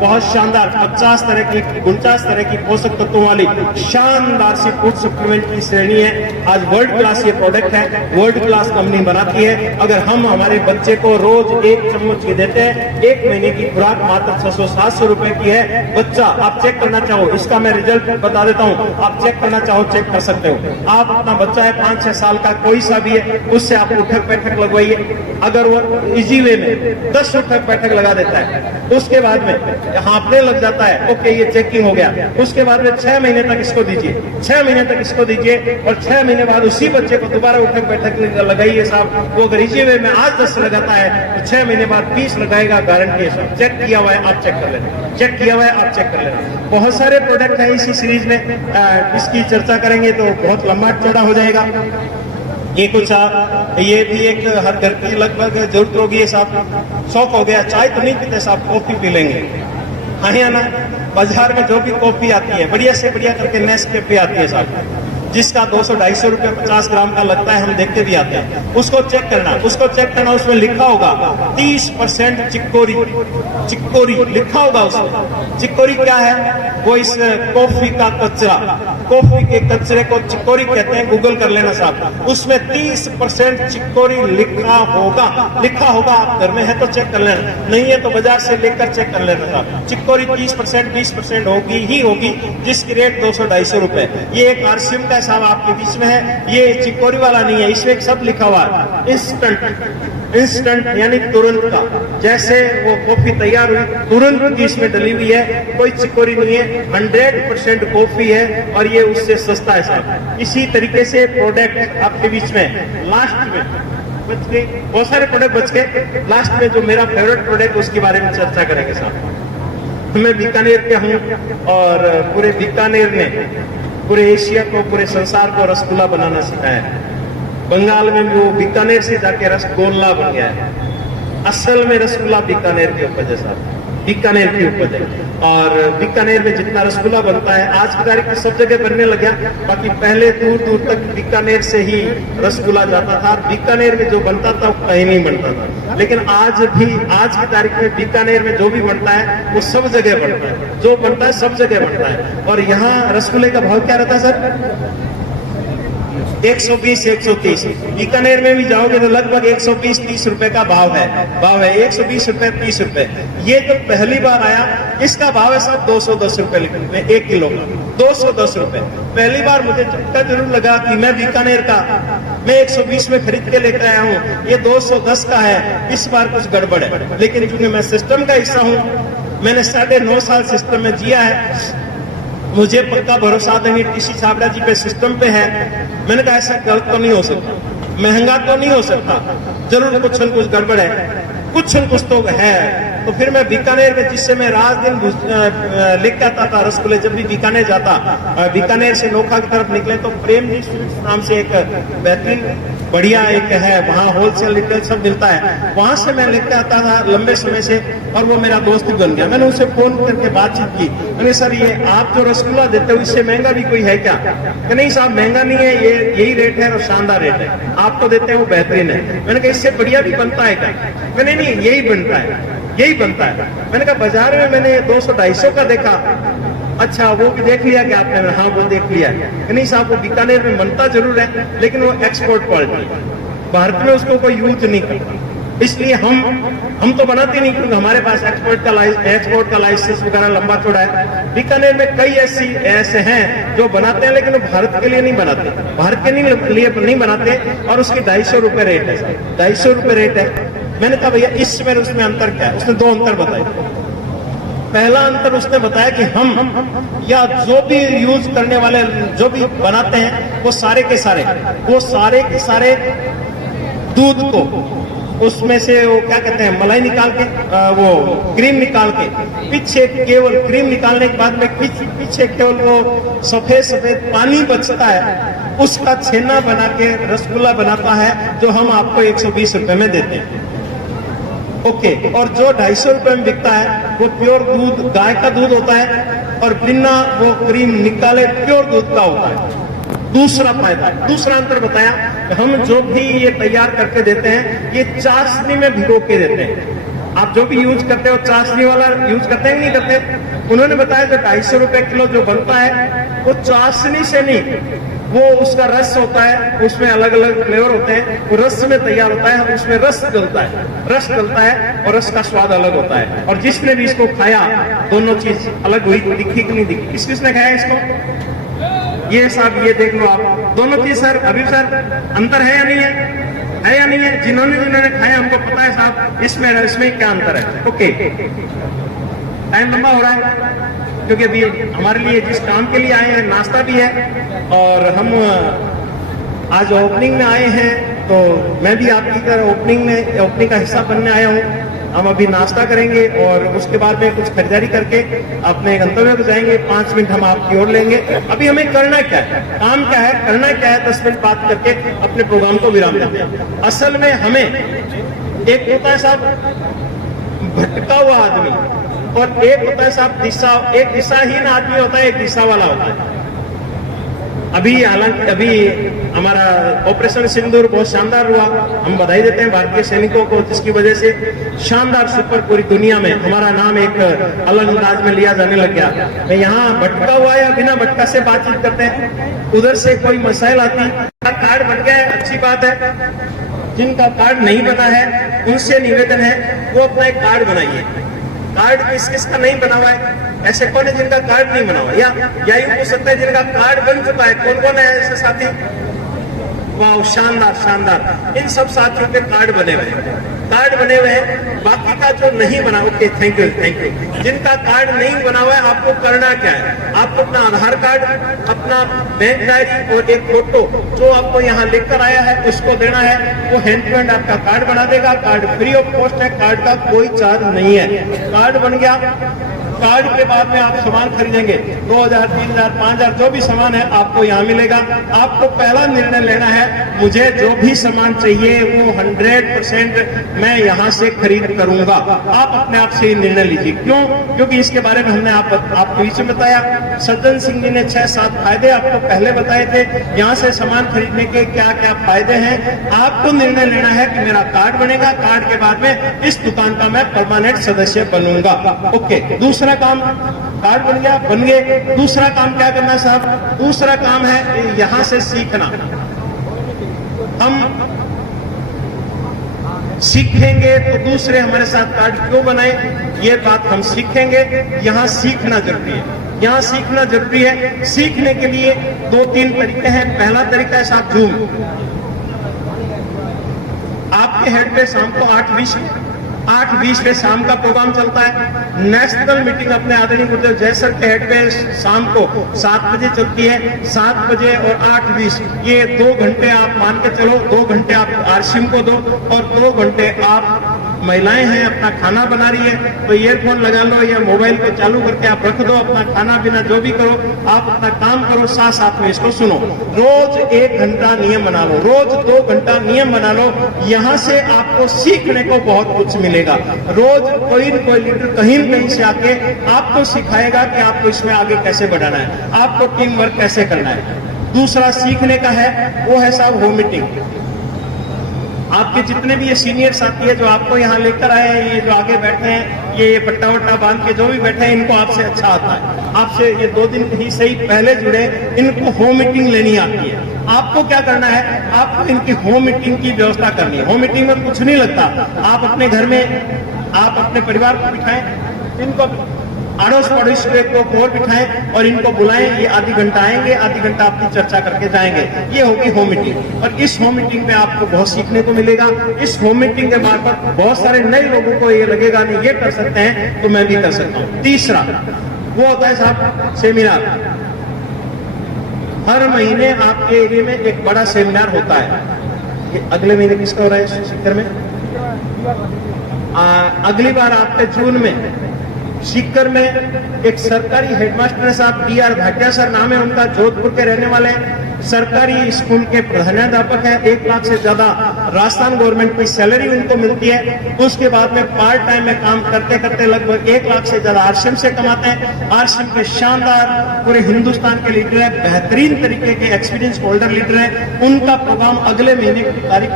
बहुत शानदार 49 तरह की पोषक तत्वों वाली शानदार सी फूड सप्लीमेंट की श्रेणी है। आज वर्ल्ड क्लास ये प्रोडक्ट है, वर्ल्ड क्लास कंपनी बनाती है। अगर हम हमारे बच्चे को रोज 1 चम्मच की देते हैं, 1 महीने की खुराक मात्र 600-700 रुपए की है। बच्चा आप चेक करना चाहो, इसका मैं रिजल्ट बता देता हूँ, आप चेक करना चाहो चेक कर सकते हो। आप अपना बच्चा है 5-6 साल का, कोई सा भी है, उससे आप उठक बैठक लगवाइए। अगर वो इजी वे में 10 उठक बैठक लगा देता है, उसके बाद में हांफने लग जाता है, ओके ये चेकिंग हो गया। उसके बाद में 6 महीने तक इसको दीजिए, 6 महीने तक इसको दीजिए, और 6 महीने बाद उसी बच्चे को दोबारा उठक बैठक लगाइए साहब। वो अगर इसी वे में आज 10 लगाता है तो 6 महीने बाद 20 लगाएगा, गारंटी है साहब। चेक किया हुआ है, आप चेक कर लेना, चेक किया हुआ है, आप चेक कर लेना। बहुत सारे प्रोडक्ट है इसी सीरीज में, इसकी चर्चा करेंगे तो बहुत लंबा चौड़ा हो जाएगा। ये कुछ ये भी एक हर घर की लगभग जरूरत होगी साहब। शौक हो गया, चाय तो नहीं पीते साहब, कॉफी पी लेंगे, हाँ या ना? बाजार में जो भी कॉफी आती है बढ़िया से बढ़िया करके नेस्कैफे आती है साहब, जिसका 200-250 रुपए 50 ग्राम का लगता है, हम देखते भी आते हैं। उसको चेक करना, उसमें लिखा होगा 30% चिक्कोरी लिखा होगा उसमें। चिक्कोरी क्या है? वो इस कॉफी का कचरा, कॉफी के कचरे को चिक्कोरी कहते हैं, गूगल कर लेना साहब। उसमें 30% चिक्कोरी लिखा होगा। आप घर में है तो चेक कर लेना, नहीं है तो बाजार से लेकर चेक कर लेना साहब। चिक्कोरी 30% 20% होगी, जिसकी रेट 200-250 रुपए। ये एक आरसीएम का साहब आपके बीच में है, ये चिक्कोरी वाला नहीं है, इसमें एक शब्द लिखा हुआ है इंस्टेंट यानी तुरंत का। जैसे वो कॉफी तैयार हुई तुरंत की इसमें डली हुई है, कोई चिक्कोरी नहीं है, 100% कॉफी है, और ये उससे सस्ता है साहब। इसी तरीके से प्रोडक्ट आपके बीच में लास्ट में बच गए, बहुत सारे प्रोडक्ट बच गए। लास्ट में जो मेरा फेवरेट प्रोडक्ट उसके बारे में चर्चा करेंगे साहब। मैं बीकानेर के हूँ, और पूरे बीकानेर ने पूरे एशिया को, पूरे संसार को रसगुल्ला बनाना सिखाया है। बंगाल में भी वो बीकानेर से जाके रसगोल्ला बन गया है। असल में रसगुल्ला बीकानेर के ऊपर जैसा बीकानेर की उपज है। और बीकानेर में जितना रसगुल्ला बनता है आज की तारीख में सब जगह बनने लग गया, बाकी पहले दूर दूर तक बीकानेर से ही रसगुल्ला जाता था। बीकानेर में जो बनता था वो कहीं नहीं बनता था, लेकिन आज की तारीख में बीकानेर में जो भी बनता है वो सब जगह बनता है, जो बनता है सब जगह बनता है। और यहाँ रसगुल्ले का भाव क्या रहता है सर? 120, 130। बीकानेर में भी जाओगे तो लगभग 120-30 रुपए का भाव है 120 रुपए, 30 रुपए। ये जो पहली बार आया इसका भाव है सब 210 रुपए लीटर 1 किलो का, 210 रुपए। पहली बार मुझे झटका जरूर लगा कि मैं बीकानेर का मैं 120 में खरीद के लेकर आया हूँ, ये 210 का है, इस बार कुछ गड़बड़ है। लेकिन चूंकि मैं सिस्टम का हिस्सा हूँ, मैंने 9.5 साल सिस्टम में जिया है, मुझे पक्का भरोसा आदरणीय टीसी छाबड़ा जी पे सिस्टम पे है। मैंने कहा ऐसा गलत तो नहीं हो सकता, महंगा तो नहीं हो सकता, जरूर कुछ न कुछ गड़बड़ है, कुछ न कुछ तो है। तो फिर मैं बीकानेर में, जिससे मैं रात दिन लेके आता था रसगुल्ले, जब भी बीकानेर जाता, बीकानेर से नोखा की तरफ निकले तो प्रेम जी स्वीट्स नाम से एक बेहतरीन बढ़िया एक है, वहाँ होलसेल रिटेल सब मिलता है, वहां से मैं लेके आता था लंबे समय से, और वो मेरा दोस्त भी बन गया। मैंने उसे फोन करके बातचीत की, मैंने सर ये आप जो रसगुल्ला देते हो इससे महंगा भी कोई है क्या? कि नहीं साहब महंगा नहीं है, ये यही रेट है और शानदार रेट है, आप तो देते हैं वो बेहतरीन है। मैंने कहा इससे बढ़िया भी बनता है क्या? मैंने नहीं यही बनता है, यही बनता है। मैंने कहा बाजार में मैंने 200-250 का देखा, अच्छा वो भी देख लिया क्या आपने? हाँ वो देख लिया। नहीं साहब वो बीकानेर में बनता जरूर है, लेकिन वो एक्सपोर्ट क्वालिटी है, भारत में उसको कोई यूज नहीं करता, इसलिए हम तो बनाते नहीं, क्योंकि हमारे पास एक्सपोर्ट का लाइसेंस वगैरह लंबा चौड़ा है। बीकानेर में कई ऐसे हैं जो बनाते हैं, लेकिन वो भारत के लिए नहीं बनाते, भारत के लिए नहीं बनाते, और उसकी 250 रुपए रेट है, 250 रुपए रेट है। मैंने कहा भैया इसमें उसमें अंतर क्या है? उसने 2 अंतर बताए। पहला अंतर उसने बताया कि हम या जो भी यूज करने वाले जो भी बनाते हैं वो सारे के सारे दूध को उसमें से वो क्या कहते हैं मलाई निकाल के वो क्रीम निकाल के पीछे केवल क्रीम निकालने के बाद में पीछे केवल वो सफेद पानी बचता है, उसका छेना बना के रसगुल्ला बनाता है, जो हम आपको 120 रुपए में देते हैं। ओके, और जो 250 रुपए में बिकता है वो प्योर दूध, गाय का दूध होता है, और बिना वो क्रीम निकाले प्योर दूध का होता है। दूसरा फायदा, दूसरा अंतर बताया, हम जो भी ये तैयार करके देते हैं ये चाशनी में भिगो के देते हैं। आप जो भी यूज करते हो चाशनी वाला यूज करते हैं नहीं करते? उन्होंने बताया जो 250 रुपए किलो जो बनता है वो चाशनी से नहीं, वो उसका रस होता है, उसमें अलग अलग फ्लेवर होते हैं, वो रस में तैयार होता है, उसमें रस डलता है और रस का स्वाद अलग होता है। और जिसने भी इसको खाया दोनों चीज अलग हुई, दिखी कि नहीं दिखी? किसने खाया इसको? ये साहब ये देख लो आप, दोनों चीज सर अभी सर अंतर है या नहीं है या नहीं है? जिन्होंने खाया हमको पता है साहब इसमें क्या अंतर है। ओके, टाइम लंबा हो रहा है क्योंकि अभी हमारे लिए जिस काम के लिए आए हैं नाश्ता भी है, और हम आज ओपनिंग में आए हैं, तो मैं भी आपकी तरह ओपनिंग का हिस्सा बनने आया हूँ। हम अभी नाश्ता करेंगे और उसके बाद में कुछ खरीदारी करके अपने गंतव्य को जाएंगे। 5 मिनट हम आपकी ओर लेंगे। अभी हमें करना क्या है, काम क्या है, करना क्या है, 10 मिनट बात करके अपने प्रोग्राम को विराम देते हैं। असल में हमें एक होता है साहब भटका हुआ आदमी, और एक होता है साहब एक दिशाहीन आदमी होता है, एक दिशा वाला होता है। हालांकि अभी हमारा ऑपरेशन सिंदूर बहुत शानदार हुआ, हम बधाई देते हैं भारतीय सैनिकों को, जिसकी वजह से शानदार सुपर पूरी दुनिया में हमारा नाम एक अलग अंदाज में लिया जाने लग गया। मैं यहाँ भटका हुआ या बिना भटका से बातचीत करते हैं, उधर से कोई मसाइल आती, कार्ड बन गया है, अच्छी बात है। जिनका कार्ड नहीं बना है उनसे निवेदन है वो अपना एक कार्ड बनाइए। कार्ड किसका नहीं बना हुआ है? ऐसे कौन है जिनका कार्ड नहीं बना हुआ, या यूं हो सकता है जिनका कार्ड बन चुका है? कौन है ऐसे साथी? वाह, शानदार। इन सब साथियों के कार्ड बने हुए हैं, बाकी का जो नहीं बना, ओके थैंक यू। जिनका कार्ड नहीं बना हुआ है आपको करना क्या है? आपको अपना आधार कार्ड, अपना बैंक डायरी और एक फोटो जो आपको यहाँ लेकर आया है उसको देना है। वो हैंड टू हैंड आपका कार्ड बना देगा। कार्ड फ्री ऑफ कॉस्ट है, कार्ड का कोई चार्ज नहीं है। कार्ड बन गया, कार्ड के बाद में आप सामान खरीदेंगे 2000, 3000, 5000 जो भी सामान है आपको यहाँ मिलेगा। आपको पहला निर्णय लेना है, मुझे जो भी सामान चाहिए वो 100% मैं यहाँ से खरीद करूंगा। आप अपने आप से ही निर्णय लीजिए। क्यों? क्योंकि इसके बारे में हमने आपको बीच में बताया। सज्जन सिंह जी ने 6-7 फायदे आपको पहले बताए थे, यहाँ से सामान खरीदने के क्या क्या फायदे हैं। आपको निर्णय लेना है कि मेरा कार्ड बनेगा, कार्ड के बाद में इस दुकान का मैं परमानेंट सदस्य बनूंगा। ओके, दूसरा काम, कार्ड बन गया, बन गए, दूसरा काम क्या करना है साहब? दूसरा काम है यहाँ से सीखना। हम सीखेंगे तो दूसरे हमारे साथ कार्ड क्यों बनाए, ये बात हम सीखेंगे। यहाँ सीखना जरूरी है, यहाँ सीखना जरूरी है। सीखने के लिए 2-3 तरीके हैं। पहला तरीका है साहब जूम। आपके हेड पे शाम को 8:20 पे शाम का प्रोग्राम चलता है। नेशनल मीटिंग अपने आदरणीय गुरुदेव जय सर के हेड पे शाम को 7 बजे चलती है। 7 बजे और 8:20 ये 2 घंटे आप मान के चलो, 2 घंटे आप आरसीएम को दो और 2 घंटे आप महिलाएं हैं अपना खाना बना रही है तो ईयरफोन लगा लो या मोबाइल को चालू करके आप रख दो, अपना खाना पीना जो भी करो, आप अपना काम करो, साथ में इसको सुनो। रोज 1 घंटा नियम बना लो, रोज 2 घंटा नियम बना लो। यहाँ से आपको सीखने को बहुत कुछ मिलेगा। रोज कोई न कोई लीडर कहीं न कहीं से आके आपको सिखाएगा कि आपको इसमें आगे कैसे बढ़ाना है, आपको टीम वर्क कैसे करना है। दूसरा सीखने का है वो है साहब होम मीटिंग। आपके जितने भी ये सीनियर साथी है जो आपको यहाँ लेकर आए हैं, ये जो आगे बैठे हैं, ये पट्टा वट्टा बांध के जो भी बैठे हैं, इनको आपसे अच्छा आता है। आपसे ये 2 दिन ही सही पहले जुड़े, इनको होम मीटिंग लेनी आती है। आपको क्या करना है? आपको इनकी होम मीटिंग की व्यवस्था करनी है। होम मीटिंग में कुछ नहीं लगता। आप अपने घर में, आप अपने परिवार को बिठाएं, इनको अड़ोस पड़ोस को और बिठाएं और इनको बुलाएं। ये आधी घंटा आएंगे, आधी घंटा आपकी चर्चा करके जाएंगे। ये होगी होम मीटिंग। और इस होम मीटिंग में आपको बहुत सीखने को मिलेगा। इस होम मीटिंग के मार्फत बहुत सारे नए लोगों को ये लगेगा नहीं ये कर सकते हैं तो मैं भी कर सकता हूँ। तीसरा वो होता है साहब सेमिनार। हर महीने आपके एरिया में एक बड़ा सेमिनार होता है। ये अगले महीने किसका हो रहा है सीकर में? अगली बार आपके जून में सीकर में एक सरकारी हेडमास्टर साहब DR भाटिया सर नाम है उनका, जोधपुर के रहने वाले हैं। सरकारी स्कूल के प्रधानाध्यापक है। 1 लाख से ज्यादा राजस्थान गवर्नमेंट की सैलरी उनको मिलती है। उसके बाद में पार्ट टाइम में काम करते करते लगभग 1 लाख से ज्यादा आरसीएम से कमाते हैं। आरसीएम के शानदार पूरे हिंदुस्तान के लीडर है, बेहतरीन तरीके के एक्सपीरियंस होल्डर लीडर है। उनका प्रोग्राम अगले महीने की तारीख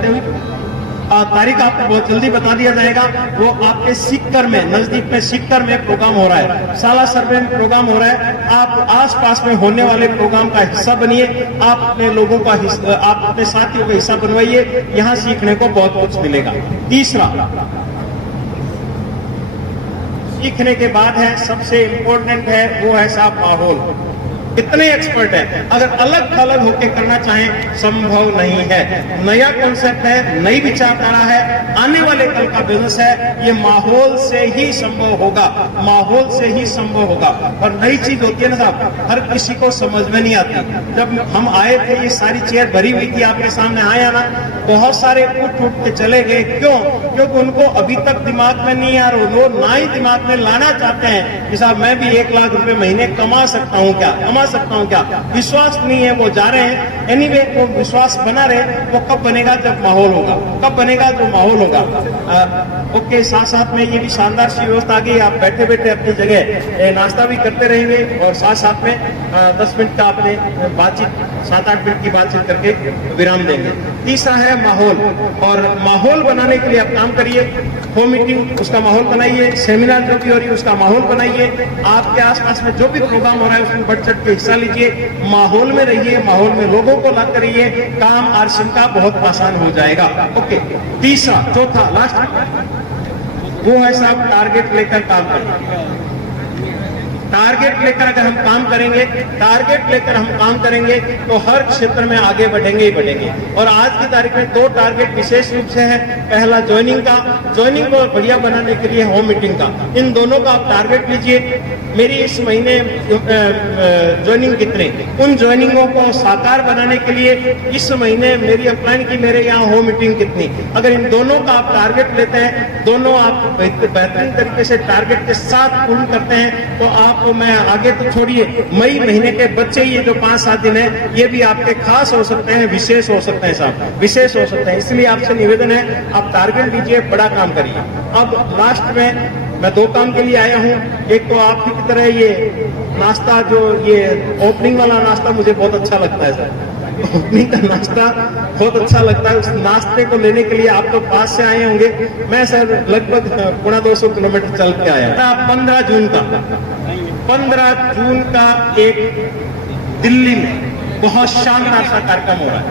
आपको बहुत जल्दी बता दिया जाएगा। वो आपके सीकर में, नजदीक में सीकर में प्रोग्राम हो रहा है। सालासर में प्रोग्राम हो रहा है। आप आसपास में होने वाले प्रोग्राम का हिस्सा बनिए। आप अपने लोगों का हिस्सा, आप अपने साथियों का हिस्सा बनवाइए। यहाँ सीखने को बहुत कुछ मिलेगा। तीसरा सीखने के बाद है, सबसे इंपॉर्टेंट है, वो है साहब माहौल। कितने एक्सपर्ट है, अगर अलग थलग होकर करना चाहें संभव नहीं है। नया कॉन्सेप्ट है, नई विचारधारा है, आने वाले कल का बिजनेस है। ये माहौल से ही संभव होगा, माहौल से ही संभव होगा। और नई चीज होती है ना साहब, हर किसी को समझ में नहीं आती। जब हम आए थे ये सारी चेयर भरी हुई थी, आपके सामने आया ना, बहुत सारे उठ के चले गए। क्यों? क्योंकि उनको अभी तक दिमाग में नहीं आ रहा। वो ना ही दिमाग में लाना चाहते हैं कि साहब मैं भी 1 लाख रुपए महीने कमा सकता हूँ क्या, सकता हूं क्या। विश्वास नहीं है, वो जा रहे हैं। एनीवे वो विश्वास बना रहे, वो कब बनेगा? जब माहौल होगा। कब बनेगा? जो माहौल होगा। ओके, साथ साथ में ये भी शानदार सी व्यवस्था आ गई। आप बैठे बैठे अपनी जगह नाश्ता भी करते रहेंगे और साथ साथ में 10 मिनट का अपने बातचीत, 7-8 मिनट की बातचीत करके विराम देंगे। तीसरा है माहौल। और माहौल बनाने के लिए आप काम करिए। होम मीटिंग उसका माहौल बनाइए, सेमिनार जो भी हो रही है उसका माहौल बनाइए। आपके आसपास में जो भी प्रोग्राम हो रहा है उसमें बढ़ चढ़ के हिस्सा लीजिए। माहौल में रहिए, माहौल में लोगों को ला करिए। काम आरसीएम का बहुत आसान हो जाएगा। ओके, तीसरा, चौथा, लास्ट वो है साहब टारगेट लेकर काम करना। टारगेट लेकर अगर हम काम करेंगे, टारगेट लेकर हम काम करेंगे तो हर क्षेत्र में आगे बढ़ेंगे ही बढ़ेंगे। और आज की तारीख में 2 टारगेट विशेष रूप से है। पहला ज्वाइनिंग को बढ़िया बनाने के लिए होम मीटिंग का, इन दोनों का आप टारगेट लीजिए। मेरी इस महीने ज्वाइनिंग कितने, उन ज्वाइनिंगों को साकार बनाने के लिए इस महीने मेरी अपलाइन की मेरे यहाँ होम मीटिंग कितनी, अगर इन दोनों का आप टारगेट लेते हैं, दोनों आप बेहतरीन तरीके से टारगेट के साथ पूर्ण करते हैं तो आपको, मैं आगे तो छोड़िए, मई महीने के बच्चे ये जो 5-7 दिन है ये भी आपके खास हो सकते हैं, विशेष हो सकते हैं साहब, विशेष हो सकते हैं। इसलिए आपसे निवेदन है आप टारगेट लीजिए, बड़ा काम करिए। अब लास्ट में मैं 2 काम के लिए आया हूँ। एक तो आपकी की तरह ये नाश्ता, जो ये ओपनिंग वाला नाश्ता मुझे बहुत अच्छा लगता है सर, ओपनिंग का नाश्ता बहुत अच्छा लगता है। उस नाश्ते को लेने के लिए आप तो पास से आए होंगे, मैं सर लगभग 250 किलोमीटर चल के आया। 15 जून का एक दिल्ली में बहुत शानदार सा कार्यक्रम हो रहा है।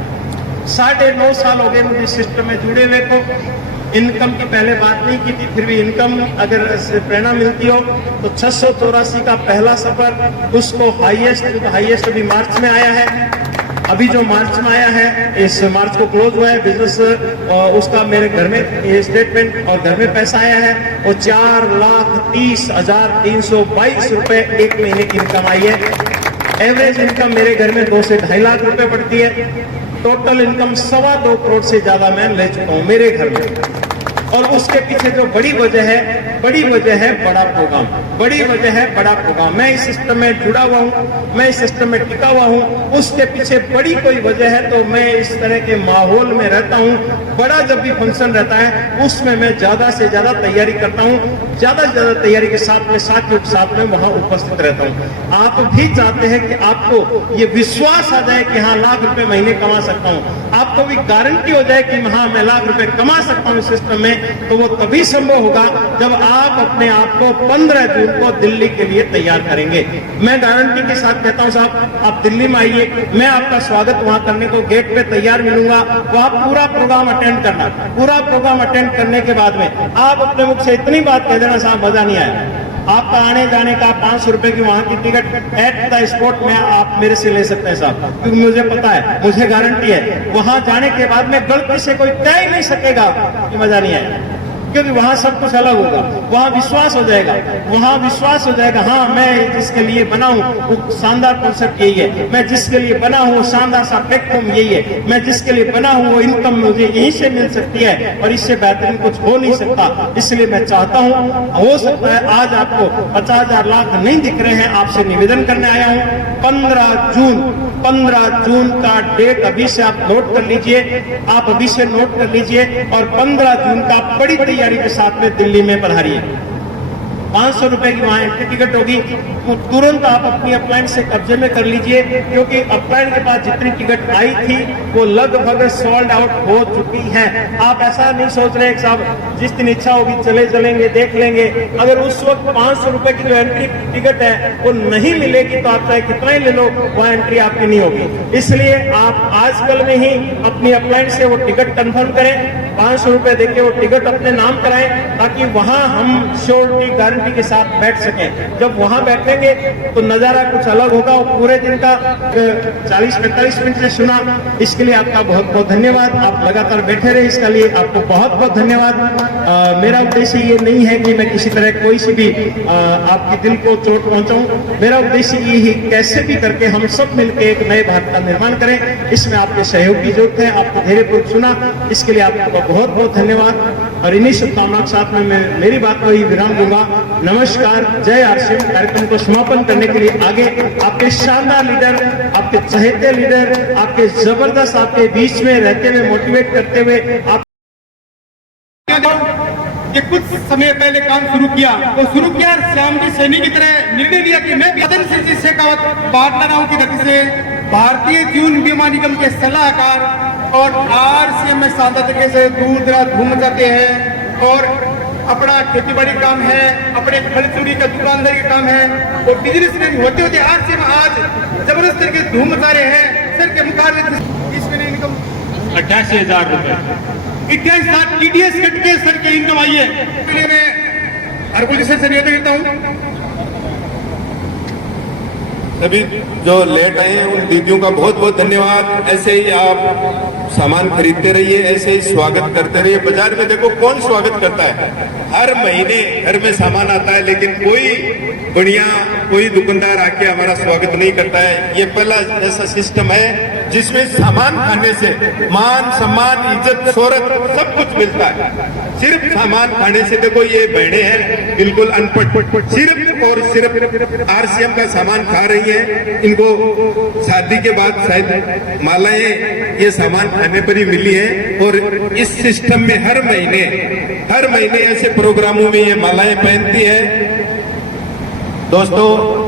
9.5 साल हो गए मुझे सिस्टम में जुड़े हुए को। इनकम की पहले बात नहीं की थी, फिर भी इनकम अगर प्रेरणा मिलती हो तो 684 का पहला सफर, उसको हाईएस्ट अभी मार्च में आया है। अभी जो मार्च में आया है, इस मार्च को क्लोज हुआ है बिजनेस, उसका मेरे घर में स्टेटमेंट और घर में पैसा आया है, वो 4,30,322 रुपए एक महीने की इनकम आई है। एवरेज इनकम मेरे घर में 2 से 2.5 लाख रुपए पड़ती है। टोटल इनकम 2.25 करोड़ से ज्यादा मैं ले चुका हूं मेरे घर में। और उसके पीछे जो बड़ी वजह है बड़ा प्रोग्राम, बड़ी वजह है बड़ा प्रोग्राम। मैं इस सिस्टम में जुड़ा हुआ हूं, मैं इस सिस्टम में टिका हुआ हूं, उसके पीछे बड़ी कोई वजह है तो मैं इस तरह के माहौल में रहता हूं। बड़ा जब भी फंक्शन रहता है उसमें मैं ज्यादा से ज्यादा तैयारी करता हूं, ज्यादा से ज्यादा तैयारी के साथ में साथियों के साथ में वहां उपस्थित रहता हूं। आप भी चाहते हैं कि आपको ये विश्वास आ जाए कि हाँ लाख रुपए महीने कमा सकता हूं, आपको भी गारंटी हो जाए कि हाँ मैं लाख रुपए कमा सकता हूं इस सिस्टम में, तो वो तभी संभव होगा जब आप अपने आप को 15 जून को दिल्ली के लिए तैयार करेंगे। मैं गारंटी के साथ कहता हूं साहब, आप दिल्ली में आइए, मैं आपका स्वागत वहां करने को गेट पे तैयार मिलूंगा। तो आप पूरा प्रोग्राम अटेंड करना, पूरा प्रोग्राम अटेंड करने के बाद में आप अपने मुख से इतनी बात कह देना साहब मजा नहीं आया, आपका आने जाने का 500 रुपए की वहां की टिकट एट द स्पॉट में आप मेरे से ले सकते हैं साहब, क्योंकि मुझे पता है, मुझे गारंटी है वहां जाने के बाद में गलती से कोई कह ही नहीं सकेगा कि मजा नहीं आया, क्योंकि वहां सब कुछ अलग होगा। वहां विश्वास हो जाएगा, वहां विश्वास हो जाएगा हाँ मैं जिसके लिए बना हूं वो शानदार कॉन्सेप्ट यही है, मैं जिसके लिए बना हूं वो शानदार सा प्लेटफॉर्म यही है, मैं जिसके लिए बना हूं वो इनकम मुझे यहीं से मिल सकती है और इससे बेहतरीन कुछ हो नहीं सकता। इसलिए मैं चाहता हूं, हो सकता है आज आपको 50,000 लाख नहीं दिख रहे हैं, आपसे निवेदन करने आया हूं 15 जून का डेट अभी से आप नोट कर लीजिए, आप अभी से नोट कर लीजिए और 15 जून का बड़ी तैयारी के साथ में दिल्ली में पधारिए। 500 रुपए की वहां एंट्री टिकट होगी, तो तुरंत आप अपनी अपलाइन से कब्जे में कर लीजिए, क्योंकि अपलाइन के पास जितनी टिकट आई थी वो लगभग सोल्ड आउट हो चुकी है। आप ऐसा नहीं सोच रहे साहब जिस दिन इच्छा होगी चले चलेंगे देख लेंगे, अगर उस वक्त 500 रुपए की जो एंट्री टिकट है वो नहीं मिलेगी तो आप चाहे कितना ही ले लो वह एंट्री आपकी नहीं होगी। इसलिए आप आजकल में ही अपनी अपलाइन से वो टिकट कंफर्म करें, 500 रुपए देके वो टिकट अपने नाम कराएं, ताकि वहां हम श्योरिटी गारंटी के साथ बैठ सकें। जब वहां बैठेंगे तो नजारा कुछ अलग होगा। वो पूरे दिन का 40-45 मिनट से सुना, इसके लिए आपका बहुत बहुत धन्यवाद। आप लगातार बैठे रहे, इसके लिए आपको बहुत बहुत धन्यवाद। मेरा उद्देश्य ये नहीं है कि मैं किसी तरह कोई सी भी आपके दिल को चोट पहुंचाऊं। मेरा उद्देश्य ये ही कैसे भी करके हम सब मिलकर एक नए भारत का निर्माण करें। इसमें आपके सहयोग की जरूरत है। आपको धैर्यपूर्वक सुना, इसके लिए आपका बहुत बहुत धन्यवाद। और इन्हीं शुभकामनाओं के साथ में मैं मेरी बात को ही विराम दूंगा। नमस्कार, जय आरसीएम। कार्यक्रम को समापन करने के लिए आगे आपके शानदार लीडर, आपके चहेते लीडर, आपके जबरदस्त आपके बीच में रहते हुए मोटिवेट करते हुए आप ये कुछ समय पहले काम शुरू किया, तो शुरू किया श्याम जी सैनी की तरह निर्णय लिया कि मैं मदन सिंह जी शेखावत बाटलागांव की गति से भारतीय जीवन बीमा निगम के सलाहकार और आरसीएम में शानदार तरीके से दूर दराज घूम जाते हैं और अपना खेती बाड़ी काम है, अपने फल चूड़ी का दुकानदारी का काम है और बिजनेस में होते होते आरसीएम आज जबरदस्त तरीके से धूम मचा रहे हैं। सर के मुकाबले इसमें इनकम 88,000 रुपए 28,000 टीडीएस कट के सर की इनकम आई है। इसलिए मैं हरकुल जी से निवेदन करता हूँ सभी जो लेट आए हैं उन दीदियों का बहुत बहुत धन्यवाद। ऐसे ही आप सामान खरीदते रहिए, ऐसे ही स्वागत करते रहिए। बाजार में देखो कौन स्वागत करता है, हर महीने घर में सामान आता है, लेकिन कोई बढ़िया कोई दुकानदार आके हमारा स्वागत नहीं करता है। ये पहला ऐसा सिस्टम है जिसमें सामान खाने से मान सम्मान इज्जत शोहरत सब कुछ मिलता है। सिर्फ सामान खाने से, देखो ये बहने हैं बिल्कुल अनपढ़, सिर्फ और सिर्फ आरसीएम का सामान खा रही हैं। इनको शादी के बाद शायद मालाएं ये सामान खाने पर ही मिली है, और इस सिस्टम में हर महीने ऐसे प्रोग्रामों में ये मालाएं पहनती है। दोस्तों